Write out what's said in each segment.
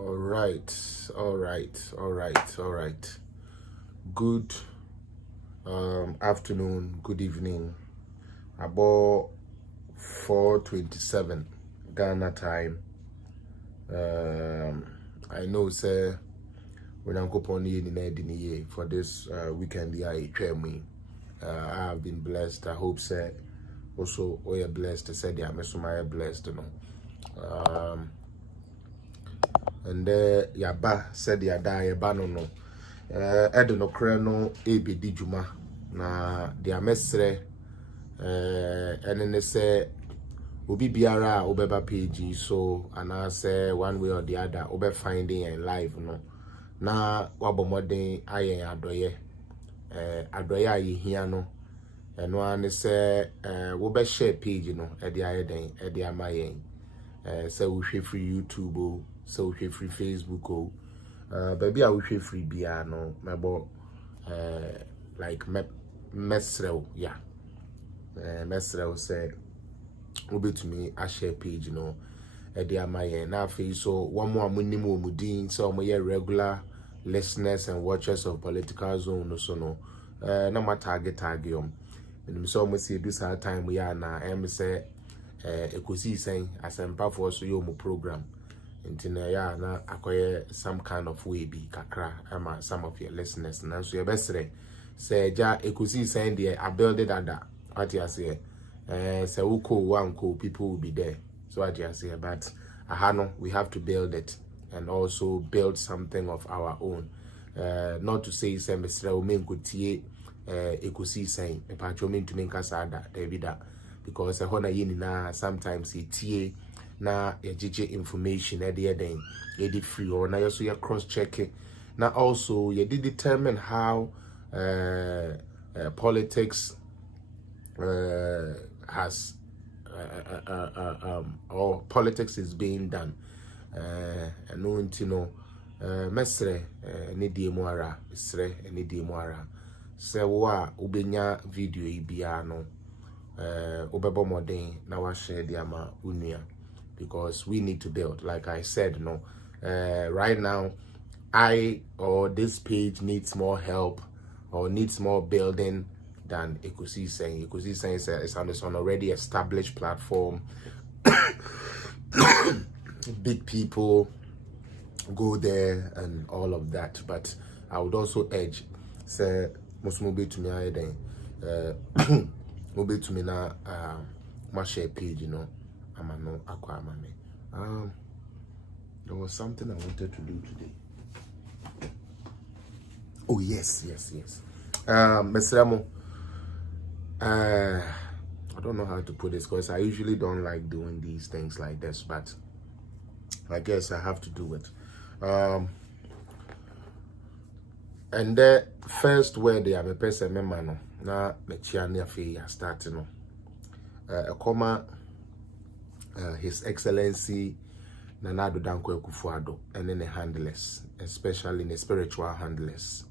All right. Good afternoon, good evening. About 4:27 Ghana time. I know, sir, when I'm going for this weekend, I have been blessed. I hope, sir, also we are blessed. Said yeah, I'm blessed, you know. And yaba said yada yaba no edo no kre no ebedi djuma na dia mesre ene se obi biara obeba page so ana say one way or the other obe finding in life no na wabomoden ayen adoye ayehia no eno ane se wo be share page no e de ayeden e de amayen say we share free YouTube so we free Facebook baby I wish free bia no mebo like mesrel yeah mesrel say obi to me a share page you know e dey amaye na afi so one more amunim omudin so mo regular listeners and watchers of Political Zone no so no na ma target and so mo see this time we are na em say ekosi sen asempa for so yo mo program Intina ya na akoye some kind of way be kakra ama some of your listeners na so yebesre say ja ekusi send there I build it under what you say say uko wanko people will be there so what you say but ahano we have to build it and also build something of our own not to say say mesra o menkotie ekusi send e pa chomi to make us ada Davida because hona yini na sometimes tie na yejije information at the end you free or now also you cross checking now also you did determine how politics has or politics is being done and no you know mesre ni die moara mesre ni die moara se wa ubenya video ibia no obebo modern na wa share dia ma unua because we need to build. Like I said, no, right now, this page needs more help or needs more building than Ekusi saying. Ekusi saying is on this already established platform. Big people go there and all of that. But I would also urge, say, most mobile to me, mobile to me now, my share page, you know. There was something I wanted to do today. Oh yes. Mesramo. I don't know how to put this because I usually don't like doing these things like this, but I guess I have to do it. And the first word they have a person memano na mechiani afi starting a comma. His Excellency Nana Addo Dankwa Akufo-Addo and then the handlers, especially in the spiritual handlers.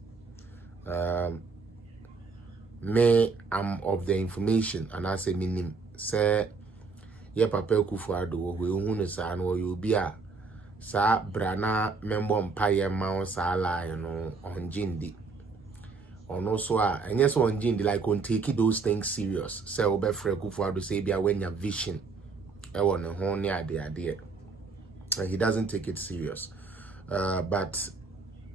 Me, I'm of the information, and I say, minim, say, ye Papa Akufo-Addo, we who sa no you be a sa brana member umpire mouse ala, you know, on Jindi. Or no so, and yes, on Jindi, like on taking those things serious. Say, Obefre Akufo-Addo say, be when your vision. He doesn't take it serious. But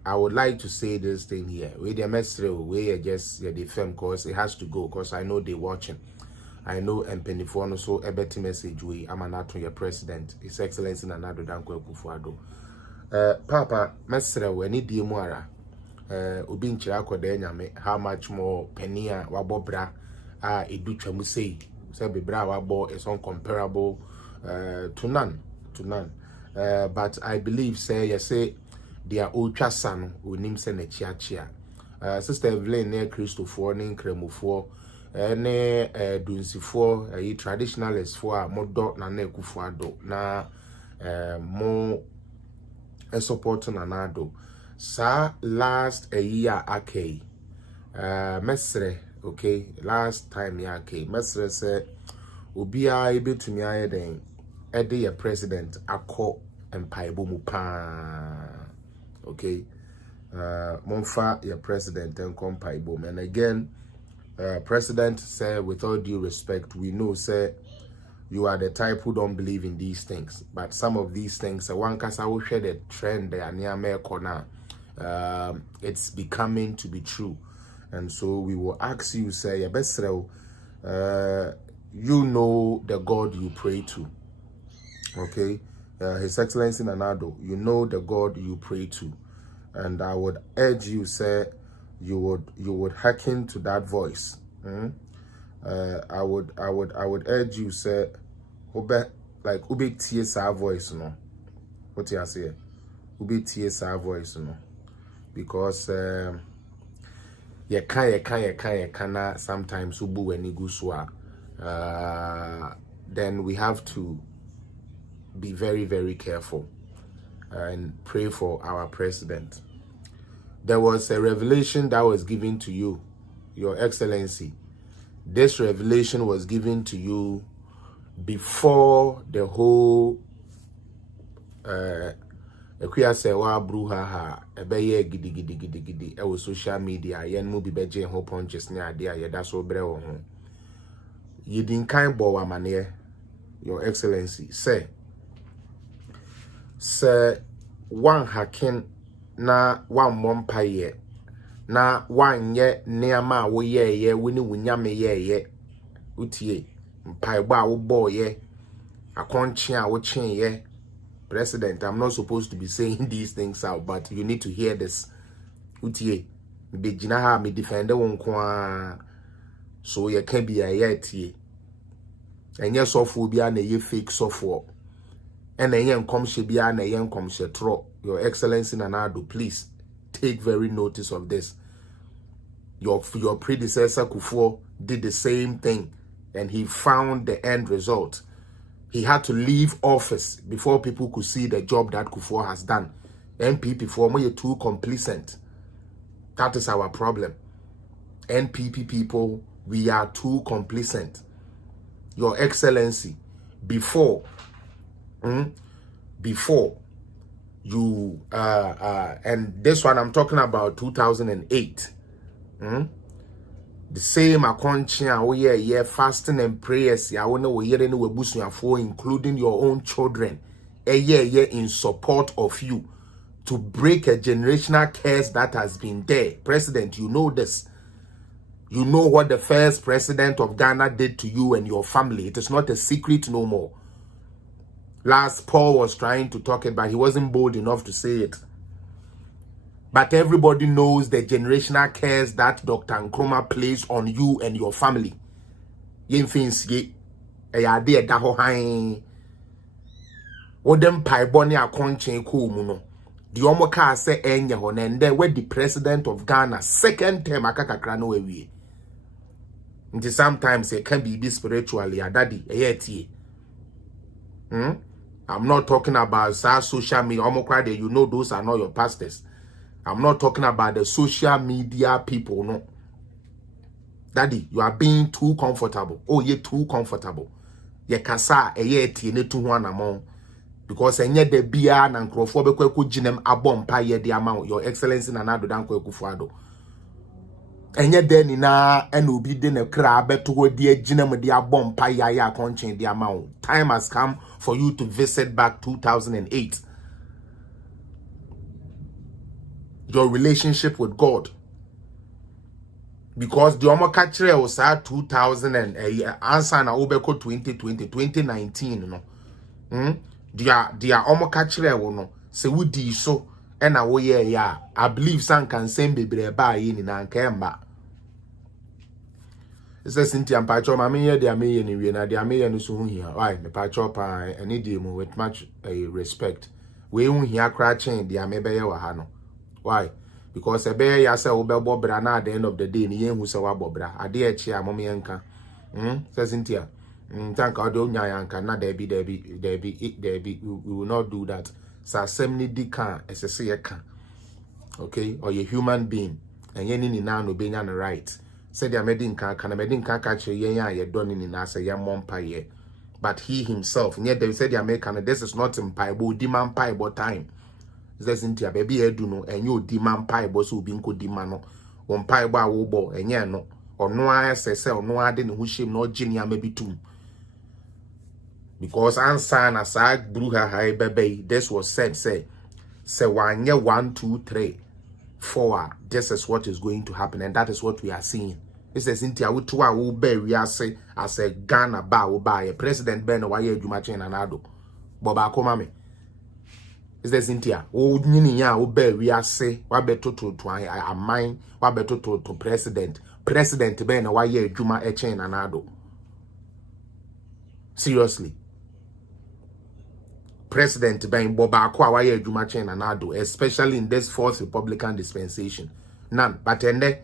I would like to say this thing here. We the message we just the film because it has to go because I know they watching. I know Mpenifono so a better message we am an your president, His Excellency Nana Addo Dankwa Akufo-Addo. Papa message we need the moara. Obi nchira akode nyame how much more penia wabobra edu twamu sei. Say bebra wabo is uncomparable to none. But I believe say you say their old chasan who name se ne chia. Sister Evelyn ne Christopher ne Kremofo ne Dunsifo traditionalists for modo na ne Akufo-Addo na mo support na nado sa last a year okay mesre. Okay, last time ya okay, Mestre said, Ubia able to me aye then, Eddie president, Ako and paibo mu pa. Okay. Monfa your president and come paibo. And again, president said, with all due respect, we know, say, you are the type who don't believe in these things. But some of these things, one case I will share the trend there near America. It's becoming to be true. And so we will ask you, say, you know the God you pray to. Okay? His Excellency Nanado, you know the God you pray to. And I would urge you, say, you would hearken to that voice. I would urge you, say, ube ties our voice, no. What you say? Ube ties our voice, no. Because you can sometimes ubu when you then we have to be very, very careful and pray for our president. There was a revelation that was given to you, Your Excellency. This revelation was given to you before the whole social media yen mu bi beje ho punches ne ade a yeda so bre wo ho. Yidin kan bo wa mane, Your Excellency, say one hakin na one mompaye na one ye neama wo ye wini wunyame ye utie mpaebo a wo bo ye akonche a wo chen ye. President, I'm not supposed to be saying these things out, but you need to hear this. Utie be jina ha me defender won kwa so ye can be a yetie enye software bia na ye fake software and enye nkomhye bia na ye nkomhye tro. Your Excellency Nanado, please take very notice of this. Your predecessor Kufuor did the same thing and he found the end result. He had to leave office before people could see the job that Kufuor has done. NPP for me, you're too complacent. That is our problem. NPP people, we are too complacent. Your Excellency, before you and this one I'm talking about 2008. The same akonche fasting and prayers including your own children in support of you to break a generational curse that has been there. President, you know this. You know what the first president of Ghana did to you and your family. It is not a secret no more. Last Paul was trying to talk it, but he wasn't bold enough to say it. But everybody knows the generational curse that Dr. Nkrumah placed on you and your family. Yemfinsie, eyade da ho han. Wodem paiboni akonchen ko mu no. The omo ka say enye ho na nde we the president of Ghana second term akakakra no ewie. Nti sometimes it can be spiritually adadi eyetie. I'm not talking about social media. Omo cry you know those are not your pastors. I'm not talking about the social media people, no. Daddy, you are being too comfortable. Oh, you're too comfortable. Ye kasa eti ne tu one among because enye de bia na nkrofo bekwa ku ginem abompa ye de amount. Your Excellency Nanado Dankwa Kufuor. Enye de ni na enobi de ne kra beto ho de ginem de abompa ya konchen de amount. Time has come for you to visit back 2008. Your relationship with God. Because the Omo Kachre was 2000 and answer na obeko 2019 no. Dia Omo Kachre wo no se wudi so e na wo ye ya. I believe san can send bebre ba yi ni na nkemba. Ese Cynthia mpacho ma me ye dia me ye ni wie na dia me ye no so hu hia. Why me pacho pa any dey mu with much respect. We hu hia kra chen dia me be ye wa ha no. Why? Because a bear ya say obebo bra na at the end of the day ni yen hu se wa bobra ade e chi amom yenka say Cynthia thank God o nya yanka na there be we will not do that. Sa semni di kan esese ye kan. Okay, or you human being and yen ni na no be nya right. Say dia medin kan ka che yen ya ye don ni na say ye mompa ye. But he himself, and yet they said the American, this is not in Paibo, demand Paibo time. This isn't your baby, eduno, and you demand Paibo, so being good demano, on Paiba wobo, and ya no, or no, I say, or no, I didn't wish him no genius, maybe too. Because answer as I blew her high baby, this was said, say 1, 2, 3, 4. This is what is going to happen, and that is what we are seeing. This is India with 2 will be we are say as a Ghana bow by a president Ben why you matching anado. Boba Komame. This is India. Oh, Ninia will be we are say what better to I mine, what better to president. President Ben why you Juma Echen anado. Seriously. President Ben Boba Kwawaye Jumachen and Ado, especially in this fourth Republican dispensation. None. But ende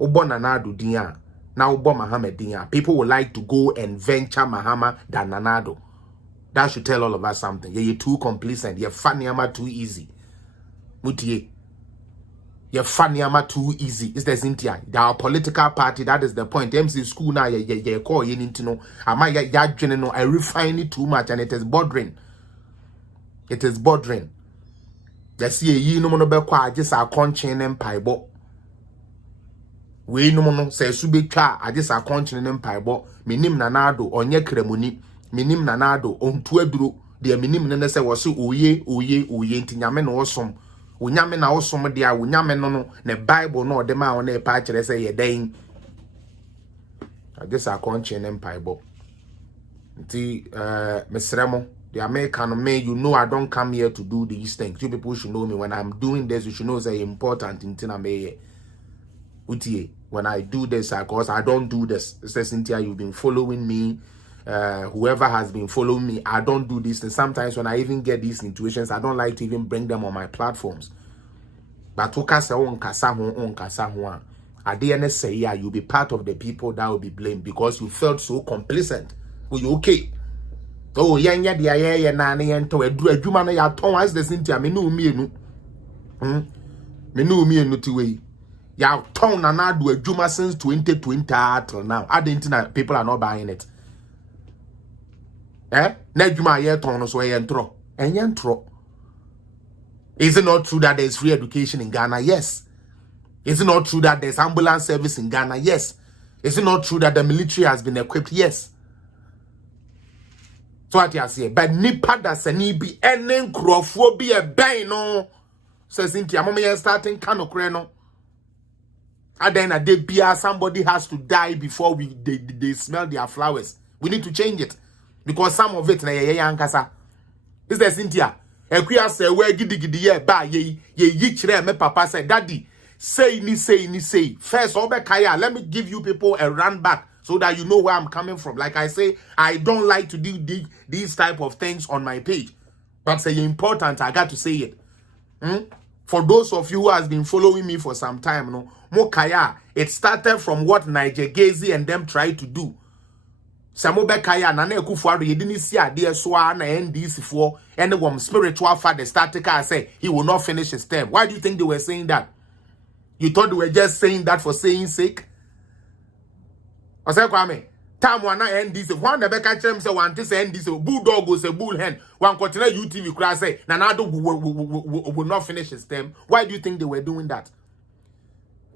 Ubon Nanado Dia. Now Ubon Mohammed Dia. People would like to go and venture Mahama than Nanado. That should tell all of us something. You're too complacent. You're funny too easy. Mutie. You're funny too easy. It's the Cynthia. Our political party, that is the point. MC school now, you call you need to know. Am I refine it too much and it is bordering. It is bordering. You see, you no mono be kwa just a conchain empire. We no mono say subi twa I just a conchain empire. Minim nanado onye kremoni. Minim nanado on tuedru. The minim nene se wasi oye nti nyame no osom. Unyame na osom dia unyame no ne Bible no de ma on e pa kire say ye den. I just a conchain empire. Nti mesremo the American man, you know I don't come here to do these things. You people should know me. When I'm doing this, you should know it's important in Tina. When I do this, because I don't do this. It says, Cynthia, you've been following me. Whoever has been following me, I don't do this. And sometimes when I even get these situations, I don't like to even bring them on my platforms. But to kasa on kasa huan. At the end say, yeah, you'll be part of the people that will be blamed because you felt so complacent. Well, you okay? Oh, yanya dia ye nane yento edu adwuma no ya ton as the Cynthia me no mienu. Me no mienu ti we. Ya ton na na do adwuma since 2020 till now. Adentina people are not buying it. Na adwuma ye ton no so ye ntro. Enye ntro. Is it not true that there is free education in Ghana? Yes. Is it not true that there is ambulance service in Ghana? Yes. Is it not true that the military has been equipped? Yes. So what you say, but nipa da sani bi enen krofo bi e ben no says Cynthia mama you starting kanokre no aden na dey bia somebody has to die before they smell their flowers. We need to change it because some of it na ye yankasa. Is the Cynthia ekua say we gidigidi ye ba ye kire me papa say daddy say first obekaya let me give you people a run back so that you know where I'm coming from. Like I say, I don't like to do these type of things on my page. But say important, I got to say it. For those of you who has been following me for some time, no, Mokaya, it started from what Niger Gezi and them tried to do. Samobe Kaya, Nane Kufuari, you didn't see a dear Swan and NDC for anyone spiritual father started to say he will not finish his term. Why do you think they were saying that? You thought they were just saying that for saying sake? I say, Kwame, time one NDC, one never catch them say one this NDC, bulldog go say bull hen, one continue UTV class say, Nanado will not finish his term. Why do you think they were doing that?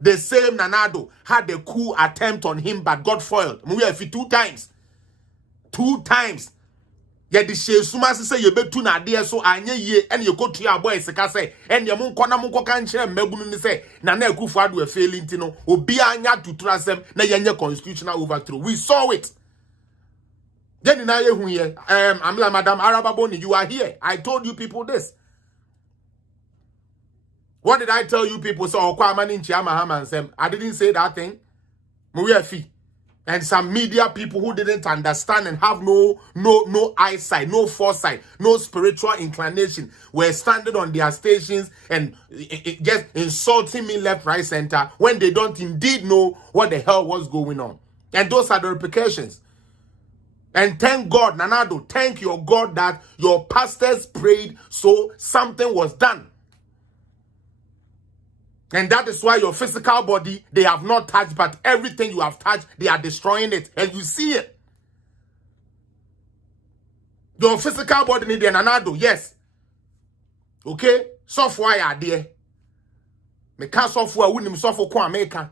The same Nanado had a coup attempt on him but got foiled. We have 2 times. 2 times. Yeah, the she sumasi say you be 2 na there so anye ye and you go to your boy sika say and your mun kan chere mmabunu ni say na na Akufo Addo e failing ti no obi anya to trust them na yenye constitutional overthrow. We saw it. Then na ye hu here I'm like Madam Arababoni, you are here. I told you people this. What did I tell you people? So Okwama ni Nchiama Hamansem. I didn't say that thing. Muwe fi. And some media people who didn't understand and have no eyesight, no foresight, no spiritual inclination were standing on their stations and just insulting me left, right, center when they don't indeed know what the hell was going on. And those are the repercussions. And thank God, Nanado, thank your God that your pastors prayed so something was done. And that is why your physical body, they have not touched, but everything you have touched, they are destroying it. And you see it. Your physical body need Nanado, yes. Okay? Software there. Me can software win him software kwa America.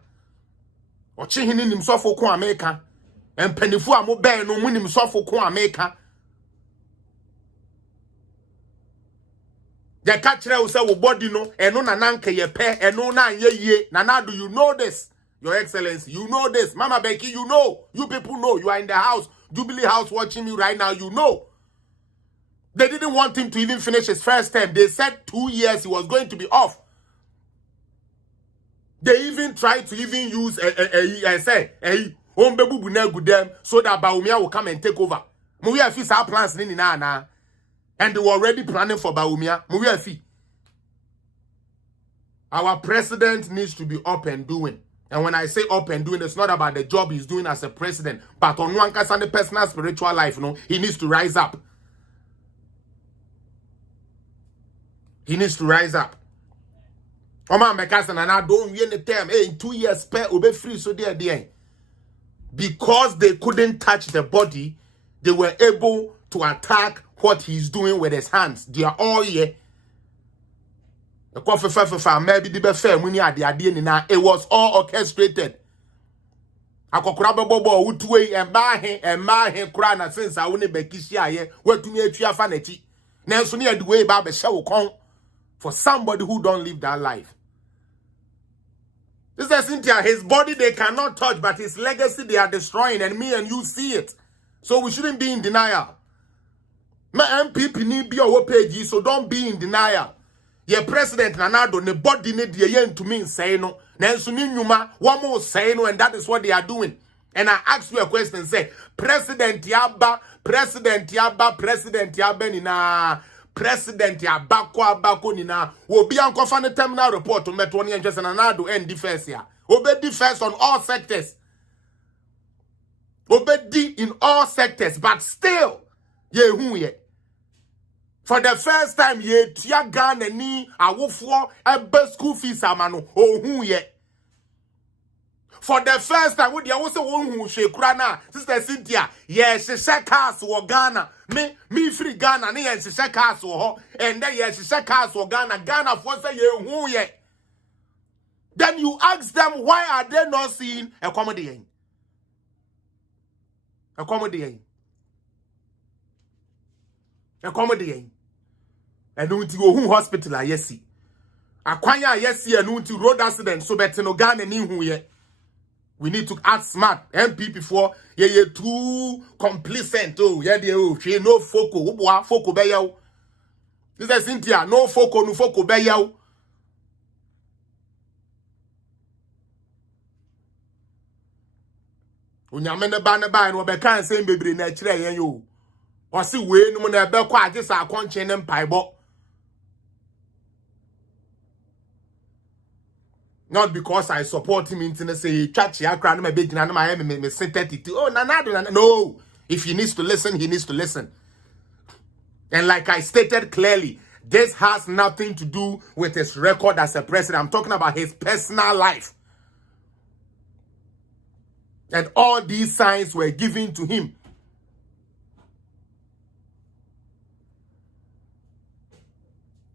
Or chihin him software kwa America. And pennyful mo bear no win him software kwa America. The catcher will say, well, body no, and no nananke ye pe, and no na ye. Nanado, you know this, Your Excellency. You know this. Mama Becky, you know. You people know. You are in the house, Jubilee House, watching me right now. You know. They didn't want him to even finish his first term. They said 2 years he was going to be off. They even tried to even use so that Bawumia will come and take over. We have our plans na. And they were already planning for Bawumia. Our president needs to be up and doing. And when I say up and doing, it's not about the job he's doing as a president, but on one case and the personal spiritual life, he needs to rise up. He needs to rise up. Oma mekasan and I don't win the term. Hey, in 2 years, pay will be free. So there. Because they couldn't touch the body, they were able to attack what he's doing with his hands. They are all here. It was all orchestrated. Akokura bobo utuwe emba kura na since I won't be kishia ye. Where to me a triafanechi. Nelson near the way about the show con for somebody who don't live that life. This is Cynthia, his body they cannot touch, but his legacy they are destroying, and me and you see it. So we shouldn't be in denial. My MPP need be our page, so don't be in denial. Your president Nanado, ne body need the yen to me say no. Nelson Numa, one more say no, and that is what they are doing. And I ask you a question, say, President Yaba nina. President Yabako nina. Will be on the terminal report to Metoni and just Nanado and defense here. Obey defense on all sectors. Obey in all sectors, but still, ye. For the first time, ye tia Ghana ni awofo ebe school fees amano ohun ye. For the first time, with the also who shekura na Sister Cynthia, yes, she cars wo Ghana. Me free Ghana, ni yes, she cars wo and then yes, she cars wo Ghana for say ye who ye. Then you ask them why are they not seeing accommodating? Accommodating. And until who hospital are yesi. Akwanya yesi and until road accident so better no Ghana ni who ye. We need to act smart. MP before ye too complacent. Oh, she no foko. Ubuwa foko be yaw. This is Cynthia. No foko be yaw. Unyamene ba no be kan say bebre na kire yen yo. O si we no na be kwa agisa akonche ne mpaibo. Not because I support him in say chachi akra no me be gina no my me say 32. Oh nanado. No. If he needs to listen, he needs to listen. And like I stated clearly, this has nothing to do with his record as a president. I'm talking about his personal life. And all these signs were given to him.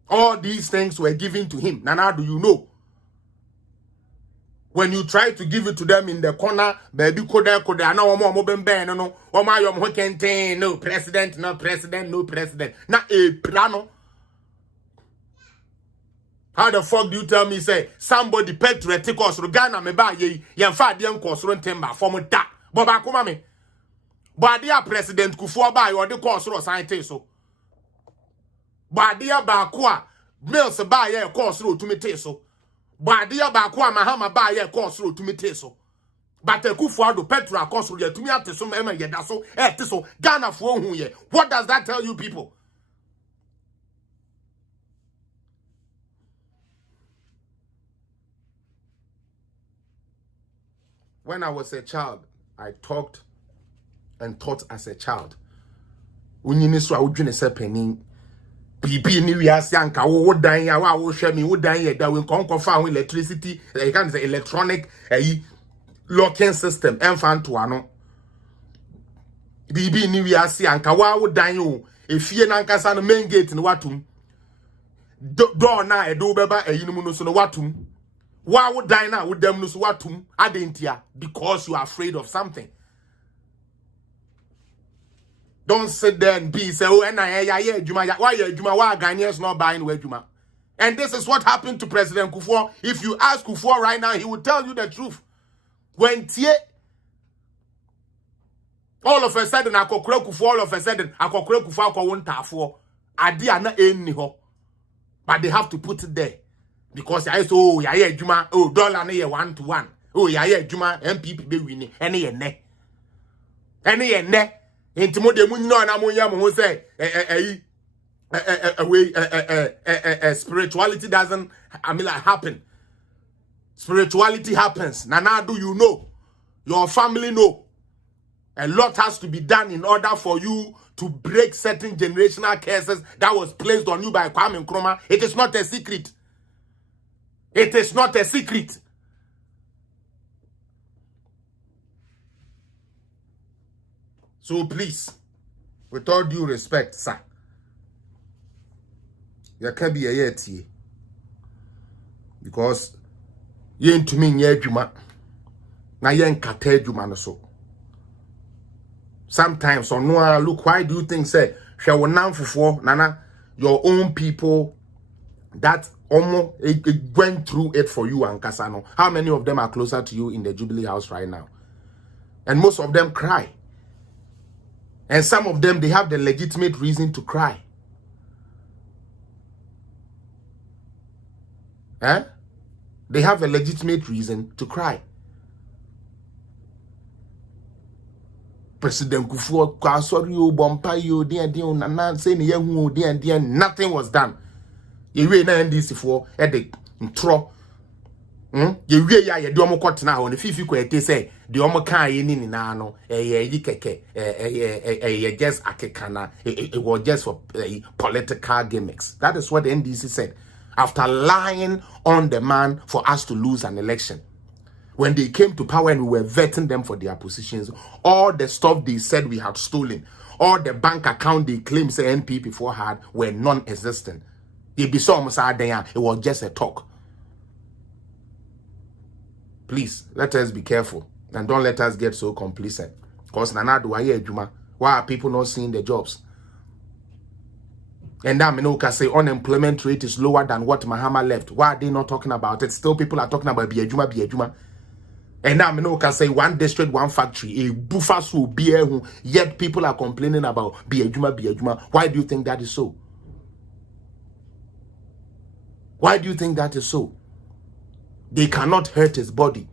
All these things were given to him. Nana, do you know? When you try to give it to them in the corner, baby, no president, no president. Not a plano. How the fuck do you tell me, say, somebody patriotic or Ghana me ba ye, yan fa dian course run temba, form that. Boba kuma me. But dear President Kufuor ba or the course or scientist so. But dear Bakwa, Mills ba ye course road to me so. But dear Bakwa Mahama ba ye course road to me so. But the Kufuor do Petra course road to me at some emma ye da so, so Ghana for who ye. What does that tell you people? When I was a child, I talked and taught as a child. When you so I would drink a penny. PP ni wiase anka wo dan ya wa wo hwe me wo dan ya da we konkofa electricity you can say electronic locking system enfant to ano bibi ni wiase anka wa wo dan yo if ye nankasa no main gate no watum door na edo beba eyinumu no so no watum why would die now with them no so watum adentia because you are afraid of something. Don't sit there and be say oh yeah juma why juma why Ghanaians not buying where juma. And this is what happened to President Kufuor. If you ask Kufuor right now, he will tell you the truth. When tie all of a sudden akokura Kufuor, all of a sudden akokura Kufuor ko won tafo ade ana enni ho. But they have to put it there because I say oh yeah juma oh dollar na 1 to 1. Oh yeah juma MPP be win ene ye ne. Ene ye ne. Intimo de munno na munya mo say spirituality doesn't happen. Spirituality happens. Nana, do you know? Your family know. A lot has to be done in order for you to break certain generational curses that was placed on you by Kwame Nkrumah. It is not a secret. It is not a secret. So please, with all due respect, sir, you can be a yeti because you ain't to me juma na yen kate juma no so. Sometimes on no look, why do you think say shall we now for nana your own people that almost went through it for you and Kasano? How many of them are closer to you in the Jubilee House right now? And most of them cry. And some of them, they have the legitimate reason to cry. Eh? They have a legitimate reason to cry. President Kufuor, sorry, you bompa you, nothing was done. You were NDC for headache, intro. You really are domo cut now on the fifi quite say the omo can in nano just akekana it was just for political gimmicks. That is what the NDC said after lying on the man for us to lose an election. When they came to power and we were vetting them for their positions, all the stuff they said we had stolen, all the bank account they claimed say NPP before had were non-existent. They be so almost there, it was just a talk. Please, let us be careful and don't let us get so complacent. Because Nana do I hear Juma? Why are people not seeing the jobs? And that Minoka say unemployment rate is lower than what Mahama left. Why are they not talking about it? Still people are talking about Biajuma. And now Minoka say one district, one factory, a buffer so beer, yet people are complaining about Biajuma. Why do you think that is so? Why do you think that is so? They cannot hurt his body,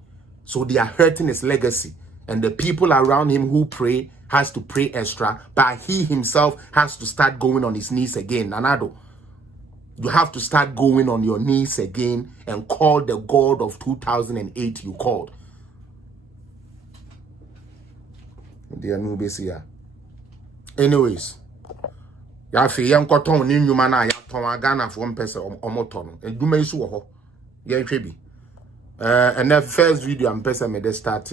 so they are hurting his legacy. And the people around him who pray has to pray extra, but he himself has to start going on his knees again. Nanado, you have to start going on your knees again and call the God of 2008 you called. Anyways, ya fe yen koton ni nwuma na ya ton Ghana for mpese omoton. Eduma isu wo ho. Ye hwe bi. And the first video I'm person made start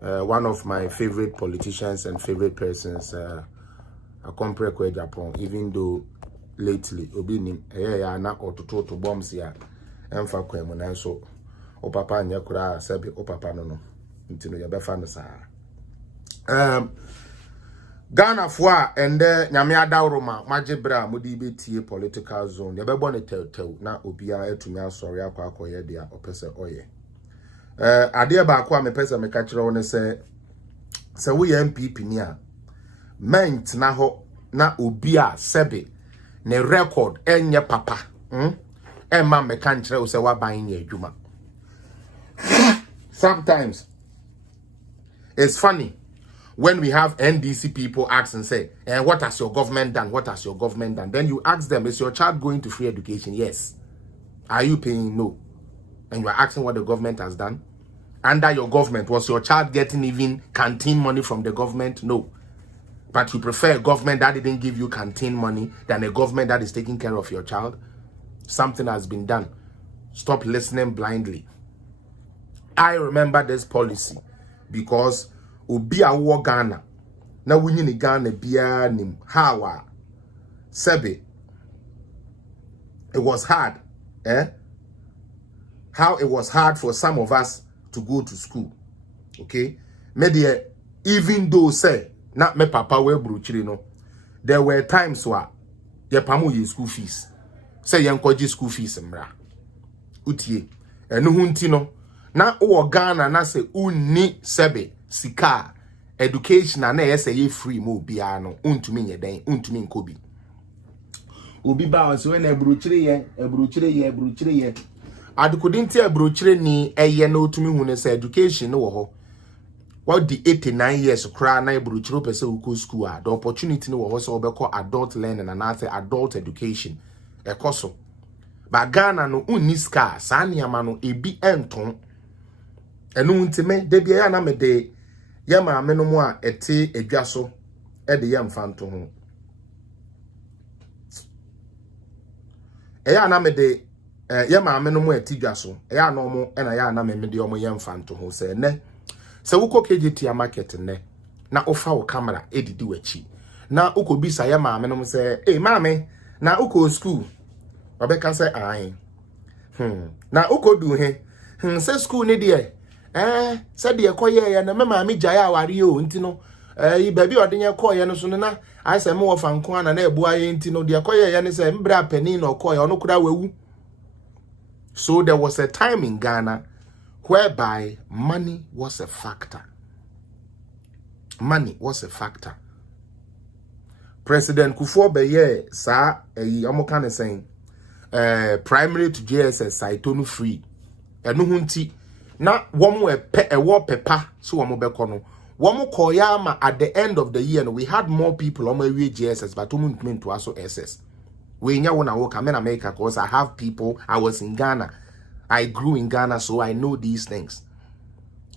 one of my favorite politicians and favorite persons I compare kwa Japan, even though lately obinim na ototo to bombs ya emfa kwa mu na so o papa anya kura sabi o papa no ntino ya be fa no sa Ghana for and nyame adawroma majebra mudi betie political zone ya be bone tew na obia etumi asori akwa dia opese oye ade ba akwa me pese me ka kire woni se we MPP ni a ment na ho na obia sebe ne record enye papa emma me ka kire wo se wa ban ye adwuma. Sometimes it's funny when we have NDC people ask and say, what has your government done? What has your government done? Then you ask them, is your child going to free education? Yes. Are you paying? No. And you are asking what the government has done? Under your government, was your child getting even canteen money from the government? No. But you prefer a government that didn't give you canteen money than a government that is taking care of your child? Something has been done. Stop listening blindly. I remember this policy because Obi awo Ghana na wunyi ni Ghana bia nim how sebe it was hard how it was hard for some of us to go to school. Okay, media even though say not me papa we bruchiri no, there were times where ye pamu ye school fees say ye nkoji school fees mra utie enu hunti no na o Ghana na say unni sebe sika education na say ye free mo bia no untumi nye den untumi nkobi obi ba so when ebruchire ye adukudinti ebruchire ni eye na otumi hu ne say education no wo ho what the 89 years cry na ebruchire pese uko school the opportunity no wo ho so obekọ adult learning and say adult education ekoso ba Ghana no unni ska sa niama no ebi enton enu ntime de bia ya na me de ya ma me no mu a ete edwa so e de ya mfanto ho eya na me de ya ma me no mu ete dwa so eya no mu e na ya na me de omo ya mfanto ho se ne se wuko KGT market ne na ofa wo camera edidi wachi na ukobisa ya ma me no mu se maame na uko school obeka se ai na ukodu he se school ni de se de ekoye ya na me maame gyae aware o ntino yi baby odenye koye no so na ai se me wo fa nko ana na ebu aye ntino de ekoye ya ne se mbra pani na okoye ono kura wawu. So there was a time in Ghana whereby money was a factor. Money was a factor. President Kufuor Beye sa omo kan saying primary to JSS saitonu free enu hunti na womo wo pepa so womo beko no womo koya ma at the end of the year no we had more people omo we JSS but omo ntumi to aso SS we nya wona wo come in America cause I have people. I was in Ghana, I grew in Ghana, so I know these things.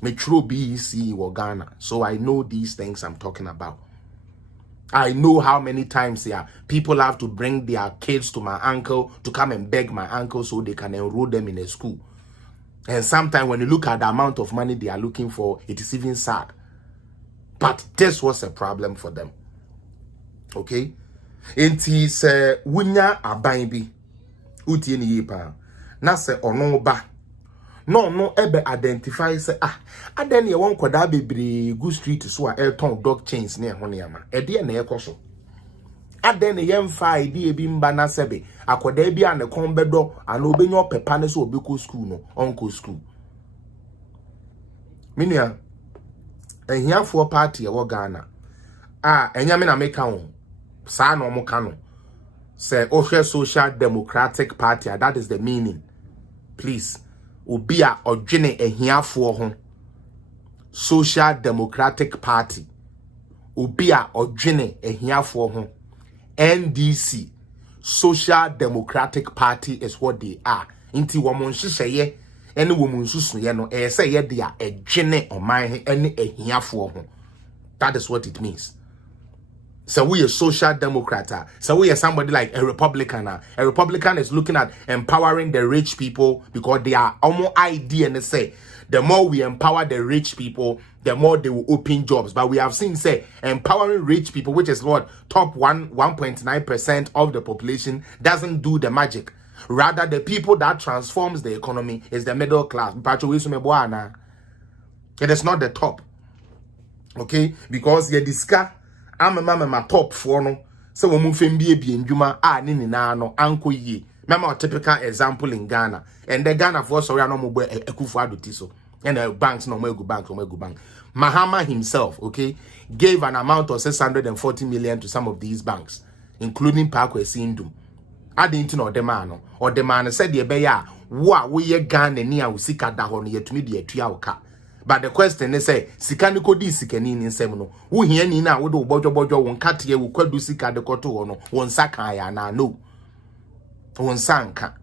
Me true BEC or Ghana, so I know these things I'm talking about. I know how many times people have to bring their kids to my uncle to come and beg my uncle so they can enroll them in a school. And sometimes when you look at the amount of money they are looking for, it is even sad. But this was a problem for them. Okay? Enti se wunya aban bi utie ni yipa na se ono ba no ebe identify se aden ye won koda bebre good street so a elton dog chains ne ho ne ama ede na ekoso aden ye mfa ide bi mba na sebe akoda bi an kon bedo ana obenyo pepa ne so obeko school no onko school minia ehiafo party e wo Ghana enyame na meka ho sa no mo kano say Social Democratic Party, that is the meaning. Please obia odwene ehiafo ho Social Democratic Party obia odwene ehiafo ho NDC Social Democratic Party is what they are. Inti womon hyehyeye ene womon susuye no say ye dia edwene oman ene ehiafo ho. That is what it means. So we a social democrat. So we are somebody like a Republican. A Republican is looking at empowering the rich people because they are almost idea and they say the more we empower the rich people, the more they will open jobs. But we have seen say empowering rich people, which is what top 1.9% of the population, doesn't do the magic. Rather, the people that transforms the economy is the middle class. It is not the top. Okay, because you discuss. I'm my top for no. So we move in be ndwuma ni na no anko yi. Mama typical example in Ghana. And the Ghana for sorry no mo Akufo-Addo tiso. And the banks no mo bank. Mahama himself, okay, gave an amount of 640 million to some of these banks, including Parkway Sindum. I didn't know the man or the man said the beya wa we Ghana ni a usika da ho no yetumi de atua oka. But the question is say sika ni kodi sika ni nsem no wo hia ni na wo do bojo won katie wo kwadu sika de koto ho no won saka ya na no won sanka.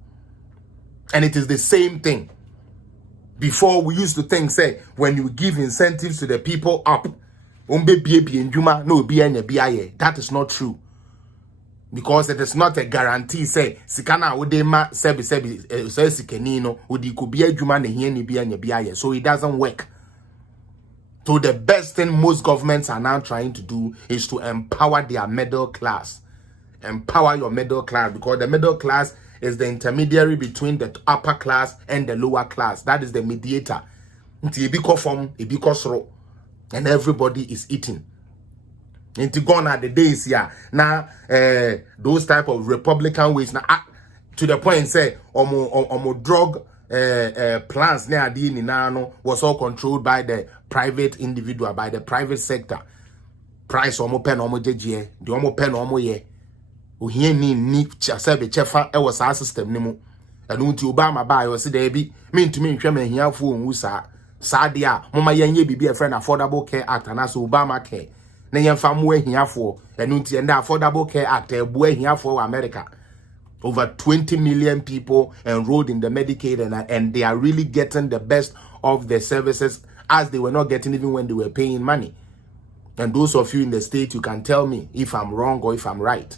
And it is the same thing. Before we used to think say when you give incentives to the people up no be anya biaye. That is not true. Because it is not a guarantee say sikana wodema sebi sikeni no odi ko bia adwuma na hia ni bia nya biaye, so it doesn't work. So the best thing most governments are now trying to do is to empower their middle class. Empower your middle class, because the middle class is the intermediary between the upper class and the lower class. That is the mediator. And everybody is eating. Into gone are the days here. Now, those type of Republican ways now to the point say omo drug plans near the Ninano was all controlled by the private individual, by the private sector. Price omo pen omo jeje, the omo pen omo ye. Uhie ni chasebe chefa e was our system nimu. And unti Obama buy or see there be mean to me nhwe here fu onwu sa dia mama yenye bibi a friend Affordable Care Act and as Obama care. Na yemfa mo ahia for and unti and Affordable Care Act e bu ahia for America. Over 20 million people enrolled in the Medicaid and they are really getting the best of the services as they were not getting even when they were paying money. And those of you in the state, you can tell me if I'm wrong or if I'm right.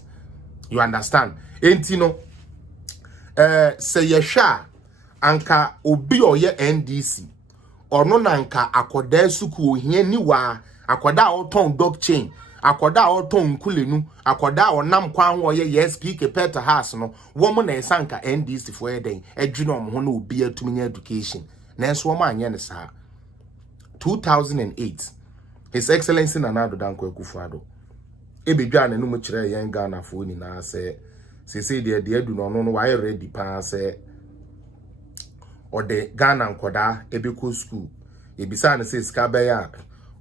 You understand? Entino, say yesha anka obi oye NDC or no nanka akwada suku ohie niwa akwada oton blockchain akwada oton kulenu akwada onam kwan wo ye yes speak peta house no wo mo na esanka NDC for eden adwene omho na obi atumi education na enso wo anye ne sa 2008 His Excellency Nana Addo Dankwa Akufo-Addo ebedwa na no kire yen Ghana fo ni na se de edu no no why ready pa se o de Ghana nkoda ebeko school ebisa na se ska be ya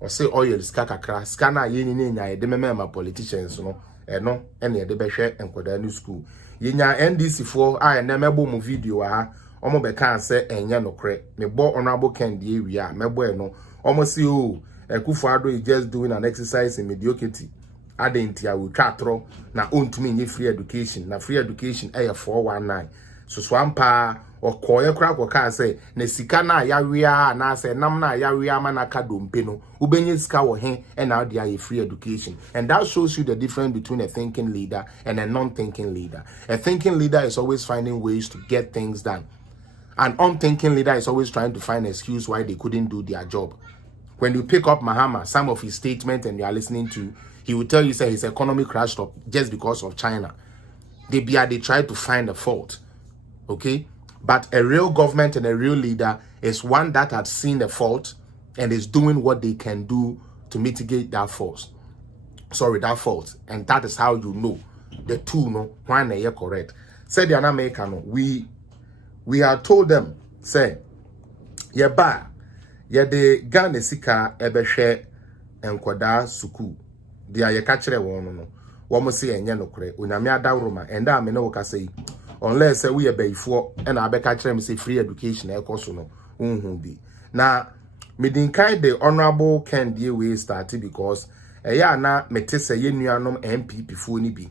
o se oil ska kakra ska na ye ni nya de memema politicians no eno ene de behwe nkoda ni school yenya NDC fo a na mebo mu video ha omo be kan se enye nokre me bo honorable Kendi ewia mebo eno omo si o Akufo-Addo is just doing an exercise in mediocrity. Adentia will tratro na ontumi ni free education. Na free education 419. So swampa or koye crack or ka say ne sika na yawia na say nam na yawia manaka dompeno. Ubenye sika wo hen and now there is free education. And that shows you the difference between a thinking leader and a non-thinking leader. A thinking leader is always finding ways to get things done. An unthinking leader is always trying to find an excuse why they couldn't do their job. When you pick up Mahama, some of his statements and you are listening to, he will tell you say his economy crashed up just because of China. They try to find a fault. Okay? But a real government and a real leader is one that has seen the fault and is doing what they can do to mitigate that fault. That fault. And that is how you know the two no when they are correct. Said the American, we have told them, say, yeah, ye de Ghana sika ebehwe enkoda suku dia ye ka kire won no wo mo se enye nokre onyame adawroma enda ame na wo ka sei unless we ye bayifo e na abeka kire me say free education e koso no unhu bi na medin kind the honorable Kendi we started because ya na metese ye nuanom MPP fo ni bi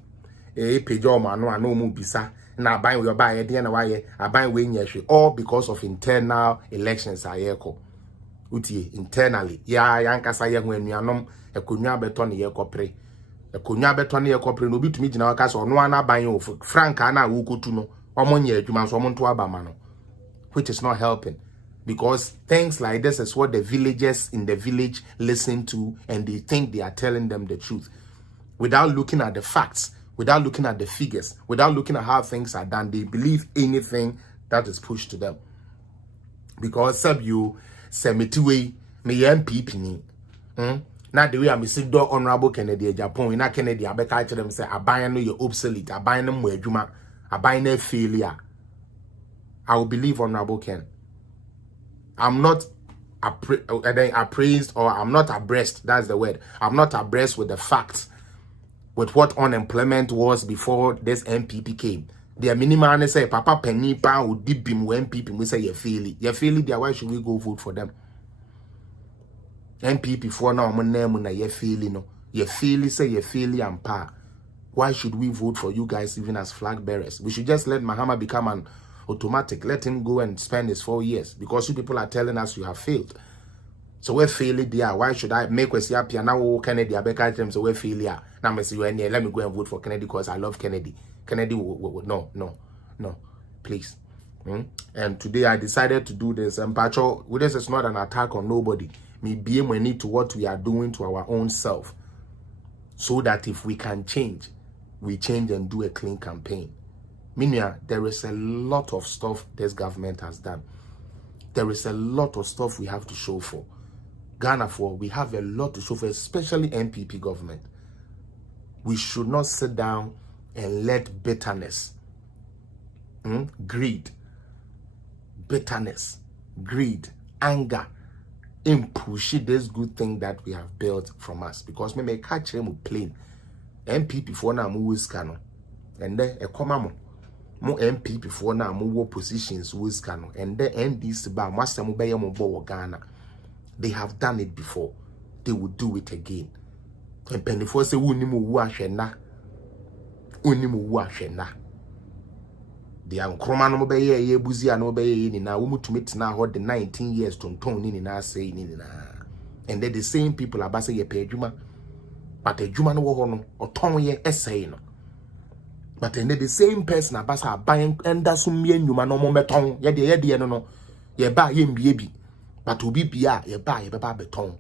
pejo ma no ana mu bisa na aban we oba ye de na waye aban we nyehwe all because of internal elections ayeko utie internally ya yankasa ye ho anuanom ekonwa beto ne ye kopre ekonwa beto ne ye kopre no bitumi gina waka so no ana ban yo frank ana wokotu no omonye adwuma so omonto abama no, which is not helping, because things like this is what the villagers in the village listen to and they think they are telling them the truth without looking at the facts, without looking at the figures, without looking at how things are done. They believe anything that is pushed to them because you Semitiwe me MPP ni. Na the way I see do honorable Kennedy Japan na Kennedy abeka kire dem say aban no you obsolete, aban no mo adwuma, aban na failure. I will believe honorable Ken. I'm not appraised or I'm not abreast, that's the word. I'm not abreast with the facts with what unemployment was before this MPP came. The minimum say Papa Penny Pa would dip him when people we say you feel it. There, why should we go vote for them? MPP for now my name na you feel no. You feel it, say you feel it and pa. Why should we vote for you guys even as flag bearers? We should just let Mahama become an automatic. Let him go and spend his 4 years because you people are telling us you have failed. So we fail it there. Why should I make us happy? And now Kennedy Abeka them so we fail here. Now me say let me go and vote for Kennedy because I love Kennedy. Kennedy no, please. And today I decided to do this. And Pacho, this is not an attack on nobody. me be money to what we are doing to our own self, so that if we can change, we change and do a clean campaign. Meaning, there is a lot of stuff this government has done. There is a lot of stuff we have to show for. Ghana we have a lot to show for, especially NPP government. We should not sit down and let bitterness, greed, anger, push this good thing that we have built from us. Because me may catch them plain. MPP for now mu wiskano. And then a common mo MPP for now mu positions wiskano. And then NDC ba master mu beye mo bo Ghana. They have done it before. They will do it again. And penifo say unimu washena. The Ankroma no beye ye buzi ano beye ni na wumu tumit na hold the 19 years to ni na say ni na. And then the same people are basing ye pay juma. But a juma no wono or ton ye essay no. But then the same person are basa buying and that's me you man no more beton. Ye no. Ye buy him baby. But to be bia, ye buy ye baba beton.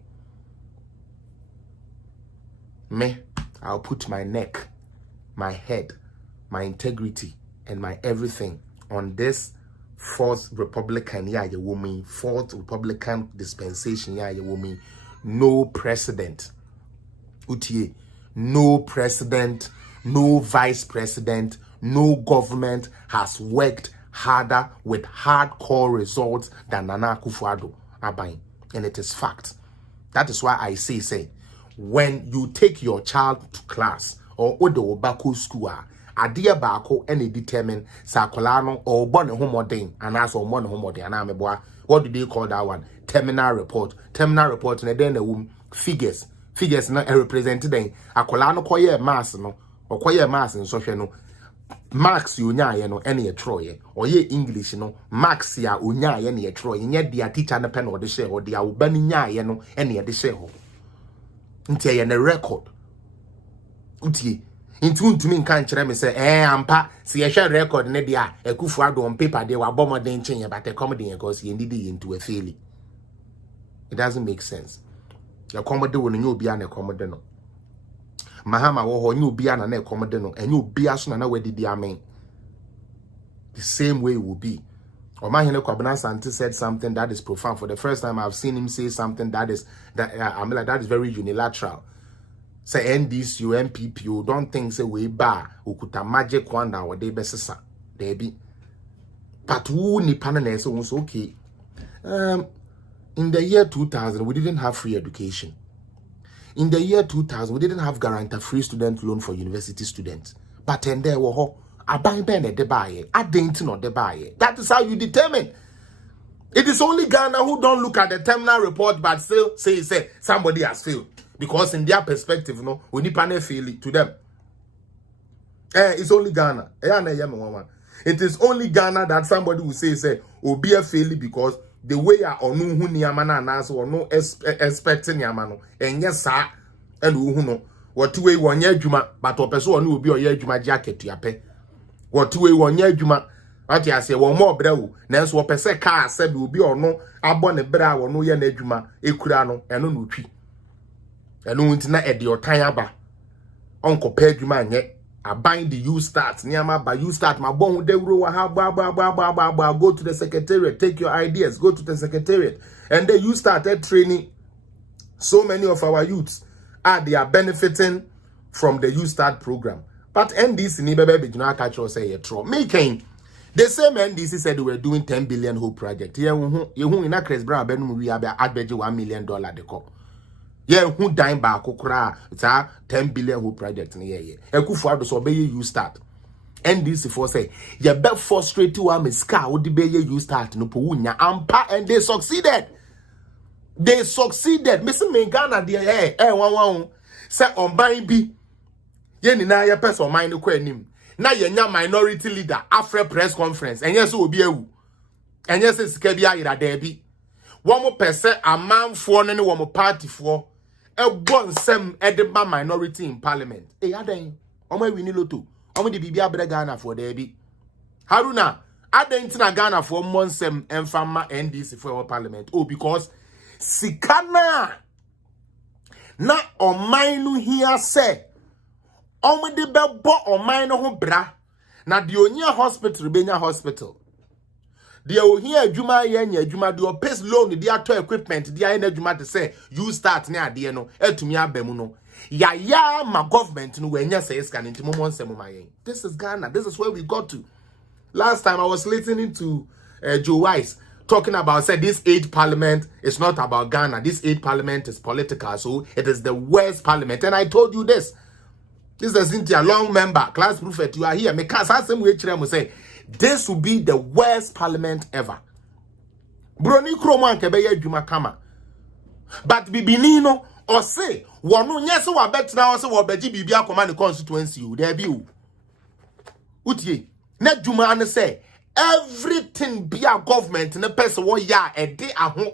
Me, I'll put my neck, my head, my integrity, and my everything on this fourth Republican fourth Republican dispensation no president. Utie, no president, no vice president, no government has worked harder with hardcore results than Nana Akufo-Addo Aban, and it is fact. That is why I say when you take your child to class or odo bako school, adia bako any determine sakolano or born homodin and as or mon homodin and ameboa. What do they call that one? Terminal report. Terminal report and then the figures not represented then akolano koye mass no or koye mass in social no marks you nya no any a troye or ye English no marks ya unya any a troye yet the teacher na pen or the share or the ubani nya no any a the share until a record utie into me can't tell me say ampa see a share record ne dia Akufo-Addo on paper they were bomber den change but a comedy because he indeed into a failure. It doesn't make sense. Your comedy when you be an a comedy no Mahama wo you be an a comedy no and you be as na where did the mean the same way it will be. Or my Kwabena Santi said something that is profound. For the first time I've seen him say something that is that is very unilateral. Say NDC, MPP, you don't think say we bar ukuta magic one or they best there be. But who ni panel so was okay. In the year 2000, we didn't have free education. In the year 2000, we didn't have guaranteed free student loan for university students. But then there were that is how you determine. It is only Ghana who don't look at the terminal report but still say somebody has failed. Because in their perspective, no, we need panel fail to them. It's only Ghana. It is only Ghana that somebody will say be a failure because the way I or no who niamana nas or no expecting yamano and yes sir and who no what way 1 year juma but a person will be a year juma jacket to your pay. What way 1 year juma? What I say, one more brew. Nance what per se car said will be or no. I born a brow or no yen juma, a curano, and no tree. And no internet at your tayaba. Uncle Pedjuman yet. I bind the you start near my by you start my bone de row go to the secretariat, take your ideas, go to the secretariat, and then you started training. So many of our youths they are benefiting from the you start program. But NDC ni bebe you know catch us say a making the same NDC said they were doing 10 billion whole project. Yeah, you in a Chris Brown ben we are adverge $1 million the call. Yeah, who dime back it's a 10 billion whole project in a year. Akufo-Addo so be you start. NDC for say you bet frustrate to am scar would be you start no punya ampa and they succeeded. They succeeded. Mr. Me Ghana there one say on buying be ye ni na ye person mind ko anim. Na ye nya minority leader after press conference and yes will be a and yes sika bia ira there be. One more person a man for no one more party for a bon sem edema minority in parliament. Aden omo we ni loto omo de bibia bre Ghana for there be Haruna aden tina Ghana for monsem enfama NDC for our parliament. Oh, because sikana na ɔman no hia sɛ ɔmde bɛbɔ ɔman no ho bra na de onya hospital benya hospital de ohia adwuma yɛ nya adwuma de opes loan de ato equipment de ayɛ na adwuma te sɛ you start ne ade no atumi abamu no ya ma government no wanya say scan nti mo nsɛm ma yɛn. This is Ghana. This is where we got to. Last time I was listening to Joe Wise talking about said this 8th parliament is not about Ghana. This 8th parliament is political, so it is the worst parliament. And I told you this. This is Cynthia, long member, class prophet. You are here. Me can't say this will be the worst parliament ever. Broni kroman kebeye juma kama. But bibinino or say wonu nyese wa bet na o se wo beji bibia command constituency o there bi o. Utie na juma an say everything be a government na person wo ya e de ahon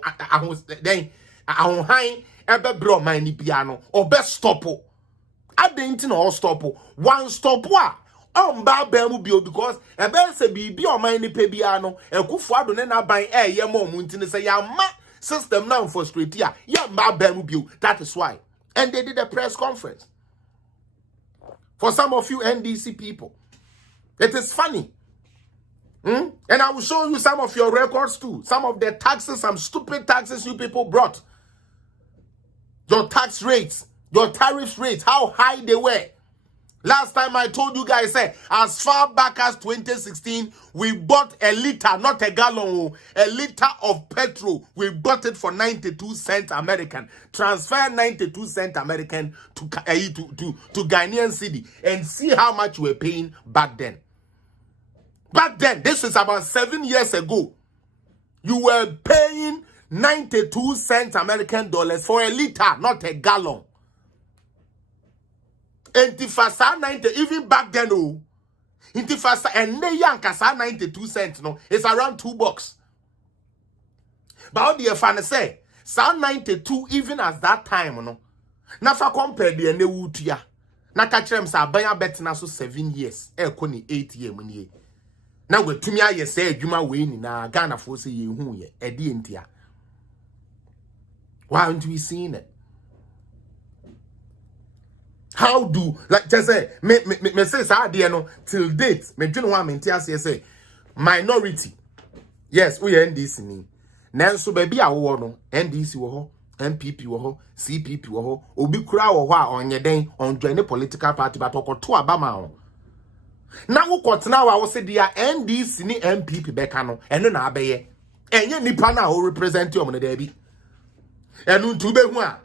den ahon han ebe bro man ni bia no obe stop o. Adenti na o stop o. One stop a ba mu bio because ebe se bibi o man ni pe bia no ekufo ado ne na ban ye mo mu ntini say ya ma system now for straight here ya ba mu bio. That is why. And they did a press conference. For some of you NDC people, it is funny. And I will show you some of your records too. Some of the taxes, some stupid taxes you people brought. Your tax rates, your tariff rates, how high they were. Last time I told you guys, as far back as 2016, we bought a liter, not a gallon, a liter of petrol. We bought it for 92 cents American. Transfer 92 cents American to Ghanaian cedi and see how much we were paying back then. Back then, this is about 7 years ago. You were paying 92 cents American dollars for a liter, not a gallon. Intifasa 90, even back then, oh, Intifasa and Neyankasa 92 cents, no, it's around $2. But how do you find say, Sound 92, even as that time, no, Nafa compare the Newutia, Nakachem Sabaya Betina so 7 years, Koni 8 years, when now we to me, I say, Juma Wayne, na Ghana for say you who ye, Eddie Intia. Why aren't we seeing it? How do like just say me say sa dey no till date me dwene wa me ntia say minority yes we NDC ni nanso ba bi a wo no NDC wo ho MPP wo ho CPP wo ho obi kura wo ho a onye den on join political party but okoto abama ho na wo kotena wa wo se dia NDC ni MPP beka no eno na abeye enye nipa na wo represent o mo na bi enu ntu be hu a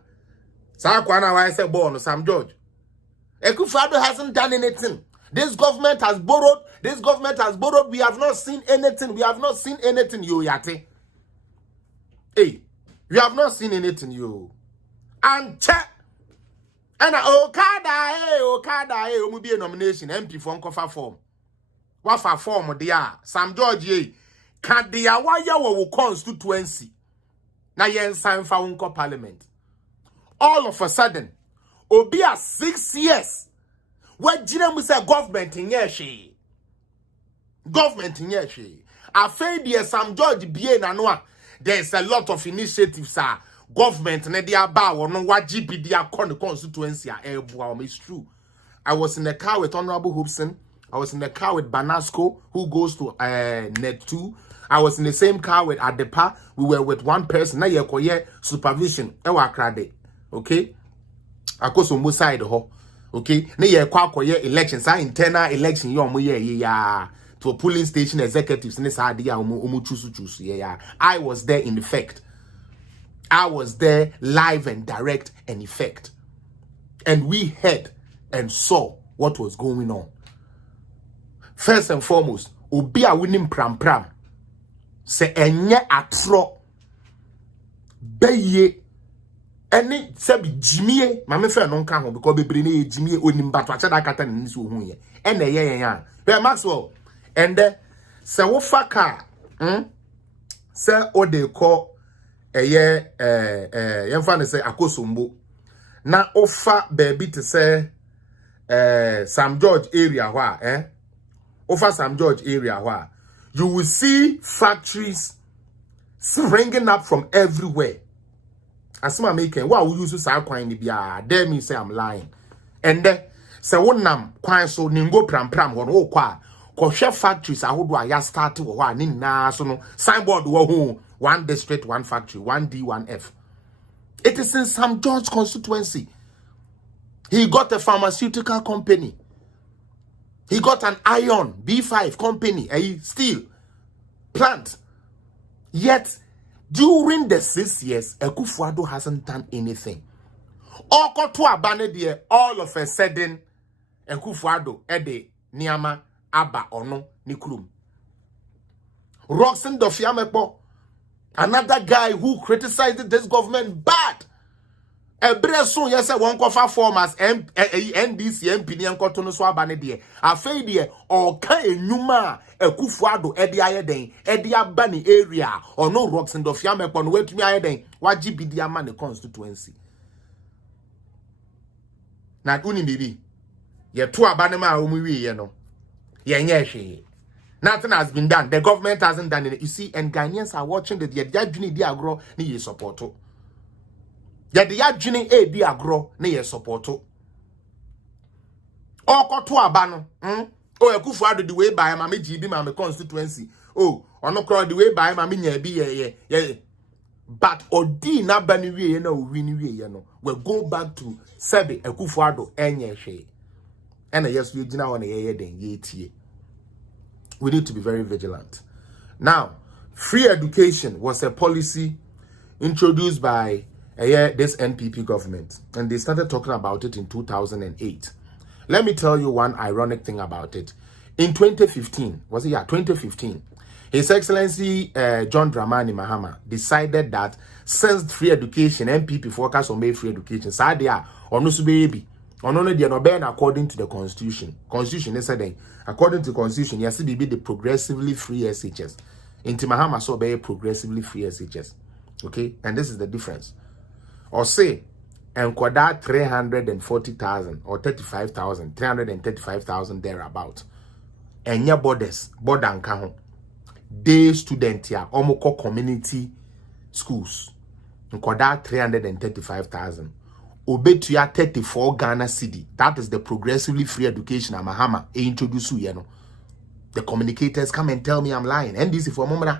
sa kwa na wa say ball no Sam George Ekufado hasn't done anything. This government has borrowed. This government has borrowed. We have not seen anything. We have not seen anything, yo yate. Hey, we have not seen anything, yo. And check. And Okada, we be a nomination. MP for Uncofa form. What for form dia? Sam George ye. Can dia waya wo constituency? Na yen sign for Unco Parliament. All of a sudden. Obi a 6 years. What Jinem say government in yeshi. Government in yeshi. Afraid there Sam George Bien and one. There's a lot of initiatives, sir. Government ne dia ba or no what GP dia constituency. It's true. I was in the car with Honorable Hobson. I was in the car with Banasco, who goes to Net 2. I was in the same car with Adepa. We were with one person. Now you call supervision. Okay. Akoso mo side ho okay na ye kwa elections internal election yo mo ya to a polling station executives ne sa de ya omo choose ya I was there in effect. I was there live and direct and effect, and we heard and saw what was going on. First and foremost, obi a winning pram se enye atro beye any sabi jimie mame fe no nka ho because bebre na jimie onim bato acha da kata ni so hu ye ene ye ya be Maxwell and se wo fa ka se o de ko eye yemfa ne se akosombo na ofa baby to say Sam George area ho over Sam George area ho you will see factories springing up from everywhere. asema making wa we use sa kwan ni bia there me say I'm lying. And then say wonam kwan so ningo pram ho no kwa hwe factories ahodo a ya start wo ho ani na so no signboard wo ho one district one factory 1D 1F. It is in St. George constituency. He got a pharmaceutical company. He got an iron B5 company, a steel plant. Yet, during the 6 years, Akufo-Addo hasn't done anything. All of a sudden, Akufo-Addo ede niama aba ono nikrum. Roxanne Dofiamekpo, another guy who criticized this government bad. Ebreson yes one kofa form as NDC MP ni enkoto no so abane de afei de o ka enuma Akufo-Addo ede ayeden ede aba ni area ono Roxanne Dofiamekpo no watumi ayeden waji bidi ama ne constituency na uni bibi ye to abane ma omu wi ye no ye nye hwe. Nothing has been done. The government hasn't done it. You see, and Ghanaians are watching the Yadjuni Diagro ni ye supporto. Yadjuni e Diagro ni ye supporto. Oko to abano. Oh, Akufo-Addo the way by my GB my constituency. Oh, ono call the way by my nyebi ye. But odi na bani we no win we no. We go back to Sebe Akufo-Addo enye hwe. And yes, we jina on ye den ye tie. We need to be very vigilant. Now, free education was a policy introduced by this NPP government, and they started talking about it in 2008. Let me tell you one ironic thing about it. In 2015, 2015, His Excellency John Dramani Mahama decided that since free education, NPP focus on free education, Sadia or no baby. Only they are not being according to the constitution. Constitution is saying, according to the constitution, yes, be the progressively free SHS. Inti Mahama so be progressively free SHS. Okay, and this is the difference. Or say, and kwada 340,000 or 35,000, 335,000 thereabout. And your borders, border and kaho. Day student here, omoko community schools. And kwada 335,000. Obetuya 34 Ghana cedi. That is the progressively free education at Mahama introduce you know. The communicators come and tell me I'm lying. NDC for moment.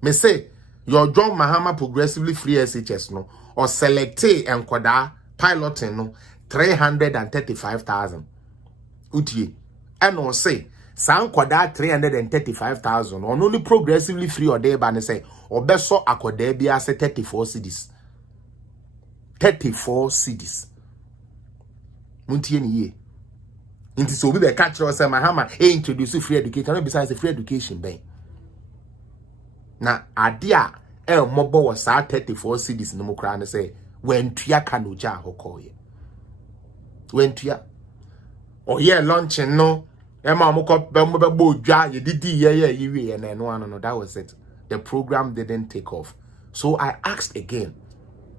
Me say your John Mahama progressively free SHS no or selecte and kwada piloting no 335,000. Utie. And no say san kwada 335,000 or only progressively free or there ban say or beso akwada bia say 34 cedis. 34 cedis. Muntie ni ye. Inti so be catch us Mahama introduce free education besides the free education bank. Na adia mobo was 34 cedis no mokra na say when tuya kanoja hokoye. When tuya oh yeah luncheon no Emma moko bo dwa ye didi ye and no that was it. The program didn't take off. So I asked again.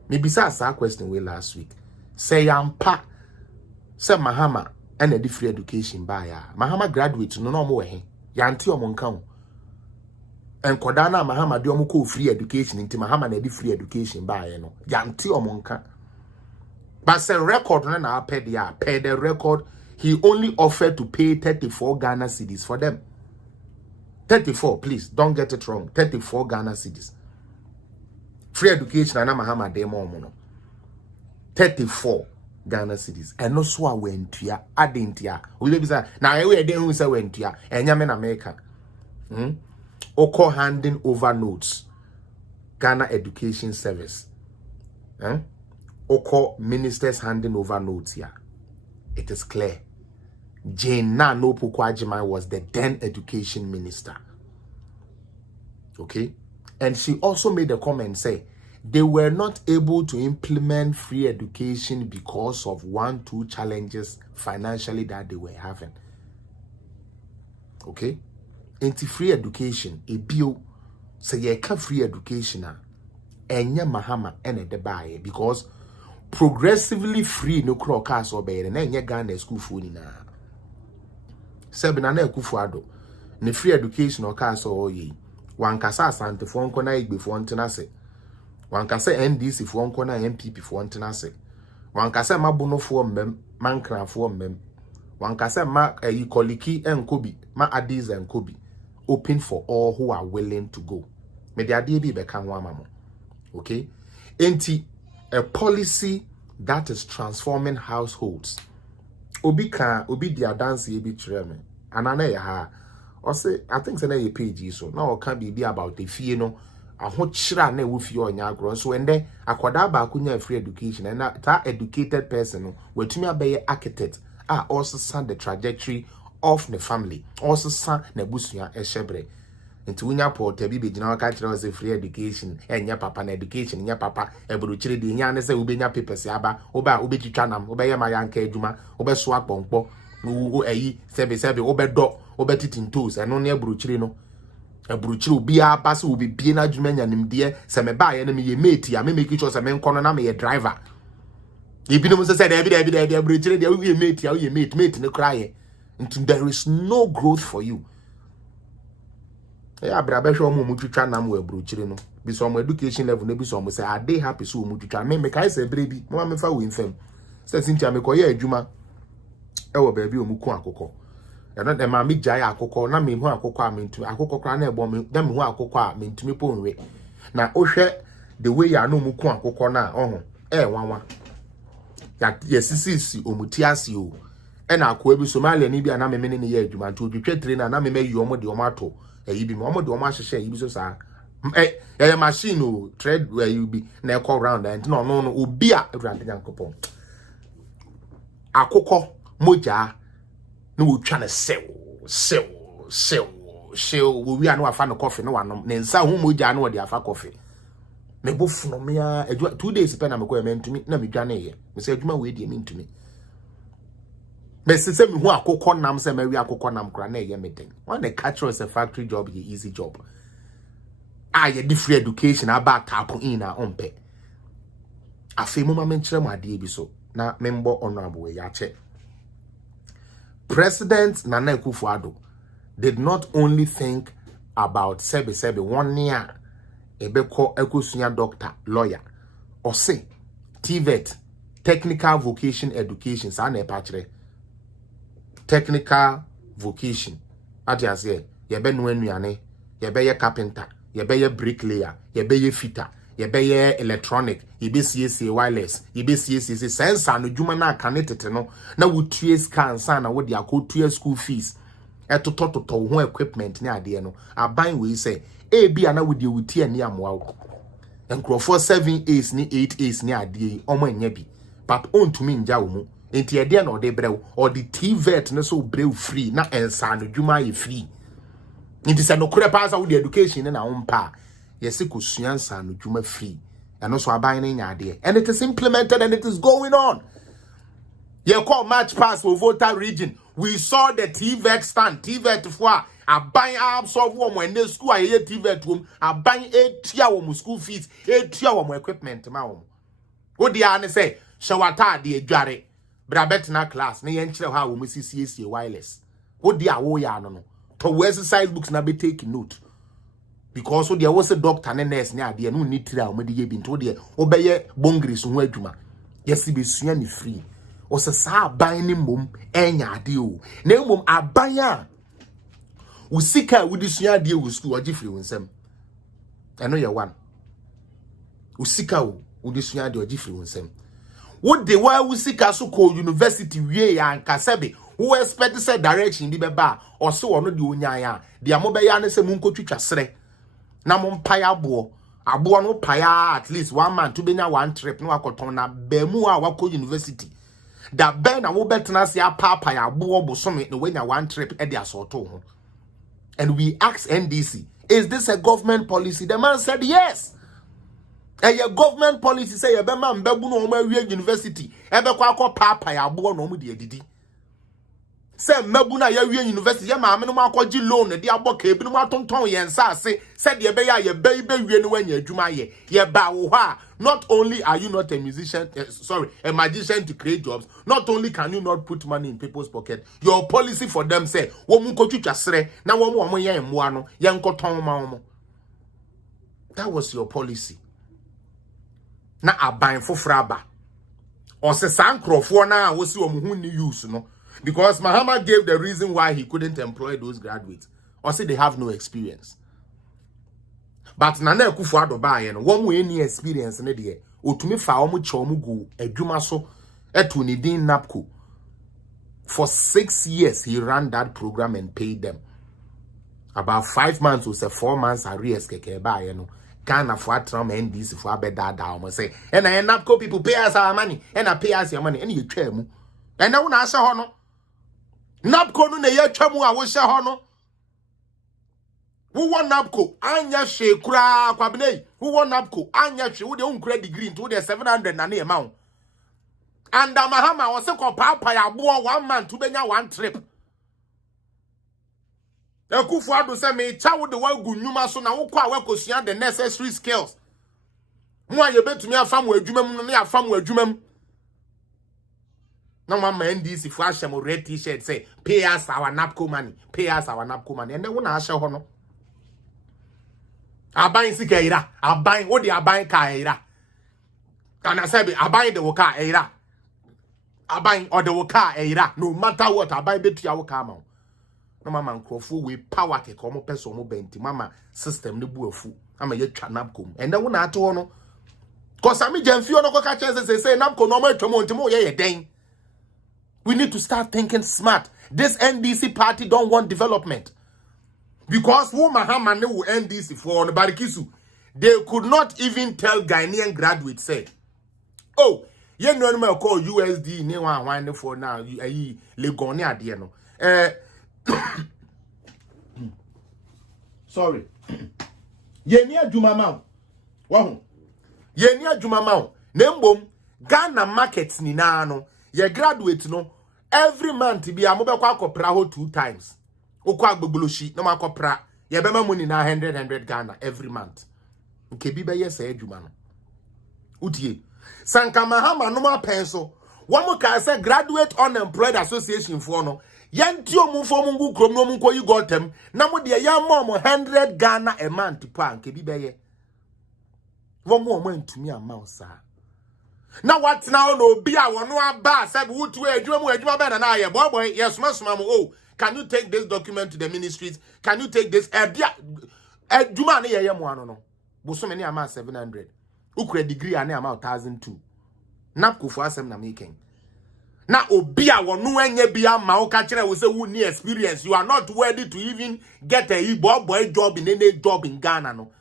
Maybe sa question we last week. Say yampa say Mahama and a free education buyer. Mahama graduate no more he. Yanti omonka. And kodana Mahama do omko free education into Mahama na free education buyer no. Yanti omonka. But say record na pay the record he only offered to pay 34 Ghana cedis for them. 34, please don't get it wrong. 34 Ghana cedis. Free education and Mahama demo mono 34 Ghana cedis and no so went to ya adentia we be say na we dey who say went to ya enyame na America oko handing over notes Ghana Education Service oko ministers handing over notes here. It is clear Jane Nano Pukwajima was the then education minister. Okay. And she also made a comment say they were not able to implement free education because of 1-2 challenges financially that they were having. Okay? Into free education, a bill say you can free education enya Mahama ene de baye because progressively free no cross or better na enya Ghana school food na. Sebina na Akufo-Addo ne free education or cast or ye. One kasa asante fo nko na igbe fo ntena se One can say NDC for one corner, MPP for one tenase. One can say Mabuno for mem, Mankra for mem. One can say Ma Koliki and Kobi, Ma Adiz and Kobi. Open for all who are willing to go. May the idea be become one mama. Okay? Ain't a policy that is transforming households. Obi dia dance ye be treme. And I ha. Or say, I think say page so. Now can be about the fee no. A hot shra ne wufi on yagro. So and then akwada ba kunya free education. And that educated person will to me be architect. Also san the trajectory of the family. Also san ne busuya eshebre. Into winya port be gina catch us a free education and ya papa na education ya papa ebruchiri di nya ne se ubenya papers aba oba ubetitwanam obeya mayanka adwuma obeso akpompo wo ayi sebe obedo obetitin tools eno ne ebruchiri no ebruchiri obi aba se obi bie na adwuma nya nimde se me ba ye na me ye mate ya me make sure se me nkono na me ye driver ibinum se da bi ebruchiri dia we ye mate ya we ye mate ne cry into there is no growth for you. Yeah, but I bet you mututwa nam we brochire no. Be some education level no be some say are they happy so mututwa. Me kai say baby, mo me fa we infam. Say Cynthia me koye adwuma. E wo baabi omuku akokọ. E no dem ma me jai akokọ na me hu akokọ a me ntumi akokọ kra na ebo me dem hu akokọ a me ntumi po nwe. Na ohwe the way ya no omuku akokọ na ohun wanwa. Ya yesisi omuti ase o. E na akọ ebi Somalia ni bia na me ne ye adwuma nto odwetwe trainer na me yi omo de omo ato. You be more de omo hye you be so sa machine o tread where you be na call round and no obi a Awurade Nyankopon akokọ moja no wo twa na sew wo wi anu afa no coffee no wanom ne nsa hu moja no de afa coffee me bofu no me a 2 days pe na me ko mentumi na me dwa na ye me se adwuma we de me ntumi me se me hu akokọ nam se me wi akokọ nam kra na ye meten one the catcher is a factory job ye easy job ye di free education about tap in na ompe afi mo ma menkyere mo ade bi so na member honorable ya che President Nana Akufo-Addo did not only think about sebe one year ebeko ekosunya doctor lawyer or say TVET technical vocation education sa na e pa kire technical vocation atias ye be no anuane ye be ye carpenter ye be ye bricklayer ye be ye fitter ye be ye electronic ye be CSC wireless ye be CSC sensor no dwuma na kanetete no na wotue scan san na wo de akotue school fees etotototo ho equipment ni ade no aban we say e bia na wo de wuti ani amwa wo enkrofo 7 ni 8 ni ade omo anya bi but ontumi nja wo mu enti ede na ode brew or the TVET no so brew free na ensa no dwuma ye free enti se no kure pass wo the education na umpa yesi kosua ensa no dwuma free and also aban na nya ade and it is implemented and it is going on. You call match pass for Volta region. We saw the TVET stand. TVET for a buying absorb one when the school a TVET room. A buying 8 year school fees, 8 year equipment. What the ane say? Shawata the jare. But I bet na class. Na yenchile how we see CSC wireless. What the awo ya no. To exercise books na be taking note. Because so there was a doctor and nurse near the no need to me the bin to the obeye bongris ho adwuma. Yes be sua ni free. O se sa aban ni mom enya ade o na mom aban a usika wudi sua ade o school ogi free wonsem eno ye one usika o wudi sua ade ogi free wonsem wo de wa usika so ko university wie ya nkasebe wo expect say direction bi beba o se wono de onyan a de amobe ya ne se mu nkotwitwa sere na mo mpaya abo no paya at least 1 month to benya one trip no akoton na bemu a wako university da ben na wo betena se apapa ya abo bosome no wenya one trip e de asoto ho. And we asked NDC, is this a government policy? The man said yes. And your government policy say you be man bebu no ma wi university e be kwa papa ya abo no mu de adidi. Say mebu na ya wi university ya ma no makogi loan de aboka ebi no atonton ye nsa ase said ye be ya ye be wi no wanya adwuma ye ba wo ha. Not only are you not a musician, a magician to create jobs, not only can you not put money in people's pocket, your policy for them say, that was your policy. na aban fofraba or se sankrofo na wo si omuhu ni use no, because Mahama gave the reason why he couldn't employ those graduates, or say they have no experience. But Nana Akufo-Addo bae no one any experience ne de otumi fa omu chomu gu adwuma so eto ni din NAPCO. For 6 years he ran that program and paid them. About 5 months or say 4 months arrears keke bae no. Ghana for atram NDC for abeda down say and I NAPCO people pay us our money and I pay us your money and you twa mu. And na una asha ho no. NAPCO no na ye twa mu a wo hye ho no. Who won NAPCO? Anya she kura kwabene. Who won NAPCO? Anya she who de unkura degree into the 700 na na amount. And Mahama was a papa ya boa 1 month to benya 1 trip. Akufo-Addo say me chawo de wa gu nnuma so na wo kwa we kosua the necessary skills. Mo aye betumi afam adwuma mu no na afam adwuma mu. Na mama NDC for ashem red t-shirt say pay us our NAPCO money. Pay us our NAPCO money. And then wo na ahye ho no. Aban sika ira, aban wo de aban ka ira. Kana say be aban de wo ka ira. Aban or de wo ka ira. No matter what aban betua wo ka ma. No mama nkrofo we power ke komo person mo benti mama system ne bu afu ama ye twa NAPCO and then wo na ato no cause ami jamfio no ko ka chese say NAPCO no ma twamo ntimo ye den. We need to start thinking smart. This NDC party don't want development. Because who Mahama ne wo NDC for on Barikisu, they could not even tell Ghanaian graduates say, oh, you know me call USD ne wan for now you Legone ade no. Sorry. Yeni adwuma ma wo. Yeni adwuma ma wo. Nembom Ghana markets ni na no. Ye graduate no every month bi amobekwa akopra ho 2 times. Okwa agbogoloshi no makopra ye bema money na 100 Ghana every month. Nke bi be ye say adwuma no. Utie. Sanka Mahama no ma penso. Womo ka say graduate unemployed association for no. Yanti omufo mungu krom no munko yi gotem na mo de ya mom 100 Ghana a month pa nke bi be ye. Womo o mantumi ama osa. Now what now no be a one aba said would to adwuma be na ye boy yes masuma mo oh can you take this document to the ministries, can you take this adwuma na ye mo ano no boso me ne ama 700 ukura degree ane ama 1002 NAPCO for asem na making na obi a one anya bia ma o ka kire wo say wo ni experience, you are not ready to even get a boy job in any job in Ghana no.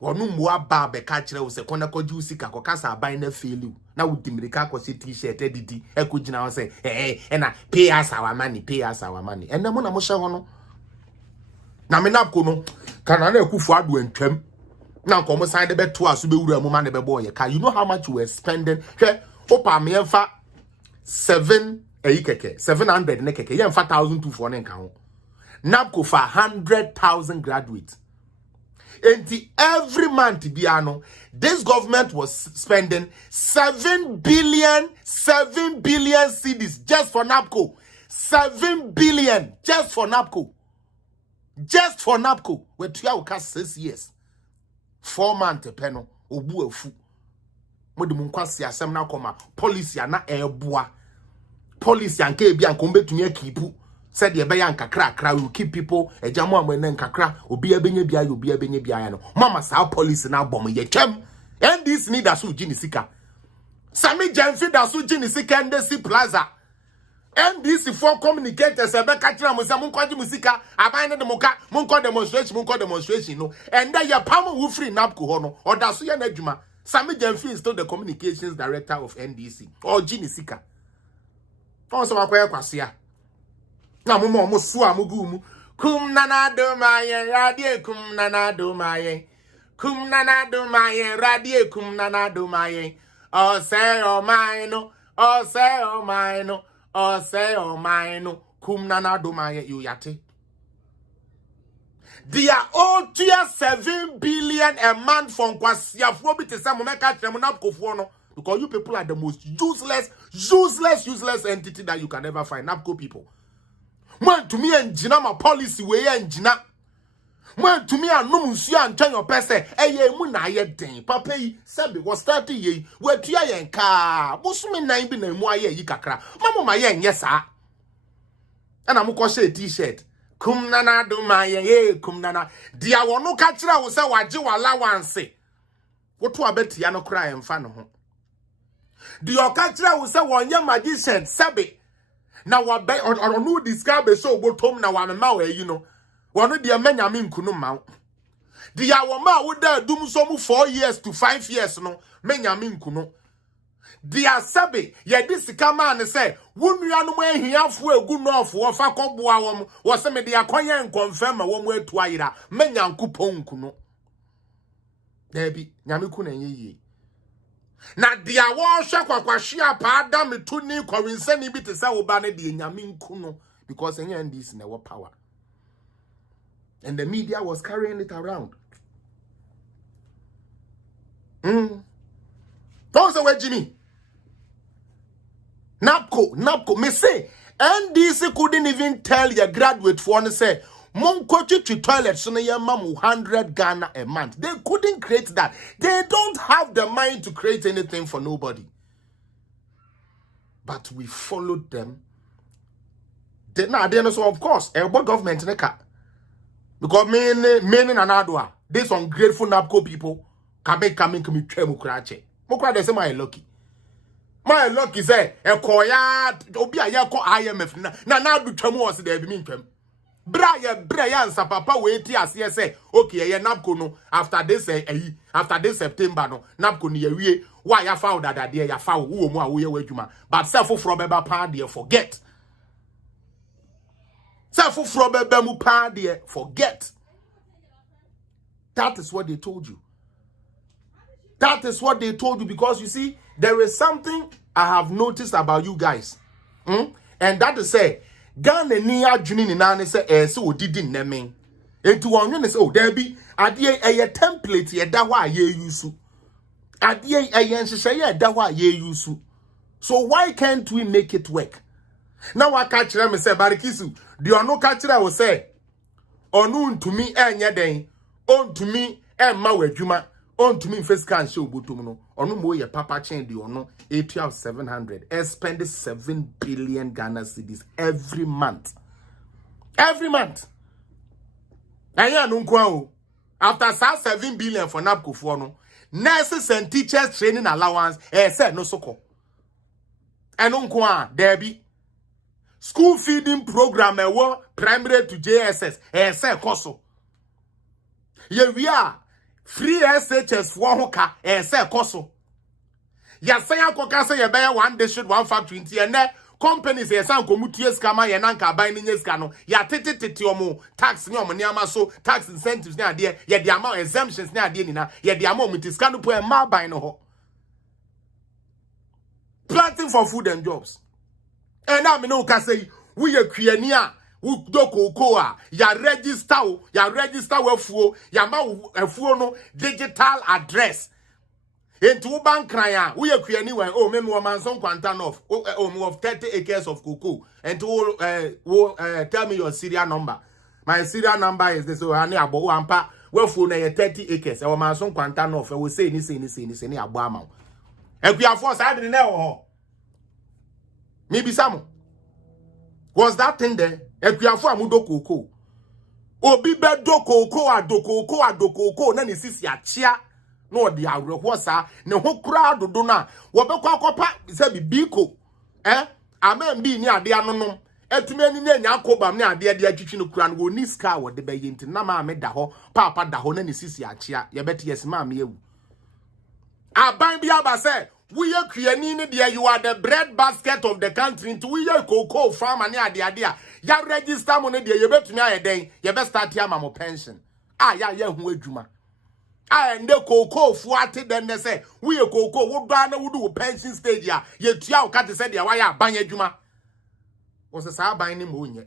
Wonu mwa ba be ka kire wo se kona ko ju sika ko kasa aban na feel na wo dimirika ko se t-shirt edidi e ko gina wo se na pay us our money, pay us our money. And mo na mo hye ho no na me NAPCO no kana na Akufo-Addo antwam na ko mo san de be to aso be wura mo ma ne be boy ka. You know how much you were spending? Hwe opa me emfa 700 ne keke ye emfa 1,200 ne nka ho. NAPCO for 100,000 graduates. And every month, Biano, this government was spending 7 billion cedis just for NAPCO. 7 billion just for NAPCO. Just for NAPCO. We tuya 6 years. 4 months peno. Obu efu. Modi munkwasi asem na koma. Policy na eboa. Policy anke ebi ankombe tunye kipu. Said ye beya nkakra will keep people ejamo amene nkakra obi abenye bia no mama sa police na bom ye twem NDC need aso gini sika Sami Jamfi da so gini sika NDC Plaza NDC for communicators ebe ka kira mo se mon kwaji musika aban ne de mo ka mon ko demonstration no and then ya pam wo free NAPCO ho no or da so ye na adwuma. Sami Jamfi is still the communications director of NDC or gini sika on so makoye kwasea na mo so amugu kum nana do maye radie kum nana do maye radie kum nana do maye oh say oh mine kum nana do maye you yate. They are all 7 billion a month from kwasia fo bi te say mo meka kire mo NAPCO fo no, because you people are the most useless entity that you can ever find. NAPCO people. Man to me enjina ma policy we enjina. When to me and no monsieur and turn your person, eh, muna ye den, papa, sabi was 30 ye, where tia and car, Busumi 9 bin and moye ye kakra, Mamma my yen, yes, sir. And I'm going to say t-shirt. Kum nana do my ye, kum nana. Dia wano kachira will say what you allow say. What to a bet yano cry and fan of him. Dia kachira will say one young magician, sabi. Now what bet or no discover so go home now I'm a mawe, you know. One of the men I mean kunum mount. The awama would there do some 4 years to 5 years no men I mean kuno. The sabi ye this come and say wouldn't you know when he have for a good enough for Faco was some of the acquire and confirm a one way to Ira men yan coupon kuno. There be Yamikun ye. Na the award shakwa shia pa dam to new corinne bit is our banner the Yamin kuno because any NDC never power. And the media was carrying it around. Don't say where Jimmy. Napco, me say, NDC couldn't even tell your graduate for to say, Mon coach to toilet, so your mom 100 Ghana a month. They couldn't create that. They don't have the mind to create anything for nobody. But we followed them. So of course, a government in a car. Because men in Anadwa, these ungrateful Napco people can me tremokrache. Mokra de say my lucky. My lucky say e koya obi aye ko IMF na do twam was there be me twam. Bra ya nsa papa we ti ase say okay ye Napco no after this September no Napco ni ye wie why ya found that there ya found wo mu a wo ye wadwuma but self from beba pa there forget. Forget. That is what they told you. That is what they told you because you see, there is something I have noticed about you guys. And that is say, Ghana niya juni nane say so didn't name. And to one say, oh, there be a template ye da wa ye yusu. Adie a yen say da wa ye yusu. So why can't we make it work? Now I catch them and say, Barikisu, do you no catch that will say, on to me and yaden, on to me and mawe juma, on to me first can show butuno, on no your papa chain the ono 700, spend 7 billion Ghana cedis every month. Every month. And after 7 billion for Napco for no, nurses and teachers training allowance, said no soko. And unkwa, there be. School feeding program primary to JSS say koso. Ye we are free SHS for hoka say koso. Ya say akoka say ye buy one district one factory and companies ye san komutie scama ye nanka buy ni nyeska no ya tete omo tax ni omo niama so tax incentives ni ade ye the amount exemptions ni ade ni na ye the amount mutiska no po e ma buy no ho. Planting for food and jobs. And now me no can say we a Kriania, we do cocoa, ya register wefuo, ya ma wefuo no digital address. Into bank crya, we a Kriani when oh me man son quantan of of 30 acres of cocoa. And to tell me your serial number. My serial number is this one about one pa wefuo na 30 acres. Our man son quantan of we say ni abama. And we are forced I didn't know. Maybe some was that thing there? Ekuafo amudo koko. Obi be do koko na ni sisi achia no de awreho sa ne ho kura dodo na wo be kwakopa se bibiko amen bi ni ade anonom etumi ani na nya akobam ne ade atwitwi no kura no ni ska wo de be yinti na ma me da ho papa da ho na ni sisi achia ye beti yesima me ewu aban bi aba se we are creating there. You are the bread basket of the country. Into we are cocoa farm and ya register money there. You bet me a day. You best start here mamo pension. Ya who juma. And the cocoa fuate then they say we are cocoa. What brand would do pension stage ya? You tiao cat said ya why banya juma. Was a sa buying him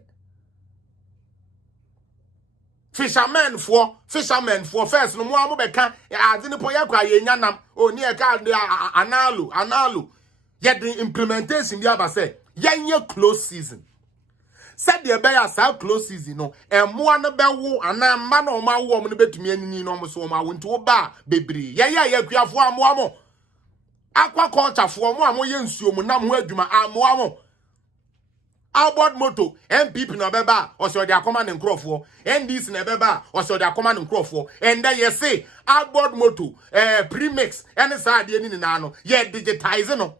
Fishermen for first no more beka adini poya kwa ye nyanam oni e ka analu yet the implementation bi aba say yenye close season said the bear sa close season no and mo an be wo ana ma no ma wo mo no betumi anini no mo so ma wo nti ba bebre ya kuafo amo aqua culture for mo amoye nsuo mu nam ho adwuma amo outboard moto MPP na beba or so they are command crofo NDC na beba or so they are command crofo and then you say outboard moto premix any side any na no ye digitize no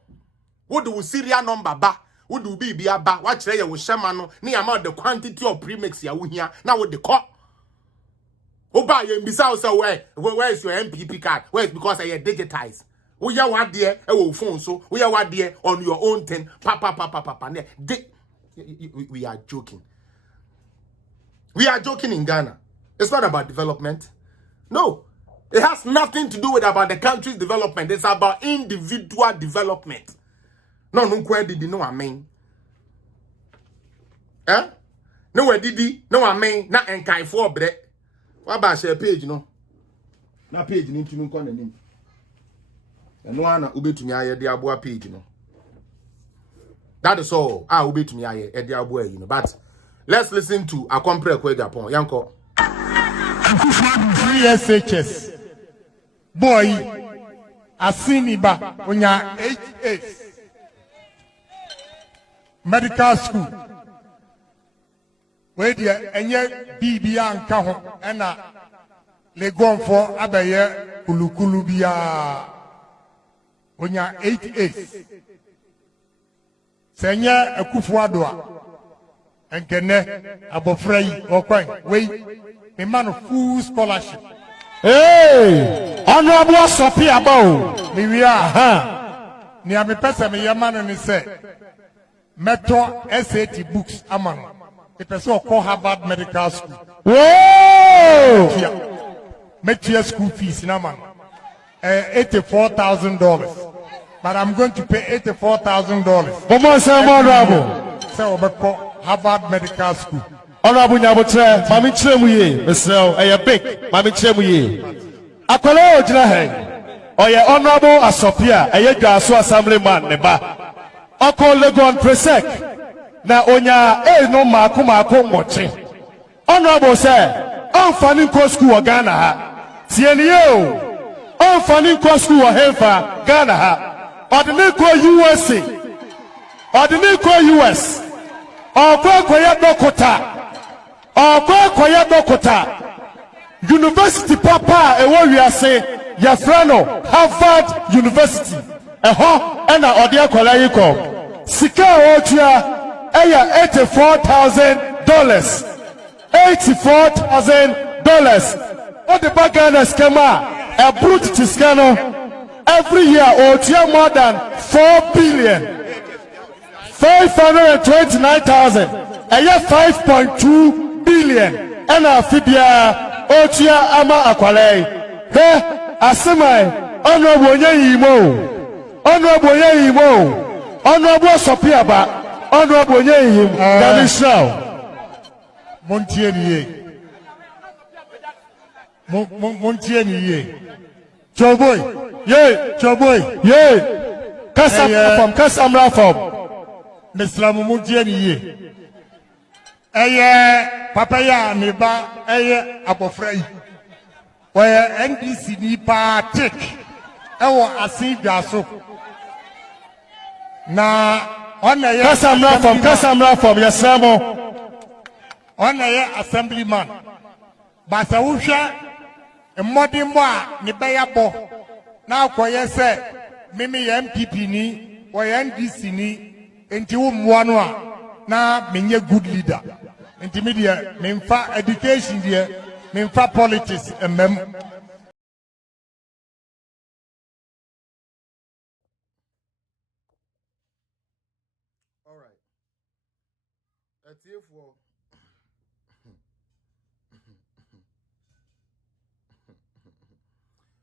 what do serial number ba what do be ba what try ye wo shema no na amount the quantity of premix ya wo hia na wo de call oba ye mbisa say where is your MPP card where is because I digitize we ya what there e wo phone so we ya what there on your own thing papa we are joking. We are joking in Ghana. It's not about development. No. It has nothing to do with about the country's development. It's about individual development. No where did you know I mean? Eh? No where did you know I mean? Not enkai for bread. What about share page, no? Na page need to know name. And no one ube to me I the abua page, no. That is all. I will be to me, you know. But let's listen to a compare Kwe Japan. Yanko. 3 SHS. Boy, Asiniba, Unya 8 medical school. Where the Enye BBA Kaho, and Legon for Abaye, Kulukulubia, Unya 8 Senya Akufuadua and Kene Abofrey or Quang. Wait, a man of full scholarship. Hey, Honorable Sophia Bow. We are, near me, person, me, man, and he said, Metro SAT books among the person called Harvard Medical School. Whoa! Metro school fees in Amman $84,000. But I'm going to pay $84,000. So, Harvard Medical School. Honorable Nyabotre, Mami Tremuye, Mr. Ayabik, Mami Tremuye. Akwale Ojinahe, Oye Honorable Asopia, Ayegaso Assemblyman Neba. Oko Legon Presek, na Onya no Mako Mochi. Honorable say, Unfunny Co School of Ghana, Tienio, Unfunny Co School of Hefa, Ghana. Ordinary USA, ordinary US, or Kwaya Dokota, University Papa, a warrior say, Yafrano, Harvard University, a ho and a Odia Kolayiko, Sika Otia, $84,000, $84,000. What the Baganas Kama, a brute Tiscano. Every year, more than 4 billion, 529,000, a year 5.2 billion, and a fibia, Ama Aquale. Hey, Asimai, Honorable Yemo, Honorable Sopiaba, Honorable Yehim, that is now. Montier, Choboy. Yay, Choboy, yay, Kasam from Mr. Mumudiani. Aye, Papaya, Neba, Aye, Abofrey. Where NDC Nipa take. I see Gaso. Now, on a Kasam from Yasamo. On a assemblyman. Basawusha, a modern boy, Nibayabo. Now, Koya said, Mimi MPP ni, or NDC ni, enti umwanwa, na menye good leader. Enti media, memfa education there, memfa politics, and mem. All right. That's it for.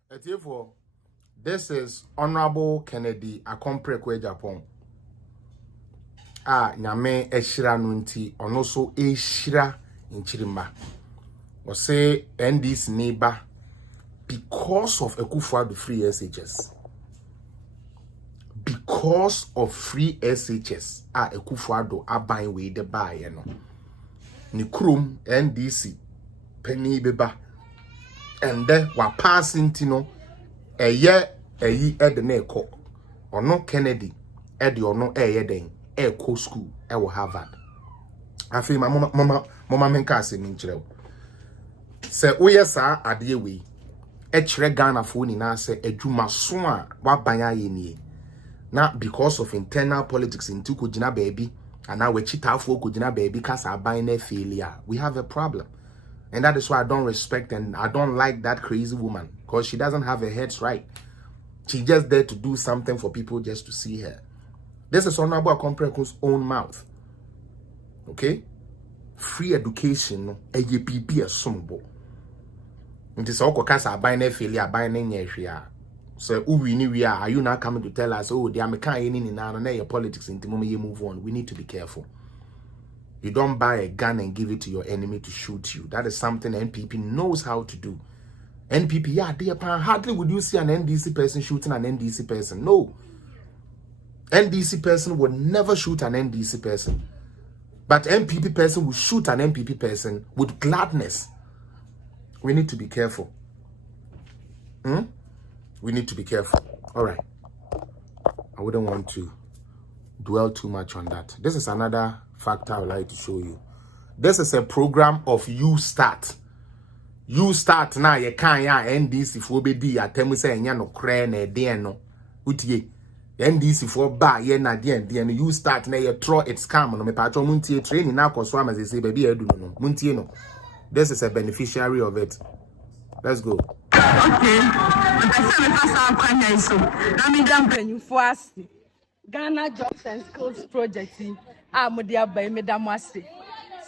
That's it for. This is Honorable Kennedy Akompre Kwe Japan. Nyame eshira nunti ono so eshira nchirimba. We say NDC neighbor because of Ekufuado free SHS. Because of free SHS, Ekufuado abain we the buy, you know. ni krum NDC penny beba and then wa passing tino a year ed na eko ono Kennedy ed ono den eko school e wo Harvard afi mama menka asemi nkyerɛw sɛ woyɛ saa ade we e kyerɛ Ghana fo ni na sɛ adwuma so a waban aye nie na because of internal politics into kugina baby and now we chitafo kugina baby kasa aban na failure, we have a problem. And that is why I don't respect and I don't like that crazy woman, because she doesn't have her head right. She's just there to do something for people just to see her. This is Honorable Akompreko's own mouth. Okay? Free education, AJPP is sumbo. It is all kasa aban na failure, aban na nyehwea. So we are you now coming to tell us, oh, they are making your politics in the moment you move on? We need to be careful. You don't buy a gun and give it to your enemy to shoot you. That is something NPP knows how to do. NPP, yeah, they are hardly would you see an NDC person shooting an NDC person. No. NDC person would never shoot an NDC person. But NPP person will shoot an NPP person with gladness. We need to be careful. We need to be careful. All right. I wouldn't want to dwell too much on that. This is another factor I would like to show you. This is a program of You Start. You Start now. You can't NDC for BD. I tell me say no crane a DNO. Utie NDC for ba ye na DN. You Start now. You throw it scam. No me patron muntie training now. Cause swam as they say baby I do no muntie no. This is a beneficiary of it. Let's go. Okay. Ghana Jobs and Skills Project. Amudia by Medamasi.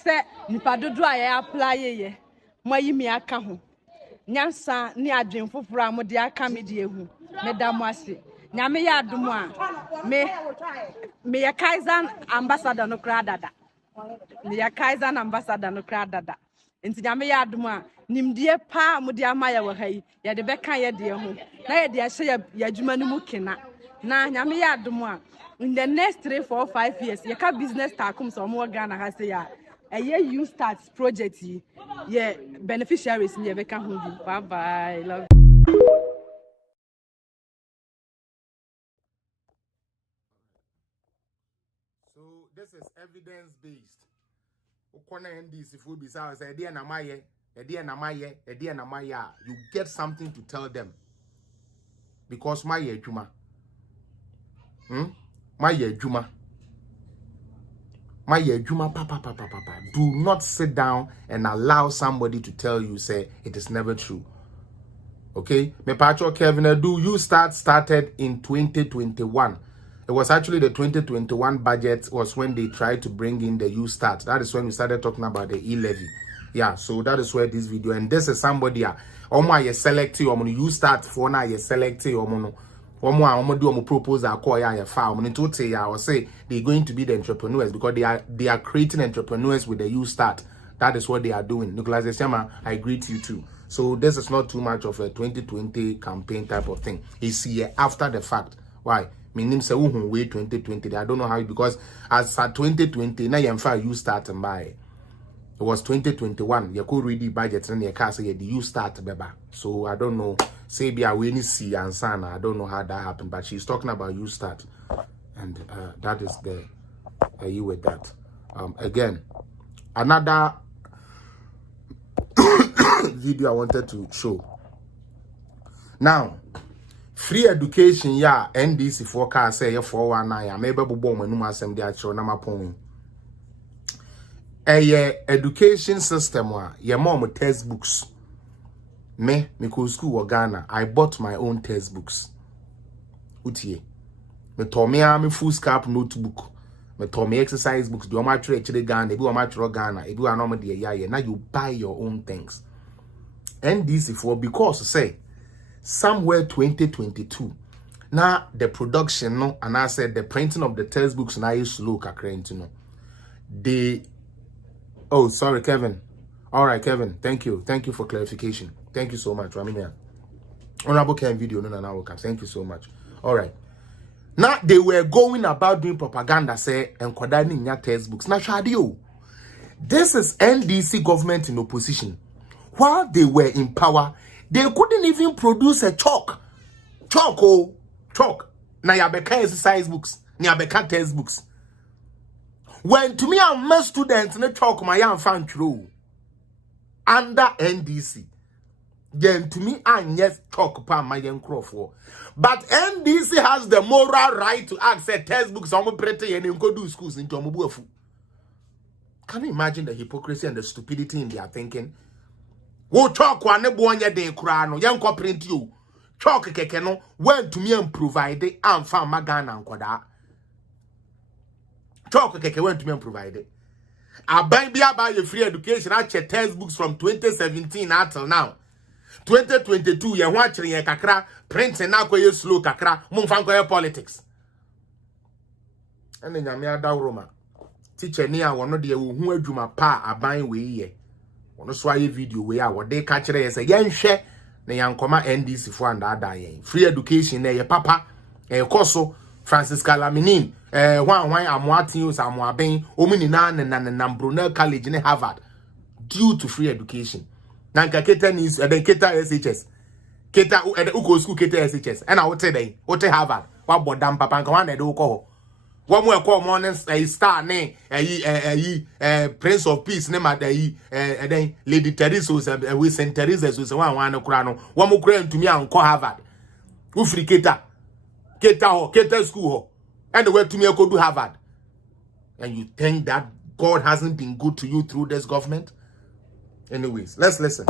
Say, Nipadudu I apply ye. Moyimi akahu. Nyansa ni adwin foforo amudia kamediehu. Medamasi. Nyame ya adumwa. Me ya Kaiser ambassador no kradada. Me ya Kaiser ambassador no kradada. Nti nyame ya adumwa. Nimdie pa mudia maya wo hai. Ya de beka ye de ho. Na ye de ahye ya adwuma no mu kena. Na nyame ya adumwa. In the next 3, 4, 5 years, you can business takum so more Ghana has say a year You Start project yeah beneficiaries in your become bye bye love. So this is evidence based. Ukona NDC if we be say dear na maye, you get something to tell them. Because my juma. My juma, papa. Do not sit down and allow somebody to tell you, say, it is never true. Okay? Me pacho Kevin Edu, You started in 2021. It was actually the 2021 budget was when they tried to bring in the You Start. That is when we started talking about the e-levy. Yeah, so that is where this video, and this is somebody, you select You Start for now, you select Omo proposal call ya file. I will say they're going to be the entrepreneurs because they are creating entrepreneurs with the You Start. That is what they are doing. Nicholas Esema, I greet you too. So this is not too much of a 2020 campaign type of thing. It's here after the fact. Why? My name say wait 2020. I don't know how, because as at 2020 now You Start and buy. It was 2021. You could read the budget and your car say the You Start beba. So I don't know. Say be a winning see and sana. I don't know how that happened, but she's talking about You Start, and that is the you with that. Again, another video I wanted to show. Now, free education, yeah. NDC forecast say 419. Maybe bubo manuma asem dia chiro na mapon. Education system wa ye mom textbooks. Me go school wa Ghana. I bought my own textbooks. Utie. Me to me full scarp notebook. Me to me exercise books. Do ma try Ghana, ebi ma try Ghana, ebi wa no me de ya. Now you buy your own things. NDC for because say somewhere 2022. Now the production no, and I said the printing of the textbooks now is slow kakra no. Oh, sorry, Kevin. All right, Kevin. Thank you. Thank you for clarification. Thank you so much. Ramina. Honorable Ken video. No. Thank you so much. All right. Now, they were going about doing propaganda, say, and kodani nya textbooks. Now, shadio. This is NDC government in opposition. While they were in power, they couldn't even produce a chalk. Chalk. Na yabeka exercise books, na yabeka textbooks. When to me I'm my students na chalk my young fan true under NDC. Then to me I'm yes chalk pa my young for. But NDC has the moral right to access textbooks on pretty and go do schools into Omubuafu. Can you imagine the hypocrisy and the stupidity in their thinking? Wo chalk one ne bonya de kura no yen ko print you. Chalk keke no went to me and provide it and found Magana and Koda. Chalk keke went to me and provide it. I buy your free education. I check textbooks from 2017 until now. 2022, you're watching your kakra, printing now you slow kakra, mumfanko politics. And then Yamia Dauroma. Teacher near one of the who juma pa a buying way ye. One sway video where what they catch it as a young share. Na yankoma NDC for and that free education na ye papa koso Francis Calaminin one amwatius amwaben omini na Brunel College in Harvard due to free education. Nanka keta nis keta SHS keta uko school keta SHS and I would say what Harvard what bodam papa nka wan do ko one more call morning star ne Prince of Peace ne ma then Lady Teresa we Saint Teresa so one okra no one mo kra ntumi anko Harvard wo free keta school ho and the way to me go do Harvard. And you think that God hasn't been good to you through this government? Anyways, let's listen.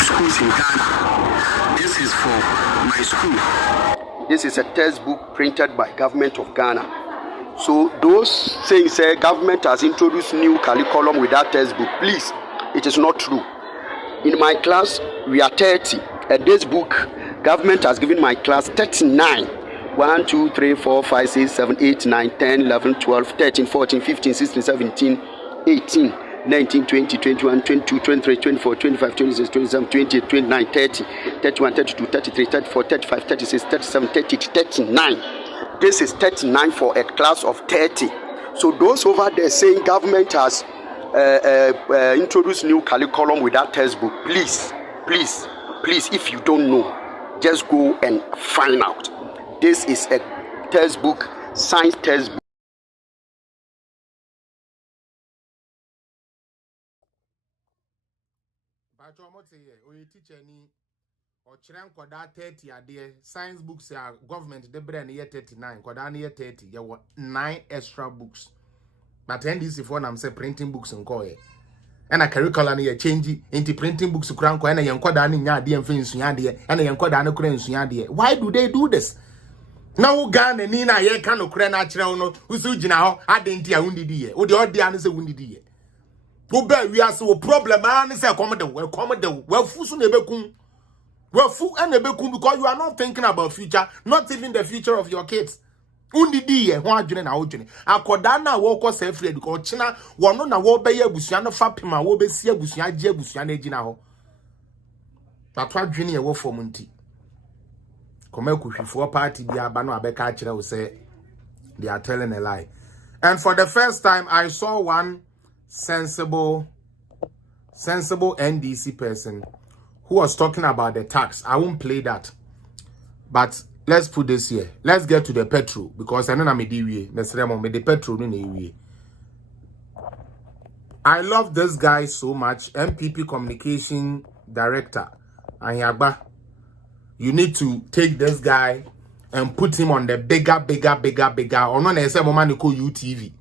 Schools in Ghana. This is for my school. This is a textbook printed by government of Ghana. So those saying say government has introduced new curriculum with that textbook, please, it is not true. In my class, we are 30. At this book, government has given my class 39. 1, 2, 3, 4, 5, 6, 7, 8, 9, 10, 11, 12, 13, 14, 15, 16, 17, 18, 19, 20, 21, 22, 23, 24, 25, 26, 27, 28, 29, 30, 31, 32, 33, 34, 35, 36, 37, 30, 39. This is 39 for a class of 30. So those over there saying government has introduced new curriculum with that textbook, please, if you don't know, just go and find out. This is a textbook, science textbook. Or Chirankoda 30 are there. Science books are government, the brand year 39, Kodani year 30. There were 9 extra books. But NDC for them say printing books and Koye. And a curriculum here change into printing books to Kranko and a young Kodani Yadi and Fins Yadi and a young Kodani Krens Yadi. Why do they do this? Now Ghana Nina ye can Ukraine natural no who's now I didn't hear wounded year. Or the audience a wounded year. Go back, we are so problem, man. Say, accommodate, well, Fusu Nebekun. Well, Fu and Nebekun, because you are not thinking about future, not even the future of your kids. Undi di one journey na ojene. Akodana woko self-read because China wano na wo be ye busuano fapima wo be sie busuan je busuan ejina ho. Tatwa dwene ye wo fom nti. Koma kuhwifo party bia ba no abeka a kire wo say they are telling a lie. And for the first time I saw one sensible NDC person who was talking about the tax. I won't play that. But let's put this here. Let's get to the petrol because I know I'm the petrol. I love this guy so much. MPP communication director. Anyagba. You need to take this guy and put him on the bigger. Or no, there's a moment call UTV.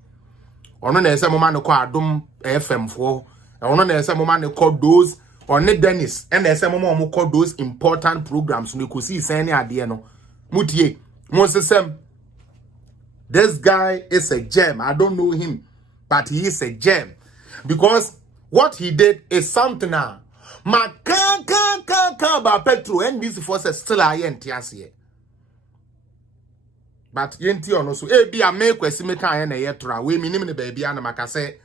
Or no, there's a moment call Adum FM4. Or no, there's a moment call those. Or ne Dennis. And there's a moment call those important programs. You could see any idea no. Mutie, Mosesem, this guy is a gem. I don't know him, but he is a gem because what he did is something now. Ma can about petrol and this forces still are here. But yenti ono so be a make kwesi me kan na yetra we minim ne baby ana makase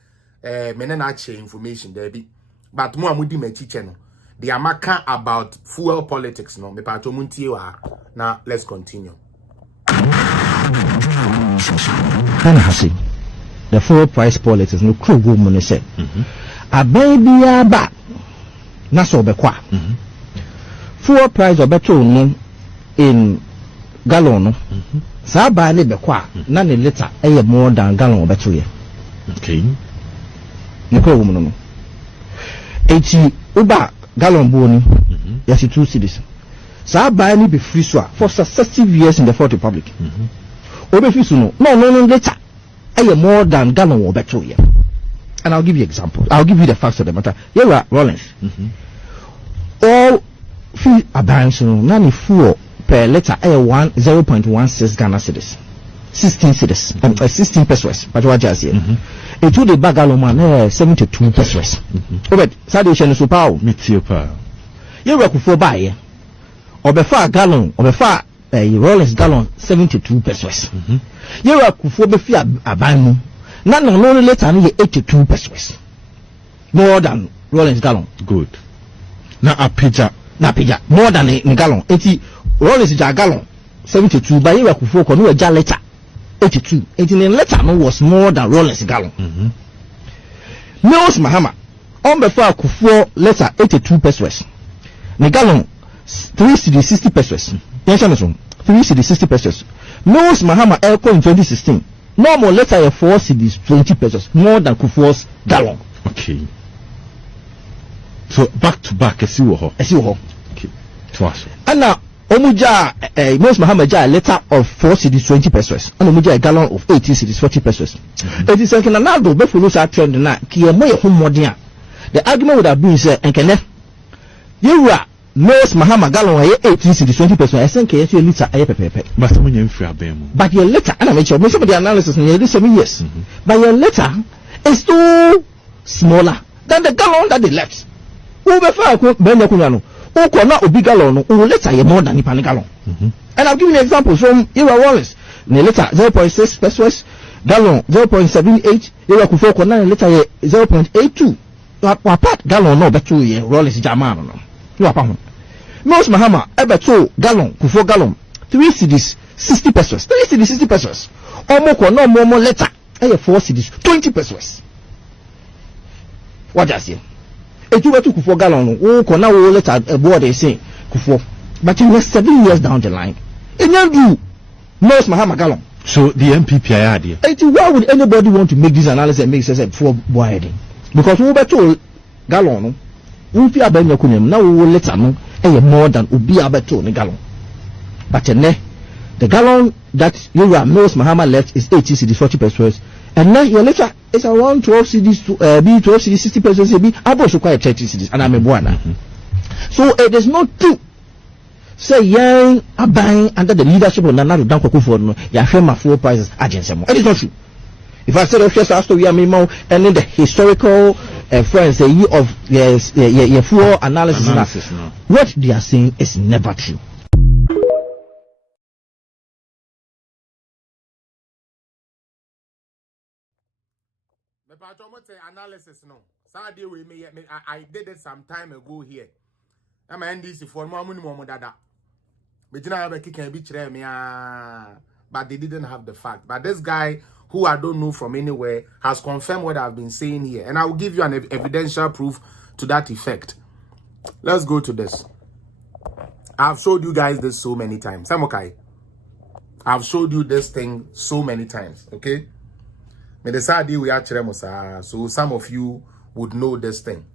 mene na che information there be but mo amudi machiche no the amaka about fuel politics no me pa to muntie wa. Now let's continue. Kana hasi the full price politics no crew go money say ababia ba na so be kwa full price obeto no in gallon no sa ba ne be kwa na ne liter eye more than gallon obeto ye okay ne crew go no eti uba gallon bo ni yes 2 cedis sa ba ne be free so for successive years in the Fourth Republic obe free so no liter eye more than gallon obeto ye. And I'll give you examples. I'll give you the facts of the matter. Here are Rollins. All fee abandons nani fuel per liter 0.16 Ghana cedis. 16 cedis. 16 pesos. But what just here? It would the bag alone 72 pesos. Obed, Sadishan super Mitiopa. You work for buy or before gallon or before a Rollins gallon 72 pesos. You work for the fee abandon. None of only later 82 pesos. More than Rollins gallon. Good. Na apija. More than a gallon. 80 Rollins is a gallon. 72. But you could focus on a jar letter. 82. 18 letter no was more than Rollins gallon. Mills Mahama. On before Kufuor letter 82 pesos. The gallon 3 cedi 60 pesos. Yes, 3 cedi 60 pesos. Mills Mahama Elko in 2016. Normal letter 4 cedis 20 pesos more than Kufuor's gallon. Okay. So back to back, I see what. Okay. Twice. And now Omuja most Muhammad letter of 4 cedis 20 pesos. And Omuja a gallon of 18 cedis 40 pesos. It is like another before our trend na kiyemoye humodia. The argument would have been said and can you are most Muhammad gallon 18 cedis 20 pesos. I think you liter pepe. But your letter, and I mentioned most of the analysis in the 7 years. But your letter is too smaller than the gallon that they left. Who before Benjakunano, who cannot be gallon, who letter more than the gallon. And I'll give you an example from Ira Wallace. The letter 0.6 pesos, gallon 0.78, Ira Kufoko, letter 0.82. Apart gallon no better ye, Wallace Jamano. You are most Mahama ever 2 gallon, Kufo gallon, 3 cedis 60 pesos, 3 cedis 60 pesos. Omoko no more letter, 4 cedis 20 pesos. What does it? If you were to Kufo gallon, oh, kona wo letter a board they say Kufo. But in the 7 years down the line, it never do most Mahama gallon. So the MPPI idea. Why would anybody want to make this analysis and make sense before widening? Because we were told gallon, we are being now we will let no more than ubi abeto ni gallon. But the gallon that you are most Muhammad left is 80 cedis 40 pesos, and now your letter is around 12 cedis to be 12 cedis 60 pesos be abo so quite 30 cedis and I'm a buana. So it is not true. Say young abang under the leadership of Nana Danko Kufuor no ya share full prices agency. It is not true. If I said of just after we are memo and then the historical friends the year of full analysis no. What they are saying is never true. Analysis no. I did it some time ago here. I'm NDC for more dada. But they didn't have the fact. But this guy, who I don't know from anywhere, has confirmed what I've been saying here. And I will give you an evidential proof to that effect. Let's go to this. I've showed you guys this so many times. I'm okay. I've showed you this thing so many times. Okay? So some of you would know this thing.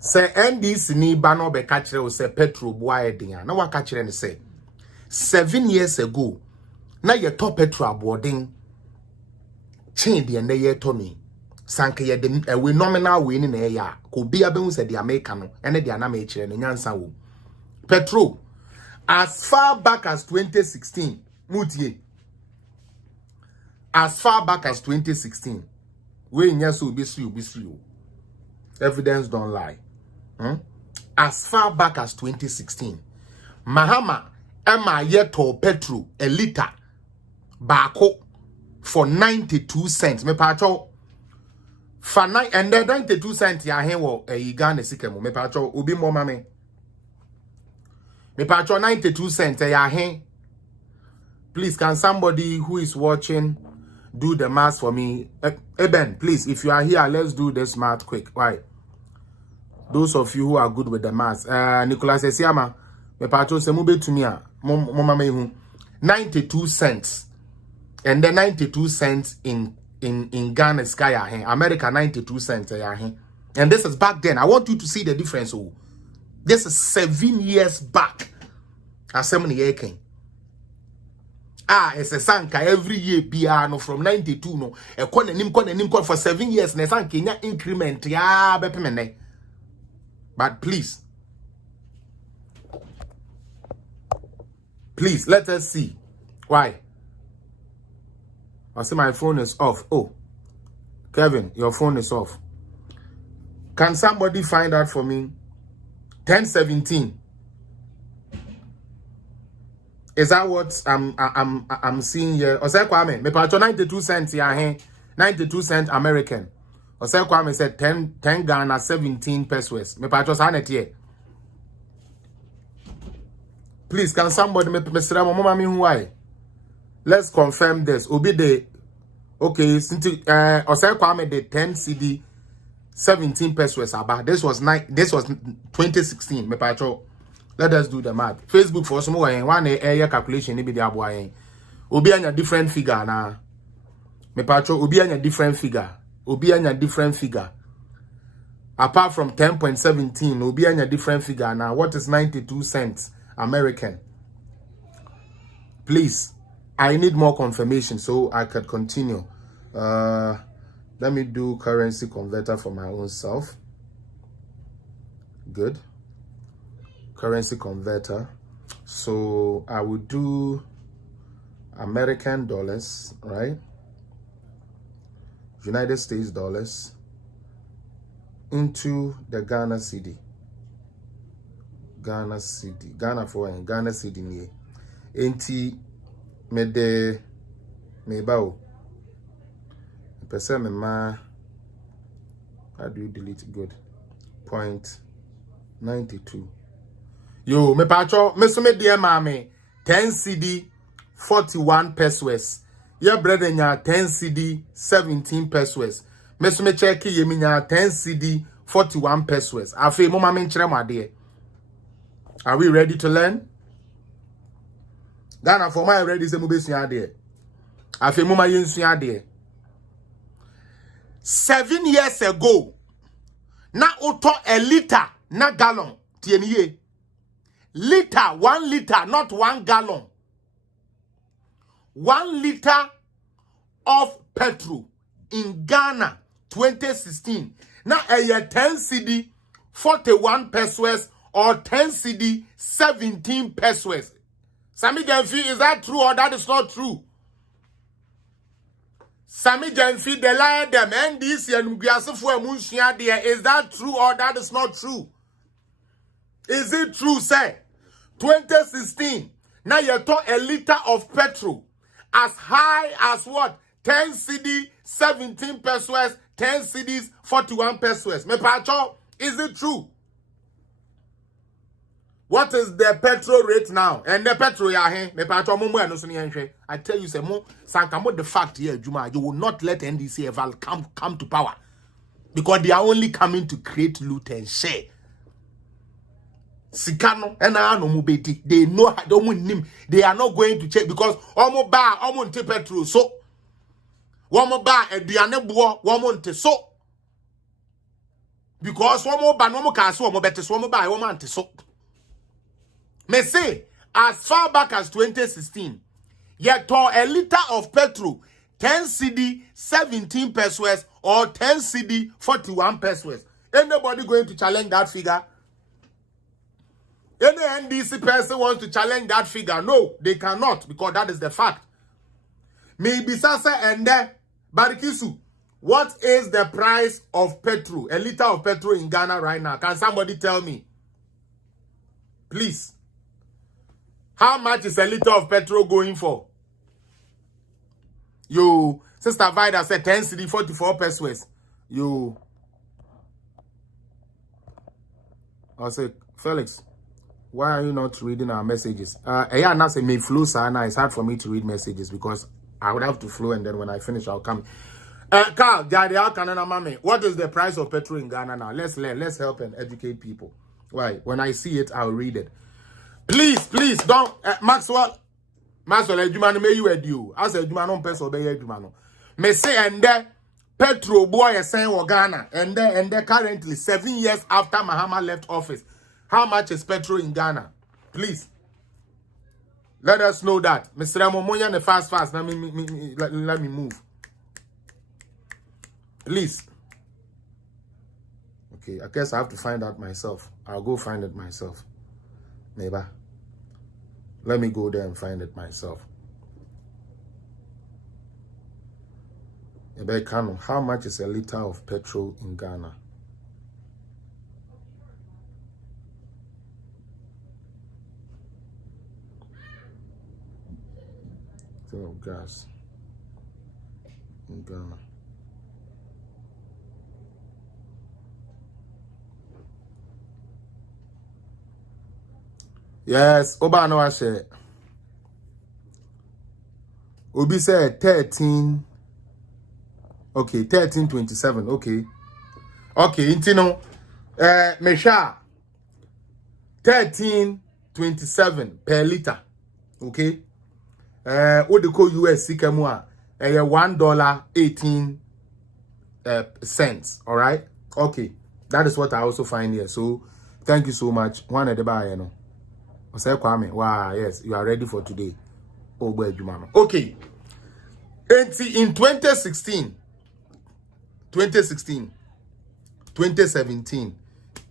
Say NDC ni bano be kachire o se petrol boy din na wa kachire ne say 7 years ago na ye top petrol boarding chain de na ye to me sanke ye de we nominal we ni na ya ko bia be hu se de America no ene de na me kire ne nyansa wo petrol as far back as 2016 mutie as far back as 2016 we nya so be see evidence don't lie. As far back as 2016, Mahama Emma yeto petrol a liter bako for 92 cents. Me pacho for and then 92 cents ya hen wo Ghana sikemu. Me pacho ubi mo mame. Me pacho 92 cents ya hen. Please, can somebody who is watching do the math for me. Eben, please, if you are here, let's do this math quick. Why? Those of you who are good with the math. Nicholas Esiama, me patro se mube to me, mama me 92 cents. And then 92 cents in Ghana sky, America 92 cents. And this is back then. I want you to see the difference. Oh, this is 7 years back. As many years came. It's a sanka every year. No from 92 no. A nim for 7 years. Ne sanka increment. Ya bepemene. But please, let us see why. I see my phone is off. Oh, Kevin, your phone is off. Can somebody find out for me? 1017. Is that what I'm seeing here? Ose Kwame, me pacho 92 cents here, 92 cents American. Ose Kwame said 10 Ghana 17 pesos. Me pacho sanet here. Please, can somebody me mama me why? Let's confirm this. Obi de okay, since Ose Kwame de 10 CD 17 pesos about. This was 2016. Me pacho. Let us do the math. Facebook for some one area calculation be the aboy. Obi anya different figure na. Me patro obi anya different figure. Obi anya different figure. Apart from 10.17, obi anya different figure now. What is 92 cents American? Please, I need more confirmation so I could continue. Let me do currency converter for my own self. Good. Currency converter. So I would do American dollars, right? United States dollars into the Ghana cedi. Ghana cedi. Ghana for Ghana cedi ni. Enti me de me bao. Person me ma. How do you delete it? Good. 0.92. Yo, me pacho, me so me dear mame, 10 CD, 41 pesos. Your brother nya 10 CD, 17 pesos. Me so me check ye mi nya 10 CD, 41 pesos. Afi mo mame nchire mo ade. Are we ready to learn? Ghana for my ready say mo be sua ade. Afi mo ma yen sua ade. 7 years ago, na auto a liter, na gallon, tieniye. Liter, 1 liter, not 1 gallon. 1 liter of petrol in Ghana 2016. Now a 10 CD 41 pesos or 10 CD 17 pesos. Sami Genfi, is that true or that is not true? Sami Genfi, the lie them NDC and Mugasifu Munshia there. Is that true or that is not true? Is it true, sir? 2016. Now you talk a liter of petrol as high as what? 10 CD, 17 pesos, 10 CDs, 41 pesos. Me pacho, is it true? What is the petrol rate now? And the petrol ya he me pacho mo no so ne I tell you say mo sankamo the fact here Juma, you will not let NDC ever come to power because they are only coming to create loot and share. Sikano and no mubeti. They know how they are not going to check because omo ba omo nte petrol so womo ba eduane bo womo nte so because womo ba no mo ka so womo bete so womo ba womo ante so. Me say as far back as 2016 yet a liter of petrol 10 CD 17 pesos or 10 CD 41 pesos. Anybody going to challenge that figure? Any NDC person wants to challenge that figure? No, they cannot because that is the fact. Maybe Sasa and Barikisu, what is the price of petrol, a liter of petrol in Ghana right now? Can somebody tell me? Please. How much is a liter of petrol going for? You, Sister Vida said 10 CD 44 pesos. You. I said, Felix. Why are you not reading our messages? Yeah, now say me flu sana. It's hard for me to read messages because I would have to flow, and then when I finish, I'll come. Carl, Daddy, Mami, what is the price of petrol in Ghana now? Let's learn. Let's help and educate people. Why? When I see it, I'll read it. Please don't. Maxwell, Ejumano, may you edu. As Ejumano, peso, be Ejumano. Me say, and there, petrol boy is saying Ghana, and there currently 7 years after Mahama left office. How much is petrol in Ghana? Please. Let us know that. Mr. Momoya, the fast. Let me move. Please. Okay, I guess I have to find out myself. I'll go find it myself. Maybe. Let me go there and find it myself. How much is a liter of petrol in Ghana? Of gas in Ghana. Yes, Oba no ashe. Obi said 13. Okay, 13.27. Okay, intino. Mesha 13.27 per liter. Okay. What they call US Sikamua, $1.18. All right. Okay, that is what I also find here. So, thank you so much. One at the bar, you know. Kwame, wow, yes, you are ready for today. Oh, boy, Jumano. Okay. In 2016, 2017,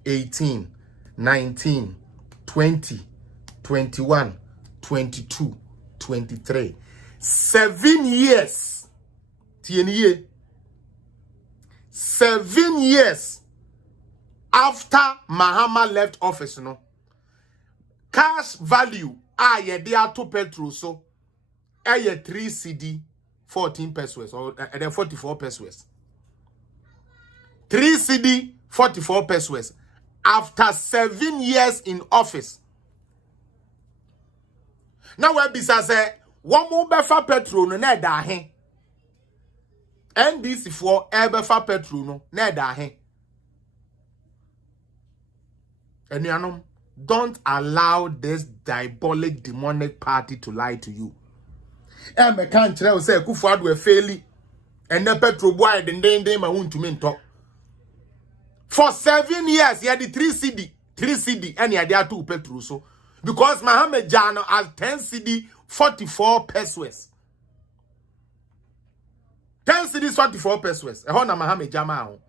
18, 19, 20, 21, 22, 23. 7 years. 7 years after Mahama left office, no. Cash value ye there to petrol so 3 CD 14 pesos or 44 pesos. 3 CD 44 pesos after 7 years in office. Now we bisa say one more befa petrol no na da he. NDC for befa petrol no na da he. Enuanom, don't allow this diabolic demonic party to lie to you. Me can't tell say Kufuor we faili and the petrol boy den ma won to me talk. For 7 years he had the 3 CD and he had there 2 petrol so because Mohammed Jano has 10 CD 44 pesos. 10 CD 44 pesos. E ho na Mohammed Jama ho.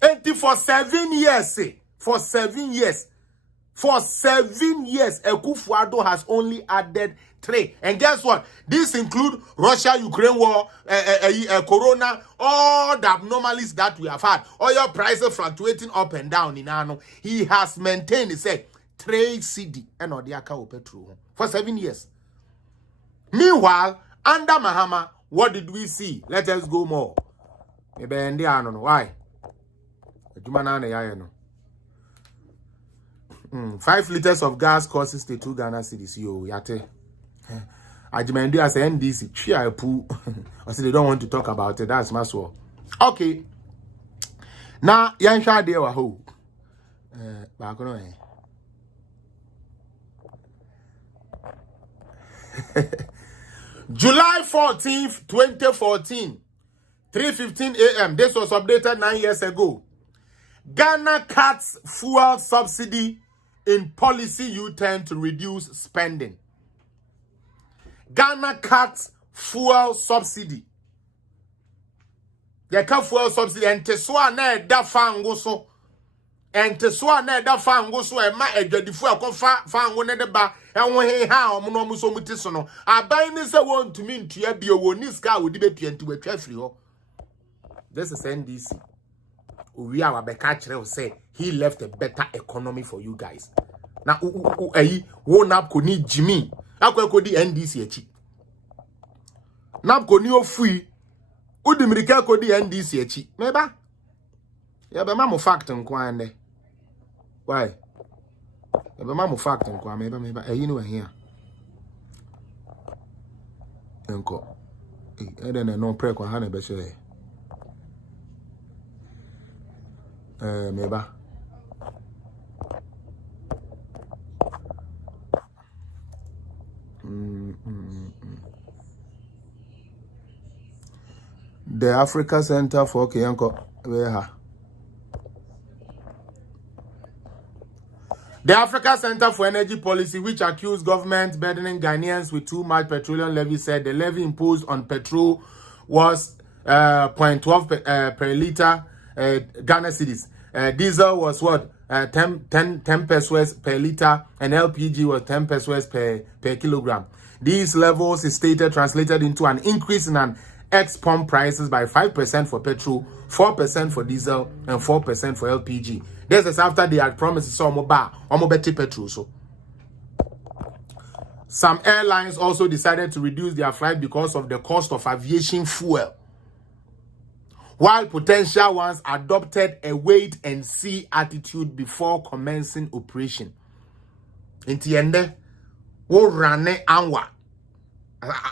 And for 7 years say for 7 years. For 7 years, Kufuor has only added 3. And guess what? This include Russia-Ukraine war, Corona, all the abnormalities that we have had. Oil prices fluctuating up and down in Ano. He has maintained, he said, 3 CD and Odiaka petrol for 7 years. Meanwhile, under Mahama, what did we see? Let us go more. Why? 5 liters of gas costs 62 Ghana cedis. Yo, yate. Ajimendu as NDC. Chia poo. I said they don't want to talk about it. That's my sword. Okay. Now, Yansha de waho. July 14th, 2014, 3:15 a.m. This was updated 9 years ago. Ghana cuts fuel subsidy in policy U-turn to reduce spending. Ghana cuts fuel subsidy. They cut fuel subsidy and teswa na da fango so. And teswa na da fango so e ma edwadifu akofa fango ne de ba enwo he ha omo no so muti so no. Aban ni se won tumi ntua bi o ni ska wo di betua ntu watwa firi ho. This is NDC. We are say he left a better economy for you guys. Now, won't up could need Jimmy. I could the NDC. Nap could you free. Would the America could the NDC? Maybe. Yeah, but mamma fact and quine. Why? Yeah, but mamma fact and quine. Maybe, you know, here. Uncle. then no prayer kwa hana beshe. Meba. The Africa Center for Kiyanko. The Africa Center for Energy Policy, which accused government burdening Ghanaians with too much petroleum levy, said the levy imposed on petrol was 0.12 per liter Ghana cedis. Diesel was what? 10 pesos per liter, and LPG was 10 pesos per kilogram. These levels is stated translated into an increase in an ex-pump prices by 5% for petrol, 4% for diesel, and 4% for LPG. This is after they had promised some better petrol. So some airlines also decided to reduce their flight because of the cost of aviation fuel, while potential ones adopted a wait-and-see attitude before commencing operation. In the end, we ran anwa.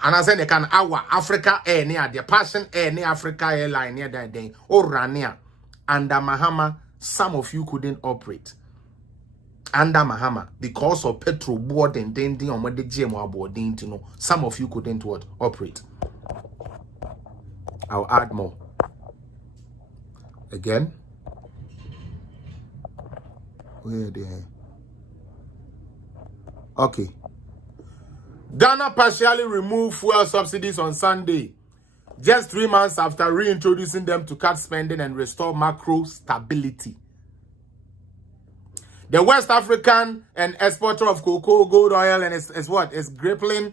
And I said they can our Africa Air near the Passion Air near Africa Airline near that day. Or Rania. Under Mahama, some of you couldn't operate. Under Mahama, because of petrol board and denting on what the GMO board didn't know. Some of you couldn't what operate. I'll add more. Again. Where they? Okay. Ghana partially removed fuel subsidies on Sunday, just 3 months after reintroducing them to cut spending and restore macro stability. The West African and exporter of cocoa, gold oil, and is grappling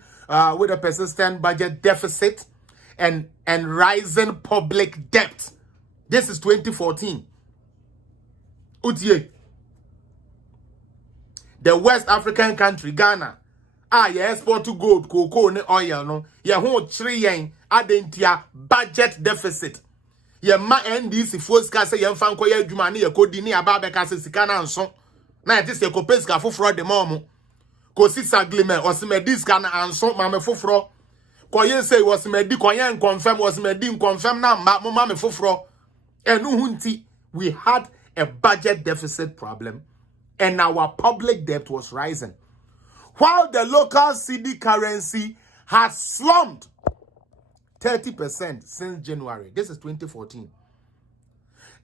with a persistent budget deficit and rising public debt. This is 2014. Utie. The West African country, Ghana. You export to gold, cocoa, and oil, no. You hold 3 yen, adentia budget deficit. You ma NDC force case, you fan koya jumani, you kodini ababe kase sikana anson. Na it is a copeska for fraud the momo. Kosi saglime, was me discana anson, mame for fraud. Koye say was me di koyen confirm, was me dim confirm na mame for fraud. And hunti, we had a budget deficit problem, and our public debt was rising. While the local cedi currency has slumped 30% since January. This is 2014.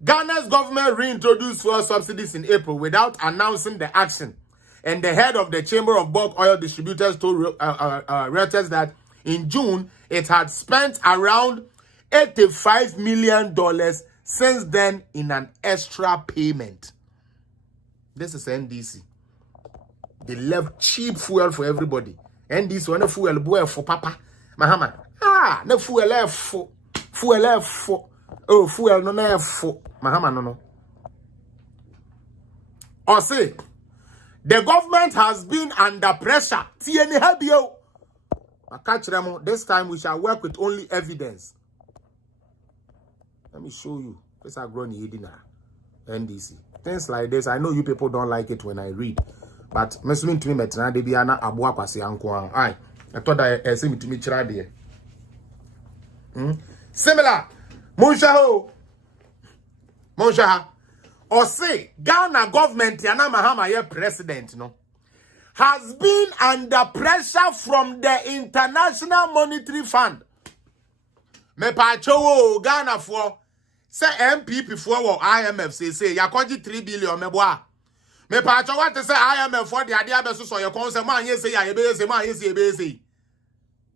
Ghana's government reintroduced fuel subsidies in April without announcing the action. And the head of the Chamber of Bulk Oil Distributors told Reuters that in June, it had spent around $85 million since then in an extra payment. This is NDC. They left cheap fuel for everybody. And this one fuel boy for Papa. Mahama. No fuel left for. Fuel left for. Oh, fuel no left for. Mahama no. Or say, the government has been under pressure. This time we shall work with only evidence. Let me show you. This are grown NDC. Things like this. I know you people don't like it when I read. But mesumin to me metina de biana abua kwase anko ai I thought that me to me chira de similar Monsha or say Ghana government yana Mahama ye president no has been under pressure from the International Monetary Fund. Me pa chowo Ghana for say MPP for IMF say yakoji 3 billion me boa. Me pa cho what say IMF for the idea be so your concern man say ya say man say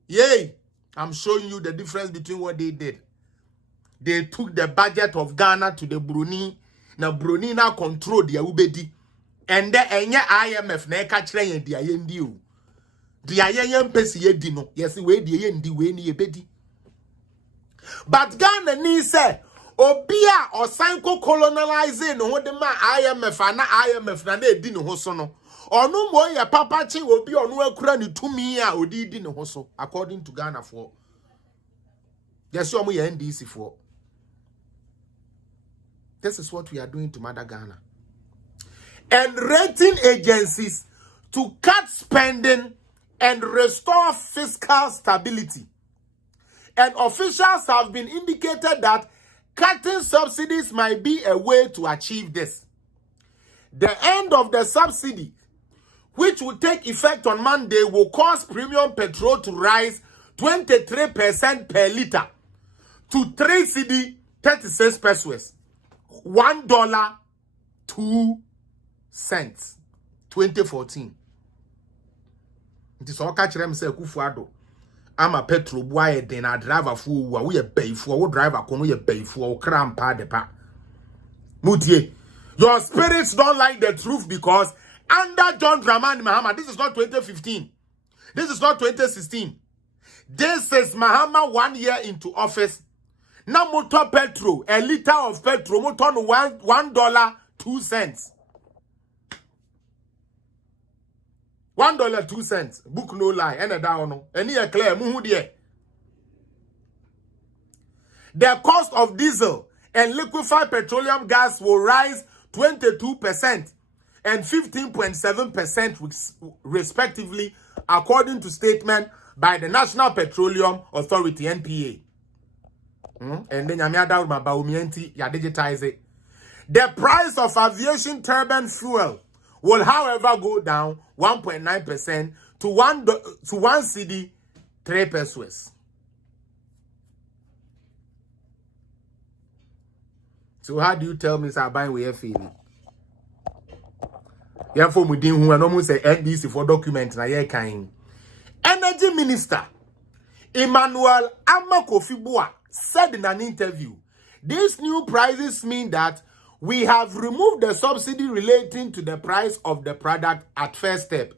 yay, I'm showing you the difference between what they did. They took the budget of Ghana to the Brunei. Now Brunei now control the ubedi. And then IMF na catch yen dia yendi o. Dia yen pesi yedi no. Yes we dia yendi we ni ebedi. But Ghana ni say Obia or Sanko colonizing no de ma IMF na IMF na edi no so no. Onu mo ya papa chi obi onu akura ni tumi a odi di no so according to Ghana for. Yes you ya NDC for. This is what we are doing to Mother Ghana. And rating agencies to cut spending and restore fiscal stability. And officials have been indicated that cutting subsidies might be a way to achieve this. The end of the subsidy, which will take effect on Monday, will cause premium petrol to rise 23% per litre to 3 cedi 36 pesos, $1.02, 2014. It is all catch them say Kufuado. I'm a petrol boy, then a driver fool, we a pay for driver, come we a pay for cram pa. Mutie, your spirits don't like the truth because under John Dramani Mahama, this is not 2015, this is not 2016. This is Mahama 1 year into office. Now motor petrol, a liter of petrol, motor $1.02. $1.02. Book no lie. Any down. Any clear. The cost of diesel and liquefied petroleum gas will rise 22% and 15.7% respectively, according to statement by the National Petroleum Authority (NPA). And then ya digitize it. The price of aviation turbine fuel will, however, go down 1.9% to 1 cedi 3 pesos. So how do you tell me sir buying with feeling? Yeah, for who and almost say NDC for document na ye kind. Energy Minister Emmanuel Amakofibua said in an interview, these new prices mean that we have removed the subsidy relating to the price of the product at first step.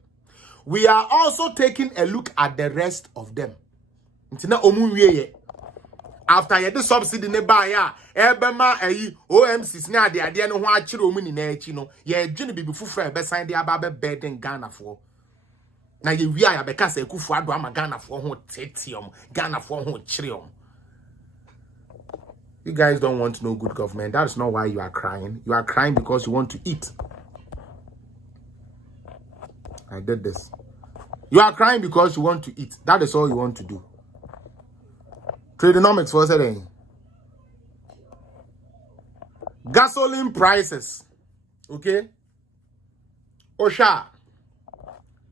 We are also taking a look at the rest of them. After you the subsidy ne buy ya, ebema OMCs na ade no ho akire omu na echi no, ye dwene bibi fufura ebe sign de aba be burden Ghana for. Na ye wi aya be ka se kufu ado ama Ghana for ho tetiom, Ghana for ho chireom. You guys don't want no good government. That's not why you are crying. You are crying because you want to eat. I did this. You are crying because you want to eat. That is all you want to do. Tradenomics for saying. Gasoline prices. Okay? Osha.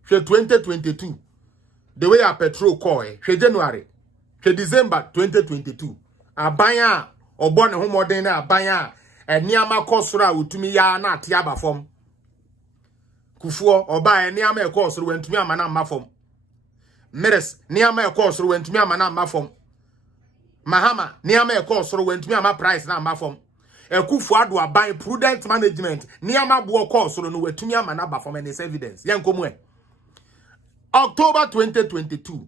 For 2022. The way our petrol call. For January. For December 2022. Abaya. Obone ho modern na abaya eniama kosoro utumi ya na atiaba fom kufuo oba eniama ekosoro wentumi amana amma fom meres niama ekosoro wentumi amana amma fom mahama niama ekosoro wentumi ama price na amma fom ekufu ado aban prudent management niama bo kosoro no wentumi amana ba fom and is evidence yankomu October 2022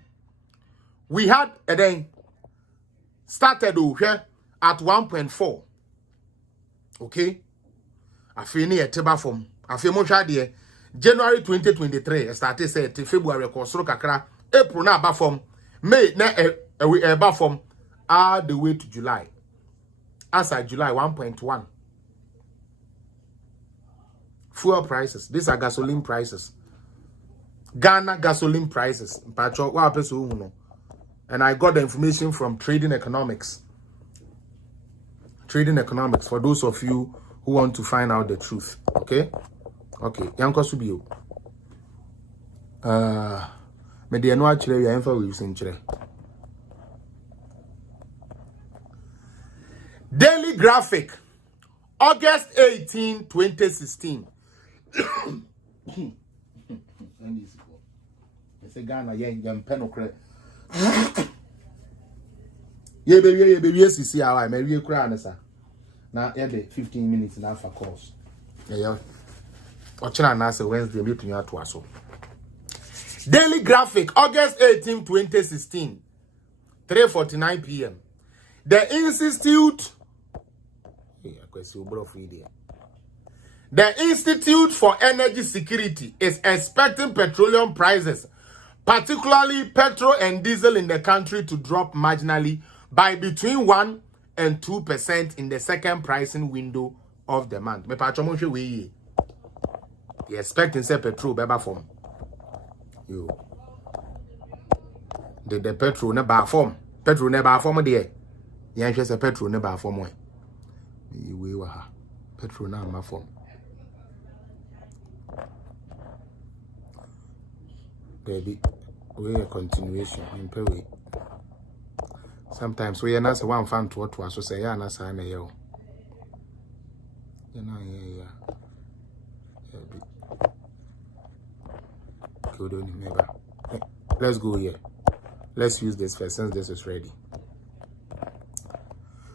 we had and then started here at 1.4. Okay? Afini eteba from afimo hwade January 2023 started say February kosoro kakra, April na ba from, May na ba from all the way to July. As at July 1.1. Fuel prices. These are gasoline prices. Ghana gasoline prices. And I got the information from Trading Economics. Trading Economics, for those of you who want to find out the truth. Okay? Okay. Yanko Subio. Mediano actually, I info using today. Daily Graphic, August 18, 2016. Ghana, baby, yes, you see how I may cry, now, 15 minutes now for course. Yeah, Wednesday, meeting you to Daily Graphic, August 18, 2016, 3:49 p.m. The Institute for Energy Security is expecting petroleum prices, particularly petrol and diesel in the country, to drop marginally by between 1 and 2% in the second pricing window of the month. Me patromo we expecting say petrol beba form. The petrol na ba form. petrol never form there. Yan just a petrol never form one. We were petrol now my form. Baby, we a continuation in Peru. Sometimes we are not one fan to what was so say, and as I know. You know, yeah. Let's go here. Let's use this first since this is ready.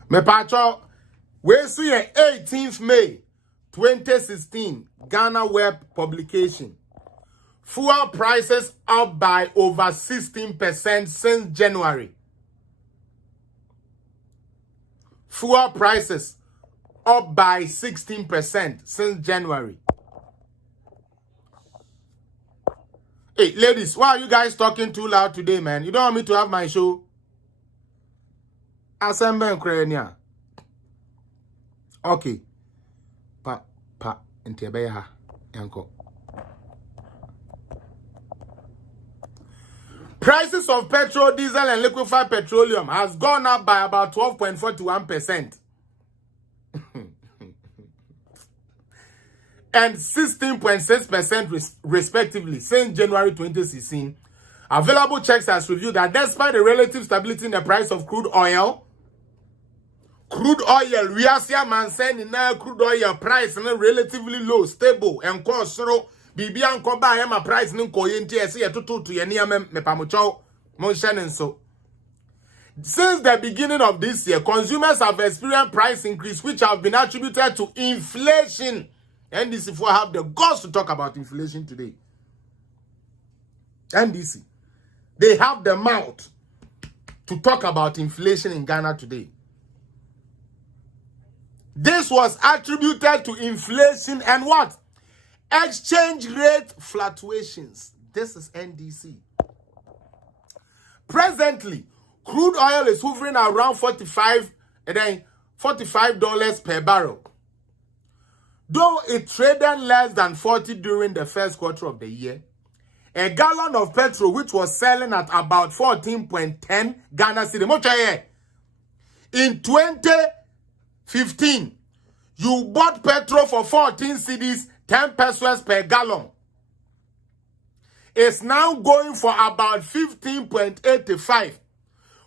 Me pacho, we see 18th May 2016 Ghana Web publication. Fuel prices up by over 16% since January. Fuel prices up by 16% since January. Hey, ladies, why are you guys talking too loud today, man? You don't want me to have my show? Assemble Ukraine. Okay. Pa, Intebeha, Yanko. Prices of petrol, diesel, and liquefied petroleum has gone up by about 12.41% and 16.6% respectively since January 2016. Available checks has revealed that despite the relative stability in the price of crude oil, we are seeing man saying now crude oil price relatively low, stable, and cost zero. Bibi anko ba ya ma price ni nko ye nti ese ye tutu ye ne me pamocho mo hye so. Since the beginning of this year, consumers have experienced price increase which have been attributed to inflation. NDC for have the guts to talk about inflation today. NDC, they have the mouth to talk about inflation in Ghana today. This was attributed to inflation and what? Exchange rate fluctuations. This is NDC. Presently, crude oil is hovering around $45 per barrel. Though it traded less than 40 during the first quarter of the year, a gallon of petrol, which was selling at about 14.10 Ghana cedi. In 2015, you bought petrol for 14 cedis, 10 pesos per gallon. It's now going for about 15.85.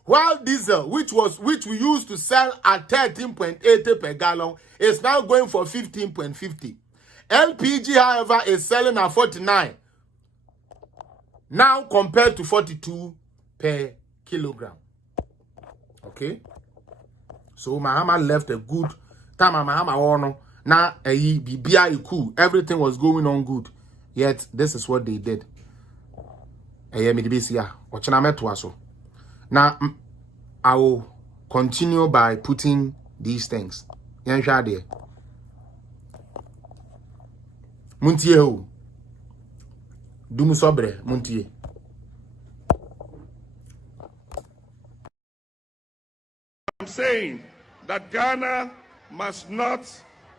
While diesel, which we used to sell at 13.80 per gallon, is now going for 15.50. LPG, however, is selling at 49. Now compared to 42 per kilogram. Okay? So Mahama left a good time. Mahama ono na BBI cool. Everything was going on good. Yet this is what they did. Now I will continue by putting these things. Muntie ho. Dumu sobre muntie. I'm saying that Ghana must not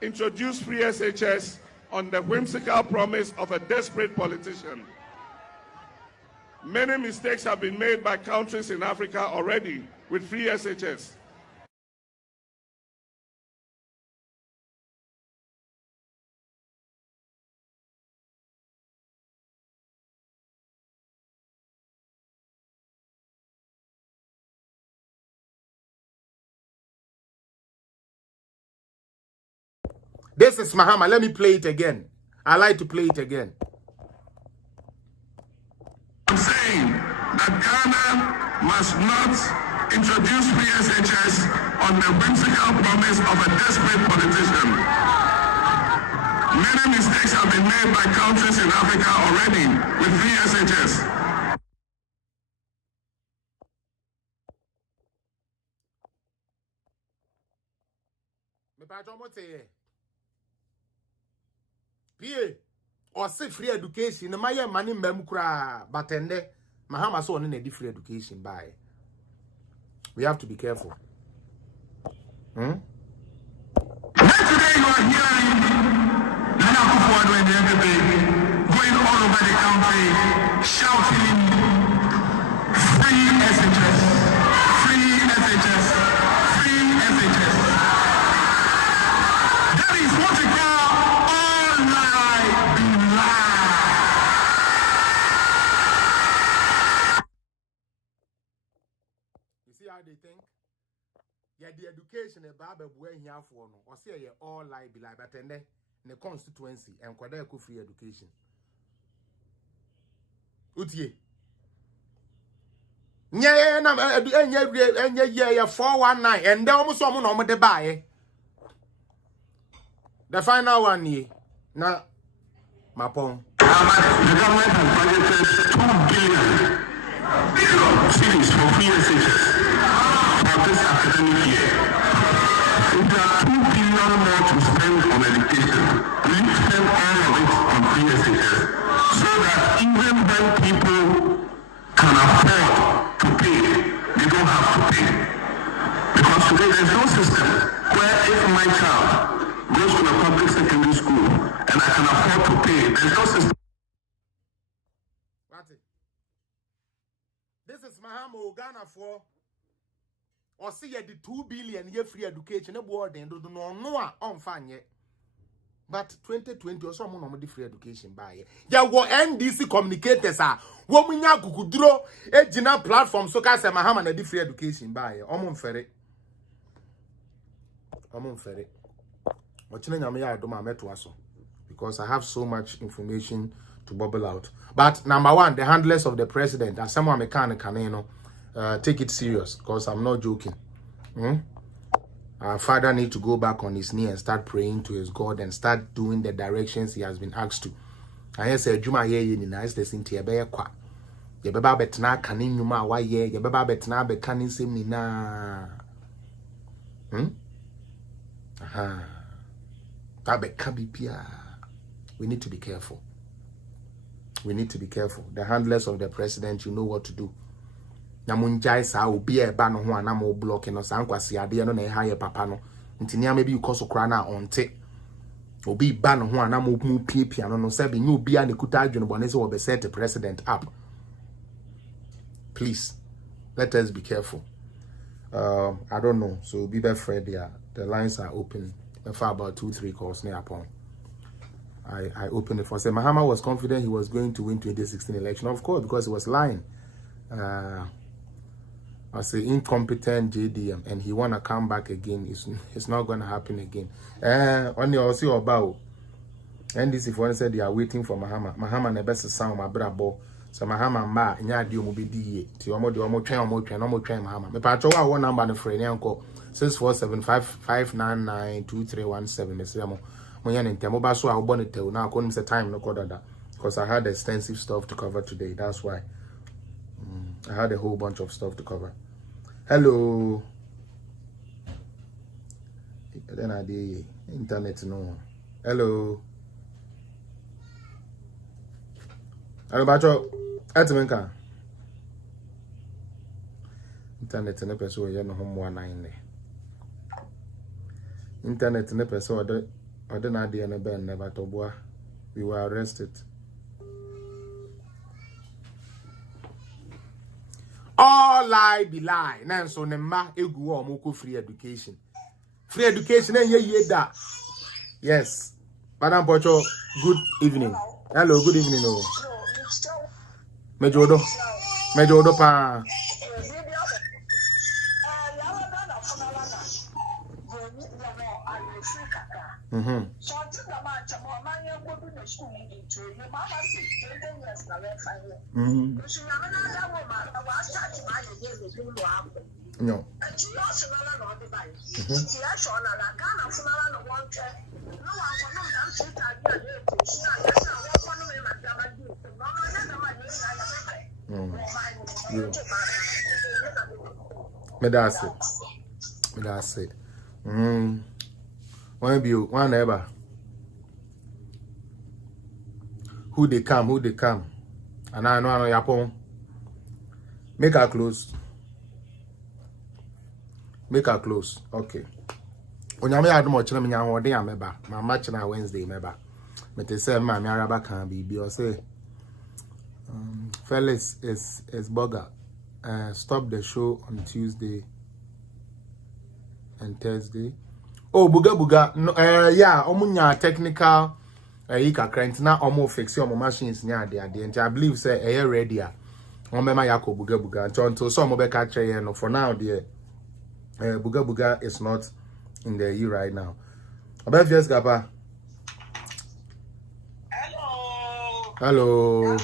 introduce free SHS on the whimsical promise of a desperate politician. Many mistakes have been made by countries in Africa already with free SHS. This is Mahama. Let me play it again. I like to play it again. I'm saying that Ghana must not introduce free SHS on the whimsical promise of a desperate politician. Many mistakes have been made by countries in Africa already with free SHS. Or say free education, my money memukra, but ende Mahama so on a free education by. We have to be careful. Today you are hearing Nana Akufo-Addo and everybody going all over the country shouting free SHS, free SHS, free SHS. That is what we call all lie be lie. You see how they think? Yeah, the education a Baba Bue here for no, or say all lie be lie, but then the constituency and Quadeco free education. Utie. Yeah, 419, and there almost someone on the buy. The final one, ye. Now, my pong. The government has budgeted 2 billion cities for free SHS for this academic year. If there are 2 billion more to spend on education, we spend all of it on free SHS so that even when people can afford to pay, they don't have to pay. Because today there's no system where if my child goes to a public secondary school and I can afford to pay, there's no system. This is Mahamo Ghana for or see the 2 billion year free education a board and do no on fine. But 2020 or someone on the free education by ya wo NDC communicators are woman ya kukudro a general platform so can say Mahama na the free education by omon ferry. Watching ya do my metwaso because I have so much information to bubble out. But number one, the handlers of the president, as someone mechanic can take it serious because I'm not joking. Our father need to go back on his knee and start praying to his God and start doing the directions he has been asked to. I said, Juma ye ni nice the Cynthia be kwa. Ye beba betna kanin yuma wa ye, ye beba betna be kanin sim ni na. We need to be careful. We need to be careful. The handlers of the president, you know what to do. Namunjai sa obi e ba no ho ana mo block no sa nkwase ade no na e haye papa no ntinia maybe because okra na onte obi ba no ho ana mo mu piepia no se be nyu obi a ne kuta adwene bone se wo be set the president up. Please let us be careful. I don't know, so be afraid there. The lines are open for about 2-3 calls near upon. I opened it for say Mahama was confident he was going to win 2016 election, of course, because he was lying. I say incompetent JDM and he wanna come back again. It's not gonna happen again. Only also about NDC for said they are waiting for Mahama. Mahama the best sound my brabo. So Mahama ma nya di omo be di ti omo twen Mahama. Me pa cho wa one number no friend yanko 64755992317 mesemo. Mo yan ntem ba so a wo tel na ko nim say time no ko dada because I had extensive stuff to cover today. That's why. I had a whole bunch of stuff to cover. Hello. Then I did internet no. Hello. Hello, Bacho. Atimenka. Internet ne person we no homo 9 ne. Internet ne person ode na de ne ben ne batoboa. We were arrested. All lie be lie. Nanso ne ma egu o moko free education. Free education ye da. Yes. Madam Pocho, good evening. Hello, good evening. Oh. Mejodo pa. No. That's it. One ever. Who they come. And I know Yapon. Make her close. Okay. When you had much, I'm going to remember. My match on Wednesday, remember. But they say, my Araba can be or say, Fellas is bugger. Stop the show on Tuesday. and Thursday. Oh, buga. No, yeah, omunya technical. You can current now almost fix your machines near the and I believe say a ready. Remember Yako buga until some of catch no for now the buga is not in the year right now. About yes Gaba. Hello.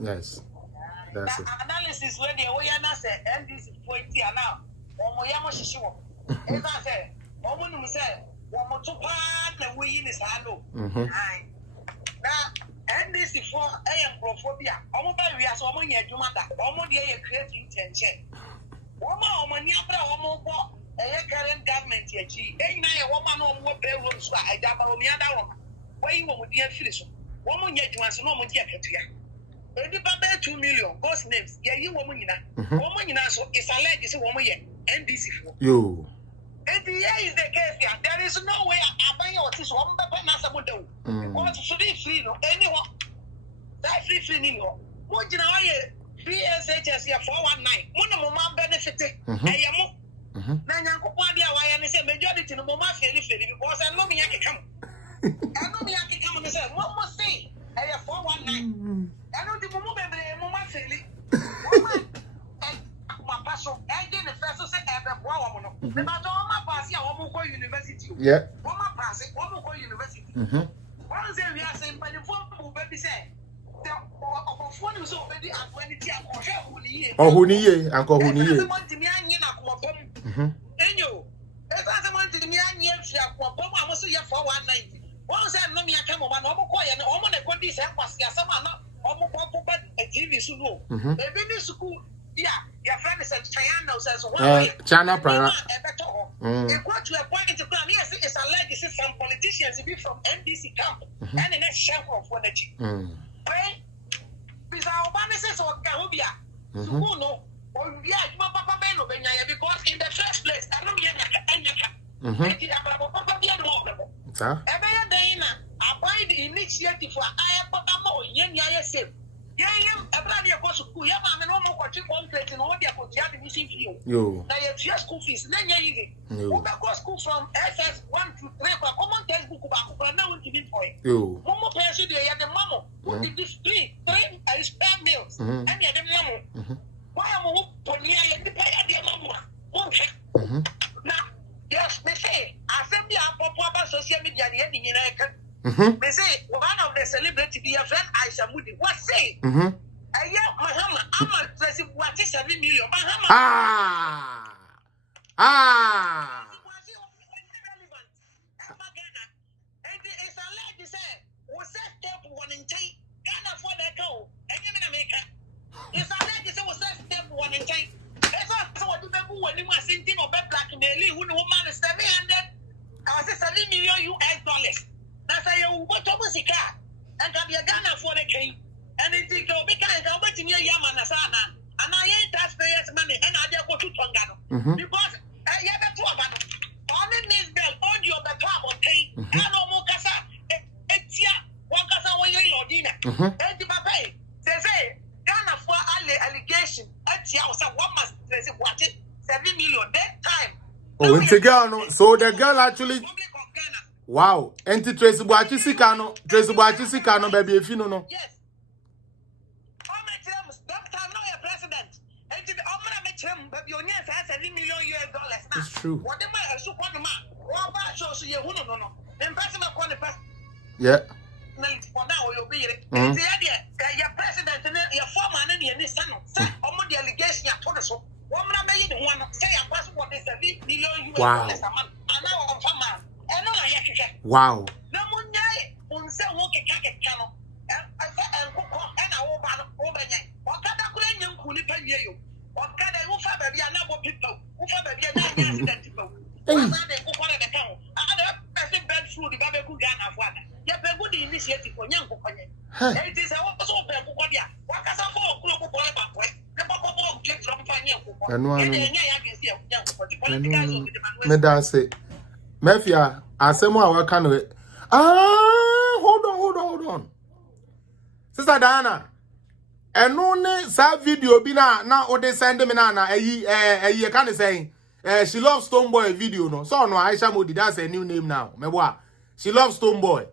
Yes. That's it. Analysis when the Oyana said NDC point now. Omoyamo Shishiwo. As I said, Omonum said, Womotupa, the way in his handle. Now, NDC for Prophobia. Omoba, we are so many Jumata. Omodia create intention. Omaniabra, Omobo, a current government here. Ain't a woman on what they will swat a double on the other one. Why you won't be a finish? Woman yet wants no more yet. 2 million ghost names. Yeah, you woman so it's a legacy woman NDC for you. And is the case here. There is no way I buy your tissue. I'm not going to because free no anyone. That free no. What you know, PSHS here 419. One of my benefit. I am. Nanyakupadia, why I say majority no more fairly because I know me I can come. I know me I can come and say, what must say? I have 419. I know the moment fairly. My passion, I didn't first say ever. The Madonna Passia, Omo University. Yeah. Oma Pass, Omo University. One day we are saying, but the phone will be said. The phone is already at 20 or Huni, Uncle Huni. And you, if I want to me, I must say 419. Once I know me, I come on Omo and Omo the Condis and Passia, Omo a TV Sulu. A school, yeah, your friend is a China says one China Para. It got to a point to come. Yes, it's a legacy from politicians be from NDC camp and the next chef of energy. Right? Because our promises or Kahubia, no, or we are Papa Beno Benya because in the first place, I don't get anything. Every day, I buy the initiative for I am Papa Yenya Sip. Yeah, a brother goes to school. Yeah, I'm no more watching one plate in all the Kotiati missing field. Now, you have school fees, then you're easy. You go school from SS1 to 3 for common textbook about now to be for you. Momo person, you have the mama who did this 3 spare meals, and you have the mama. Why am I putting the pay at the mama? Now, yes, they say, I send me a pop social media the ending in they say one of the celebrity be a friend I Samudi. What say? I am Mahama. I'm a president. What is 7 million? Mahama. And it's a lady say, was that step 1 in 10? Ghana for the go. And you're gonna make it. It's a lady say, was that step 1 in 10? That's what you remember when you were sitting or blackmail who the woman is 700. I was $7 million US. That's how you want to music and can be a Ghana for the king. And it will be kind of waiting here, Yamanasana. And I ain't taxpayers' money, and I dare go to Tongano. Because I have a 12. Only Miss Bell, audio the top of king. And no more Casa, Etia, Wakasa, or dinner. And the Papa, they say, Ghana for allegation. Etia was a 1 must watch it 7 million that time. Oh, it's a girl. So the girl actually. Wow, enti Tracy Boachisika no baby if you know. Yes. That time no president. Enti the omna make him baby only $7 million now. It's true. What am I so kwanu ma? Wa ba show so ye hu no. Them person ma kwanu person. Yeah. For now you be it. Enti your president your former na ni sano. Say omo the allegation ya to so. Omna me yi the one say ya pass what is $7 million a month. And now on farmer. Wow. No munye unse woke kake kano. And cook and a woman over there. What can I claim you could pay you? What can I offer baby and number people? Offer baby and people. What's that they cook on the town? Other person bed food the baby could get a water. You have a good initiative for young company. It is also open for what ya. What can I for global politics? The Papa get from finding and one. Say. Mafia, asemo a waka no. Hold on. Sister Diana. eno ne sa video bi na ode send me na eyi can say she loves Stoneboy video no. So no Aisha Modi, that's a new name now. Meboa. She loves Stoneboy.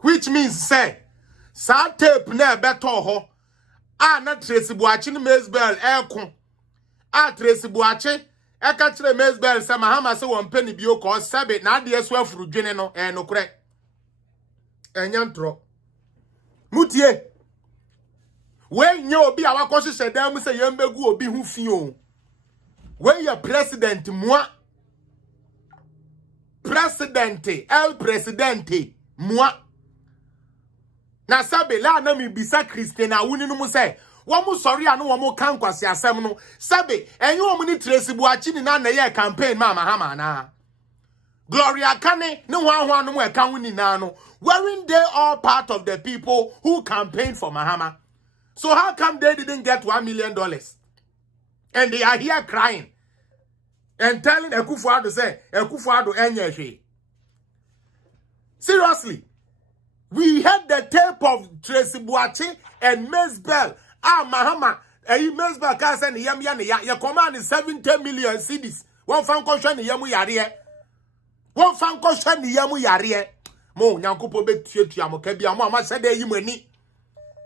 Which means say sa tape na beto ho. Na Tracy Buachi ni Mesbel ekon. Tracy Buachi eka kire Mesbel say Mahama say won penny bio ko sabe na de so afuru dwene no no kure. Enyantro. Mutie. When you be our conscious said them say yembegu obi hu fi o. When your president moi presidente el presidente moi na sabe la na mi bisa Christiana wuni no mu say wo mu sorry anu wo mu kan kwase asem no sabe enye wo mu ni Tracy Buachi ni na ye campaign ma Mahama na Gloria Kane ne ho anu mu e kan wuni na no weren't they all part of the people who campaigned for Mahama? So how come they didn't get $1 million? And they are here crying and telling Ekufuado say Ekufuado enyeshi. Seriously, we had the tape of Tracy Buachi and Mesbel. Mahama, Mesbel can send yam ya command is 70 million cedis. One fan question yamu yariye. One fan question yamu yariye. Mo nyankupo be tietu ya mo kebi amo ama said yi mani.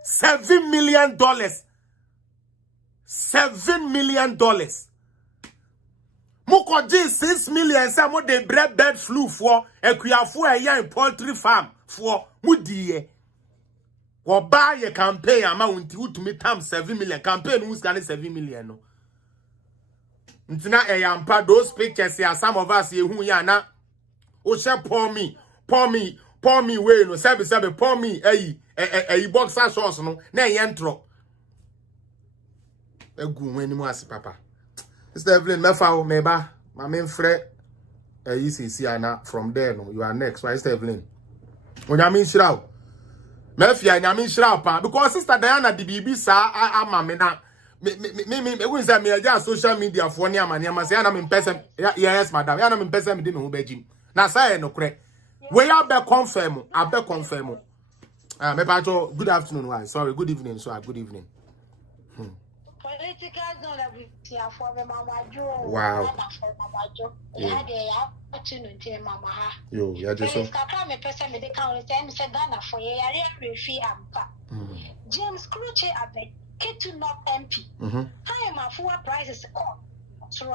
$7 million. $7 million. Moko ji 6 million say mo de bird flu for ekuafo eyan poultry farm for mudiye. Wo buy a campaign amount utumi tam 7 million campaign who's gonna 7 million no. Ntina eyampa those pictures here some of us ye hu ya na o she pour me way no sabe pour me boxer shorts no na yentro egu wani mu ase papa Mr. Evelyn mefa o meba ma me mfre ECC ana from there no you are next right Mr. Evelyn onyame nshira o mafia nyame nshira pa because Sister Diana the bibi sa ama me na me we say me aja social media for ni amani amase ya na me person yes madam ya na me person me de me ho bagim na say no kre we are be confirm abe confirm me pato good afternoon why sorry good evening so good evening political zone that we see for me mama jo wow yeah they opportunity mama ha yo ya just so ka me person me dey count say me say Ghana for ye yare refi ampa James Kruche abe Ketu North MP hi ma for prices so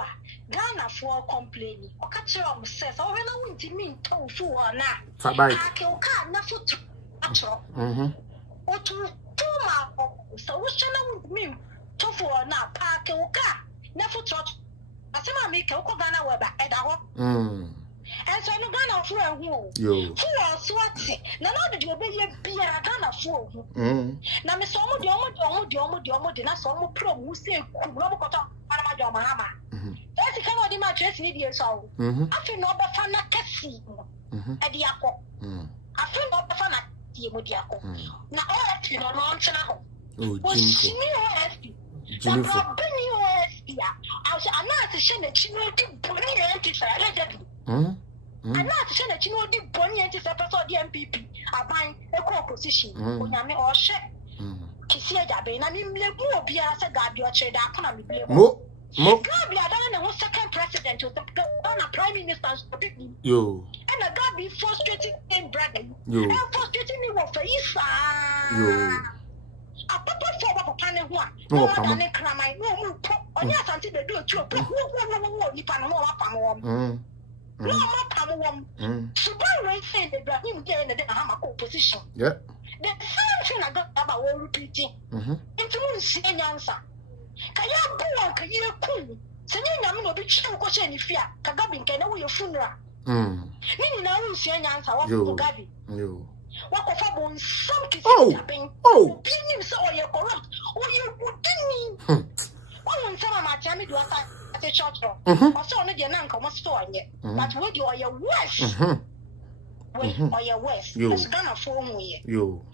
Ghana for complaining o ka kire am say so we na wunti mi nton fu na ake o ka na foto atro o tu ma so we chana wunti mi tofu na park o ka na foto asema mi ke o ko Ghana weba eda ho and so no Ghana for ehu yo for so ati na no de obeye bia Ghana for ehu na me so mo de na so mo pro mu se ku no mo koto para ma jo Mahama esi kan odi ma trace ni die so afi no be fa na kasi e di akọ afi no be fa na die mo di akọ na o ati no no nchena ho o Jimmy for I was not shene chino di boni enti sa legend ana shene chino di boni enti sa person di MPP aban e ko opposition onyame o hye kisi ajabe na mi mlebu obi a se gabi o che da akona mi mlebu mo gabi ada na second president o the prime minister yo and a gabi frustrating in brother yo and frustrating me wo fa isa yo a papa for papa ne ho a no come ne kramai no mu po onya asante be do tu po wo nipa no wa pam wo no ma pam wo so by right saying the Ibrahim dey na dey Mahama ko position yeah the same thing I got about we repeating into mun si nyansa kaya buwa kaya kun senye nyame no bi twa ko she ni fia ka gabi nke na wo ye funeral ni na wo si nyansa wa ko gabi yo wakofa bon some kisi jaben binim se o ye corrupt o ye wudini o won sama ma tia me do asa ate church o so no de na nka mo store nye but we de o ye worse we o ye worse so Ghana for hu ye yo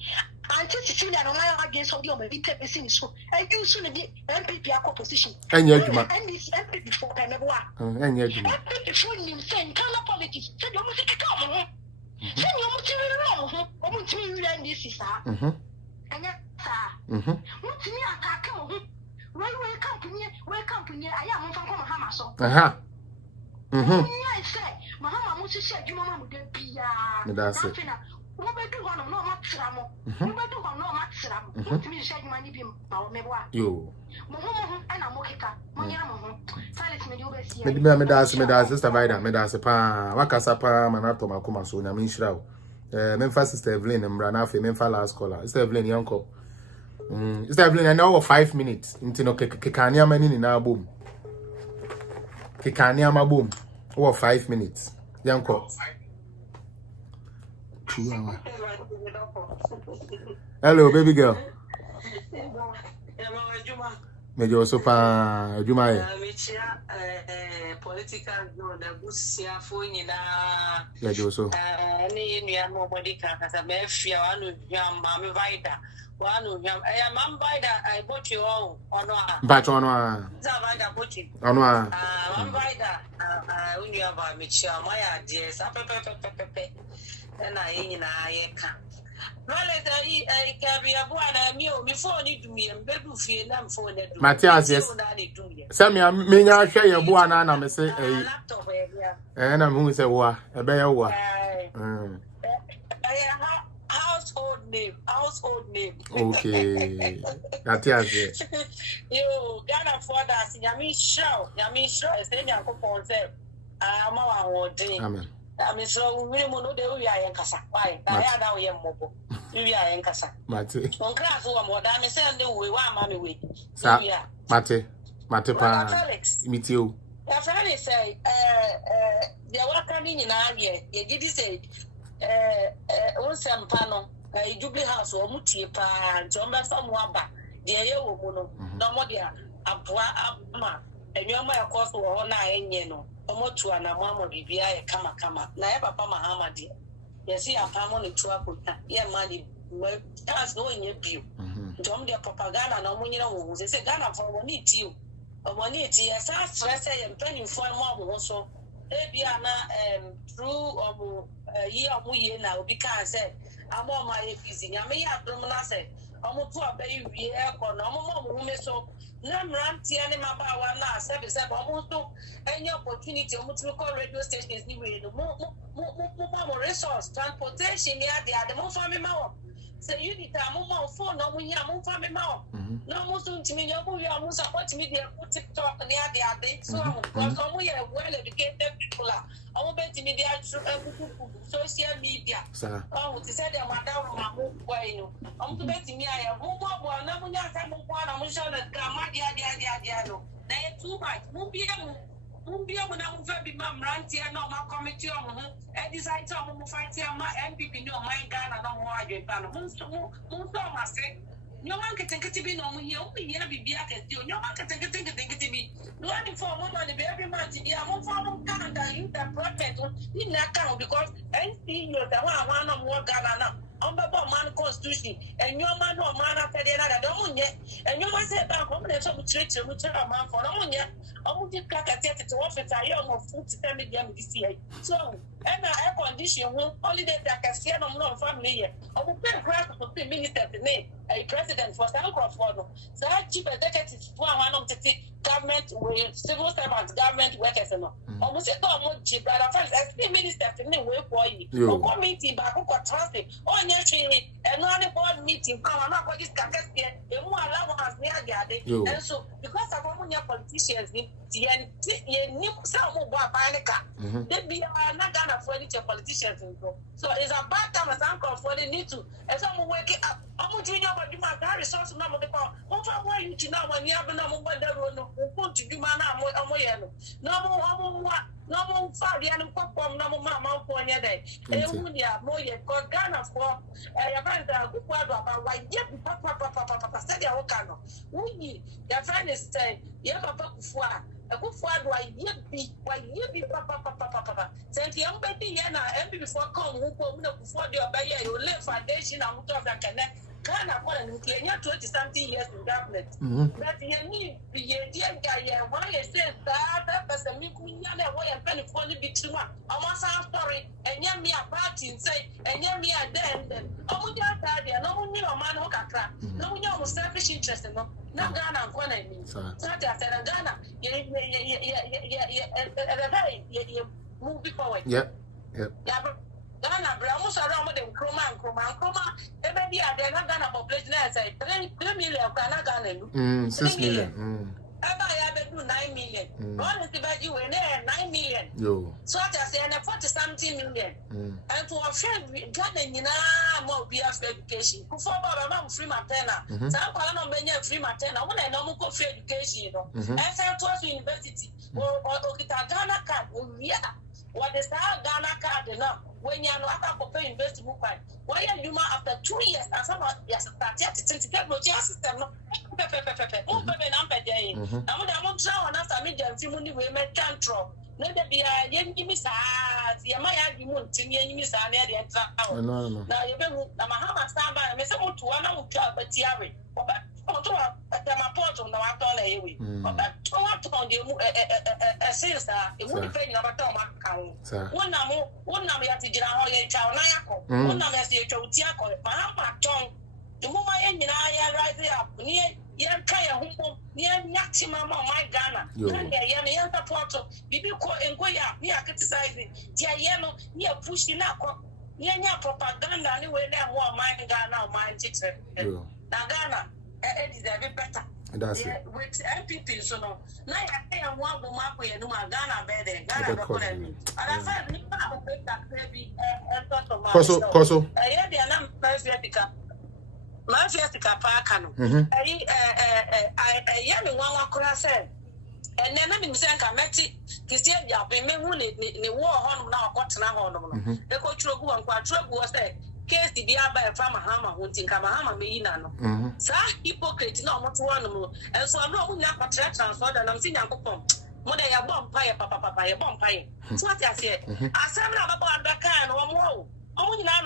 anti Cecilia no na against of the obi pepe sin so e you so the MPP akọ position enya adwuma NDC MPP for kanebwa enya adwuma MPP for nim say Ghana politics say the mo se keka mo senior mutiri no ho o mutiri NDC sa And yet, sir, what's me attack? Why company? I am from Hamaso. I say, Mamma Moses said, you mamma would be that's it. What do one no much ramo? What do one no much ramo? What me said money be you. And I'm okay. Me das sister Vida, me das pa wakasa pa manato makoma so na me nhyira wo. Memfa sister Evelyn mra afi memfa last caller. Sister Evelyn yanko. Sister Evelyn I know 5 minutes. Nti no kekania mani ni na abom. Kekania mabom. Over 5 minutes. Yanko. 2 hours. Hello, baby girl. Mejo also pa Juma political no na busia fo nyina mejo so ni nua mo body ka kasa me fia wanu nwa ma me Vida wanu nwa mam Vida I bought you all ono a ba cho ono a za Vida bought you ono a mam Vida unua ba me chia ma ya de sa pepe na nyina ye ka Matthias, yes. Samia, Mina, share your buana, and I say, and I'm who say, wa, a bear wa. Household name. Okay. Matthias, yes. You Ghana for that, Yami show, is then your coupon say, I'm our day. Amen. I mean, so we know the way I am Casa. Why? I had our young mobile. We are in Casa. Mate. On class, one more than send the way one mommy way. Mate pa. Meet you. Your friend say, they were coming in our year. You did say, Onsam Pano, a Jubilee House or Muti pa, John Someone back. The Ayo Mono, no more dear, a poor up, and you're my course or all nine, you know. Omotu na mama bibia ye kama na ye papa mahama de ye si apamo ne tuwa kota ye mani that's no in bio ndom de propaganda na omunyira wo se Ghana for money ti ye sa stress ye mpani fo mo so e bia na through ye omu ye na obi kan say amo ma ye busy nyame ya drum na say omo to abayi wie e ko na omo mo me so na mrantia ne mabawa na service omo so any opportunity omo to call radio stations ni we no mo resource transportation ya de mo fa me ma say unit mo phone no mo nya mo fa me ma no mo so ntimi nya mo wi mo support me there TikTok ne ade so because omo ye well educated people omo bet me there social media oh to say them madam ma mo boy no omo to bet me aya mo na mo nya sa mo na mo show na kama dia no na ye too much mo bia mo na mo fa bi ma mrantia na ma committee omo e decide to mo fight ma MPP no my Ghana na mo adwe pa no mo so ma say no one can take it be no mo here o here bibia ka ti o no one can take it be no one for mo money be every month dia mo for mo Canada you the project ni na ka because NC you the one no mo Ghana na on the man constitution and your man no man after the other don't yet and you must say back home and so treat you with a man for no yet I would just crack a ticket to office I am of food to tell me this year so and air condition holiday that can see no family I will pay crack to be minister today a president for San Crawford so I chief executive for one of the government with civil servants government workers and almost a more cheap but I felt minister today way for you committee back traffic on and one board meeting not for this capacity and more allowance near the and so because of our politicians new some they be not gonna afford it politicians so it's a bad time as uncle for the need to and some wake up I'm doing about my resource number the call why you to now when you have no one to do man no more far the animal pop no more mama for any day more yet got Ghana for a friend good word about why yet papa said your cano we your friend is saying yeah papa for a good word why you be papa sent young baby yana and before come who before the obey you live foundation and talk that connect Ghana for an 20-something years in government. But you need the dear guy, why you say that person, me, why I'm penny for the big one. I was sorry, and yet me a party and say, and yet me a then. Oh, we are tired, no one knew a man who can crack. No one knows selfish interest in them. Not Ghana, when I mean. So I said, Ghana, move forward. Yep. Ghana, almost around with them, Chroma, maybe they're not Ghana population, I say 3 million, Ghana, 6 million. I do 9 million. Honestly, but you were there 9 million. Yo. So I just say 40-something million. And for a friend, Ghana, you know, more be after education. Before Baba, free maternal. Some part of free maternal. When I know more free education, you know, I said to us university or Ghana card. Yeah. What is that Ghana card enough? When you're not up for university book, why are you after 2 years? And some yes, to get no system. No, I'm trying after me, Jimmy, we met control. Never be a young Jimmy Sass, Yamaya, you won't see me, Miss Anna. Now you been Mahama stand by me, someone to one of but Tiari. To a portal, no, I told you. But on the sister, it wouldn't pay about Tom. One number at the General Nayako, one number as the Chotiaco, Mahama Tom, the woman and I rise up near Yankaya Humbo, near Maximum of my Ghana. Young portal, Bibi and Goya, near criticizing, dear yellow, near pushing up, near propaganda, anywhere there, one my Ghana, my teacher. Now Ghana. It is a bit better. That's it. With MPP, so no. Now I can't want to mark with no Ghana better. Ghana, and I said, we can't make that baby and talk about Koso. I had the alarm Mafia Parkano. I am one class. And then I'm saying, I met it. He said, "Yeah, be me who in the war on now, what's now on the coach who and quadruple was there. Case the beer by a farmer hammer, who think I'm a hammer, me no. Sir, hypocrite, no, what's one more. And so I'm not going to transfer, and I'm seeing Uncle Pom. Mother, a bomb pie, papa, a bomb pie. That's what I said. I said, I'm about that kind of more. Only now,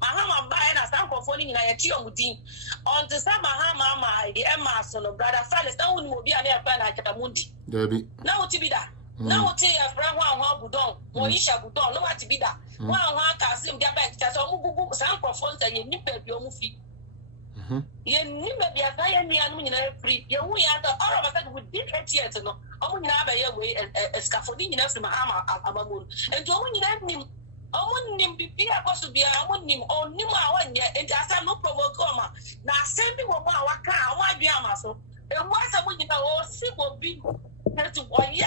Mahama buying a sample for in a Chiomudi. On the summer, Hamama, the Emma, son of brother Silas, no one will be an airplane at a mundi. Now to be that. Now, tell a friend one Budon, Moisha Budon, no one to be that. One can see their back, just all sample phones and you nip your movie. You never be a fire me and free. You we are the all of us with different years. No, only now by your way a scaffolding enough to Mahama Amamun. And only that him. I wouldn't him be supposed to be. I wouldn't him or new one yet. And I said no provoke. Now send me what our car, why be a muscle. And once I would know, see what be. To 1 year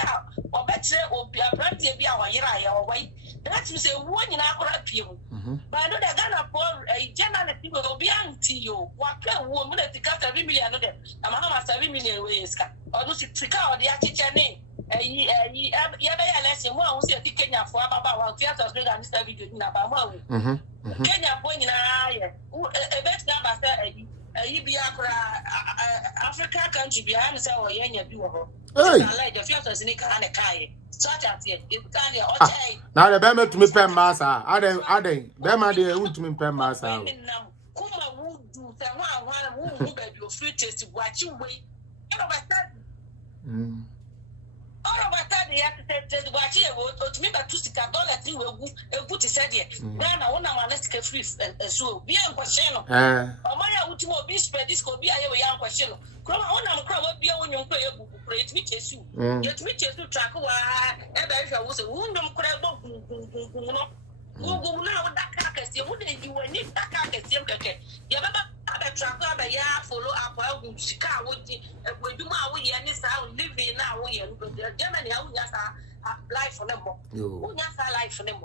or better or be a brand be our year or white. That's to say, 1 year or people. But I know they're gonna pour a general people will be anti you. What woman at the cut every million of them? I'm almost every million ways. Or do you trick out the teacher name? Lesson one who said Kenya for about 1 year or so, and this video in about Kenya point in a best number said. Africa country behind say or yenya do like the first in Kai. Such as it can now the Bama to me pen massa. I don't Bama de would to me pen massa. Kuma would do one who be your futures to watch you wait. All of a sudden, you have to say, watch it, or to me, but $2 will put his head here. Then I want to get free so be a question. Or my ultimate be spread this could be a young question. Come on, I'm crowd be on your prayer book, create witches you. Yet witches to track why was a wound of crab. Who now that carcass, you wouldn't do any that carcass. You ever track by ya follow up well in Chicago when you are any sound living now but Germany life for them who has life for them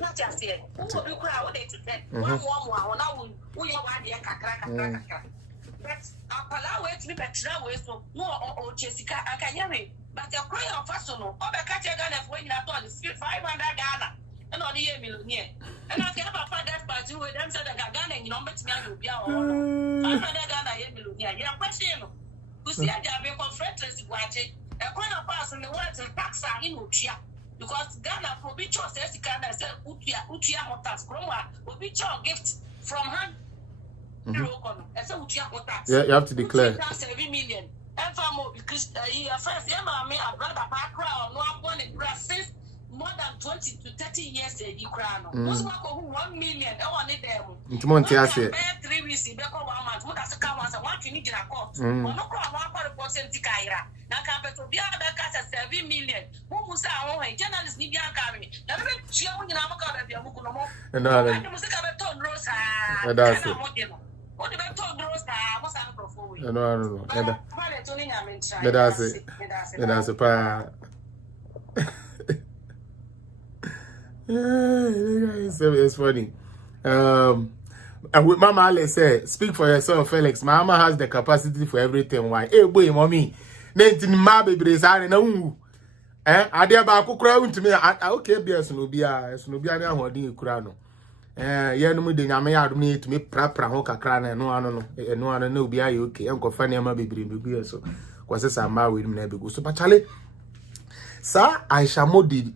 not just here who crowd to say one now we are one but allow it to be better way so more or Jessica I can hear me but a cry of personal or the catcher Ghana when you have done 500 Ghana and on the year millionaire. And I can't find that party with them said that Ghana and you know, makes me a be our 500 Ghana millionaire. You have question. Who see a job in conference watching a corner pass in the words and tax are in Uchia. Because Ghana will be choice as Ghana said Uchia Motas Groma will be your gift from hand. Yeah, you have to declare. 7 million. And for more because first, my brother, my crown, no one in since more than 20 to 30 years. You crown. Most of 1 million. I want it there. 3 weeks, you become 1 month. What does it come as a 1 to need in a court? No crown, 1% to Kaira. Now, compared to be other cast at 7 million. Who was our journalist? Need your carry. Never showing in our car at the Amukuno. And I was a Rosa. That's it. What about Tom Rosa? What's up for you? No. That's it. That's a part. It's funny. And with Mama Ale said, speak for yourself, Felix. Mama has the capacity for everything. Why? Hey, boy, mommy. Nentin ma baby is I know. I dare ba ko kura to me. Okay, be Snubia na hodi kura no. Yeah, no, the Yamay admit to me, Prapra Hoka Crana, no, no, be okay. Uncle Fanny, my baby, be so. Was this a married with so, but Charlie, sir, I shall modi.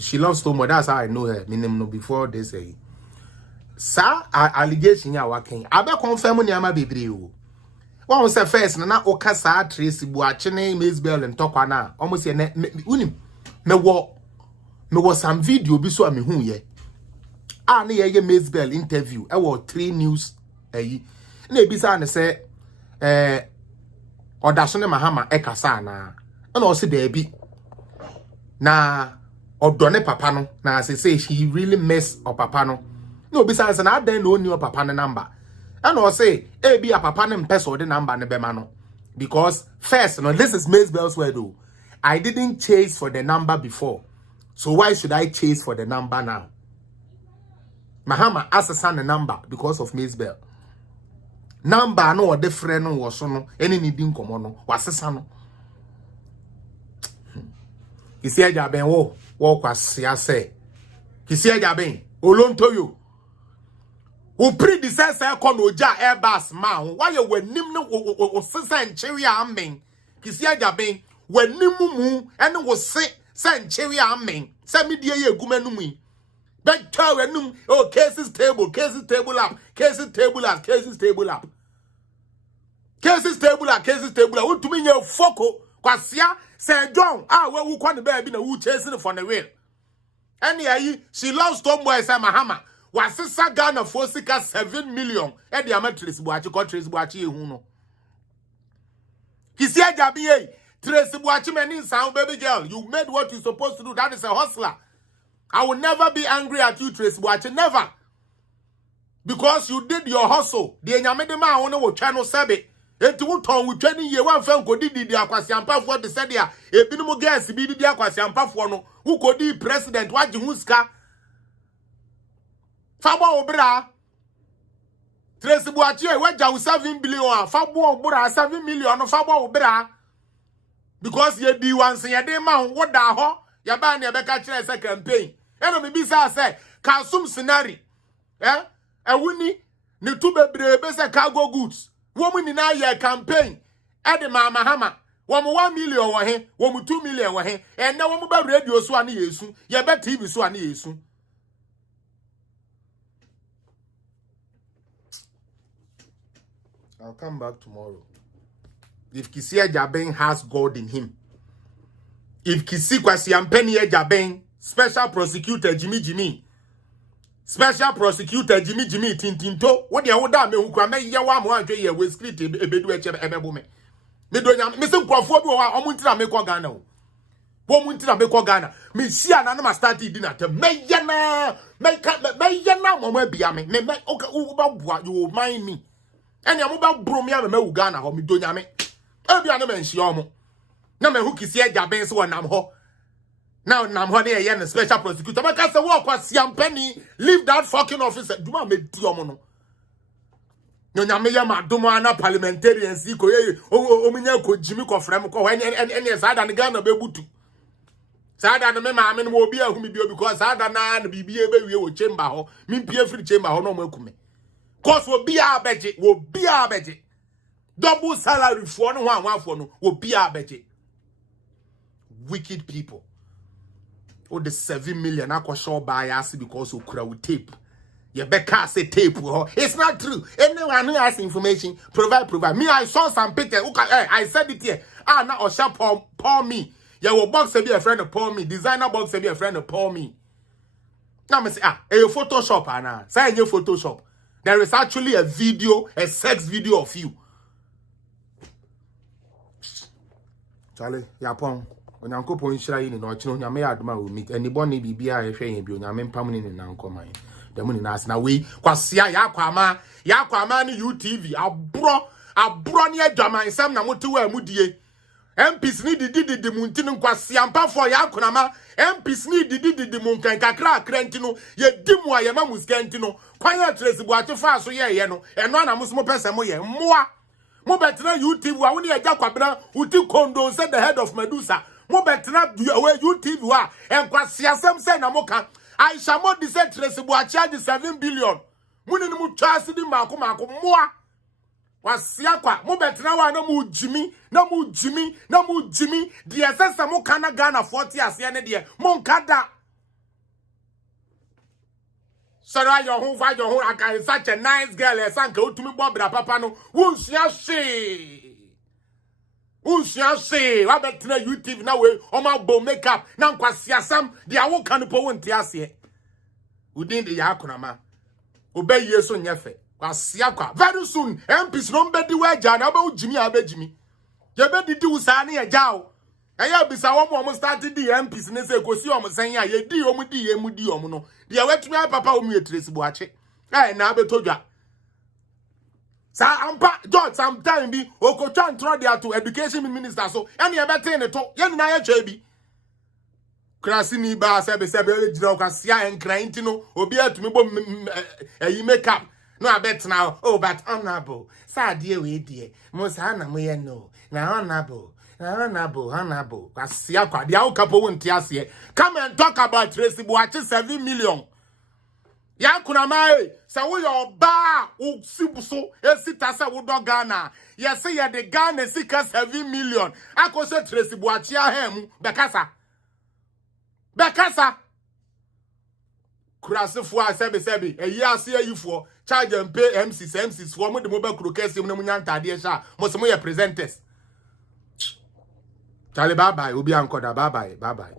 She loves so much. That's how I know her. Minimum before they say, sir, allegation ya working. I be confirm when my baby. One was a first, and now Okasa, Tracy, Buachene, Miss Bell, and Tokwana. Almost a net, me was some video, be so I mean, who ye. Na ye Miss Bell interview. I was 3 news. Na bisa and say, Odashone Mahama ekasa na. And also debi. Na odone papa no. Na say she really mess up papa no. No bisa and say na den no new papa no number. And also say be a papa no mpeso the number ne bema no. Because first, no, this is Miss Bell's word though. I didn't chase for the number before. So why should I chase for the number now? Mahama assassinated the number because of Miss Bell. Number no different no was no any needing common no was assassin. He said Jaben wo kwasia say. He said Jaben olonto you. Who predecessor konoja airbus man why you when nim no o sesa nchewi amen. He said Jaben when nimumu and was say nchewi amen. Say me die ye gumanum. But oh, cases table up, cases table up. Cases table up. What to me your foco? Kwasia say John, where we want the baby na who chasing for the wheel. And she loves Tomboy say Mahama. Was sister Ghana for 7 million and the amateurs watch countries watch you no. He said Jabi Tracy watch me sound baby girl. You made what you're supposed to do. That is a hustler. I will never be angry at you, Tracy Watch. Never. Because you did your hustle. The Enyamede ma ono wo channel sebe. Enti wo ton wo twani ye wan fa nkodi di akwasiampa fo de said ya. Ebi no mo gas bi di akwasiampa fo no. Wo kodi president waji hu sika. Fa bo obra. Tracy Watch e waja 7 billion. Fa bo obra 7 million fa bo obra. Because ye di wan se ye de ma wo da ho. Yaba ne beka kire se campaign. Eno me bisa say kasum scenario. Ewuni ne tu bebre be se cargo goods. Wo mu ni na ye campaign. E de mama hama. Wo mu 1 million wo he, wo mu 2 million wo he. En na wo mu ba radio so ani yesu, ye be TV so ani yesu. I'll come back tomorrow. If Kisia Jaben has God in him. If Kisi Kwasi Ampeni Jaben, Special Prosecutor Jimmy, Special Prosecutor Jimmy Tintinto, what the oda me who can make yawa mo anje ye we script ebedu eche ebebome. Me do nyam me se nkrofo bi wa omuntina me ko Ghana o. Wo muntina me ko Ghana. Me sia na na start dinner te me yana mo bia me okay wo ba bua you mind me. Eni am ba bro me am me wu Ghana ho me do nyame. E bia na me nsia omo. Na me who Kisi Jaben so nam ho. Now nam ho na ye special prosecutor. Because say wo Kwasi Ampeni leave that fucking office. Duma me di omo no. No nyame ya madomo ana parliamentarians ko ye o minya ko jimi ko frem ko ene sada ne Ghana be butu. Sada no me ma me no obi ahumi bi because sada na na bibie be wie wo chamber ho. Me pie free chamber ho no mo akume. Cause wo bia beje. Double salary for no one for no wo bia beje. Wicked people. Oh, the 7 million I could show by us because you crowd tape. You better say tape. It's not true. Anyone who has information, provide. Me, I saw some pictures. I said it here. Now Osha pour me. You will box be a friend of pour me. Designer box be a friend of pour me. Now I say, you Photoshop, Anna. Say you Photoshop. There is actually a video, a sex video of you. Charlie, Yapon. When I'm going to share in the note, you may admire with me. Anybody be a shame, you know, I'm permanent in Uncle mine. The money nas na we kwasia yakwama ni UTV abro ne adwama nsam na moto wa mudie MPs ni didi muntinu kwasia mpa for yakonama MPs ni didi munkan kakra akrantino ye dimu a ye mamuskantino kwan ya tresi bu atefa so ye no eno na muso pese mo ye moa mo betena UTV wa woni agya kwabena uti kondo said the head of Medusa mo betena UTV wa enkwasia sem se na moka I shall not decide to charge 7 billion. Muni mu chasi di mako moa. Wasiakwa mo betina wa na mu Jimmy. The assessor mo kana Ghana 40 asiane de mo nkada. Sorry your home I such a nice girl esanka otumi bobra papa no. Wunsia se wa betina YouTube na we o ma bo makeup na nkwasia sam de awo kan po wonti ase udin de yakonama obaye so nyefe kwasia kwa very soon MPs no mbedi waja na ba ujimi abejimi ye bedidi usa na ye jao eya bisa wo mo start di MPs ne se kosi o mo san ya ye di o mu di o mu no de wetumi papa o mu yetresi bo ache na abetodwa sa ampa George sometime bi okotwa ntro dia to education minister so ene e bete ne to ye na ye twa bi krasi ni ba se be jira okasia enkran ntino obi atumi bo ayi makeup no abet now but honorable sa die we die mo sa na mo ye no na honorable kwasia kwa dia okapo wonti ase come and talk about Tracy Boachi 7 million. Yakuna mai sa wo yo ba o sibuso esita sa wo do Ghana ye se ye de Ghana sika 7 million akose Tracy Boachi ahemu bekasa kurasefo asebe eyi ase ayifo charge and pay MCs for mo de mo ba krokesi mo nya ntade sha mo se mo ye presenters. Charlie bye bye obi ankoda bye bye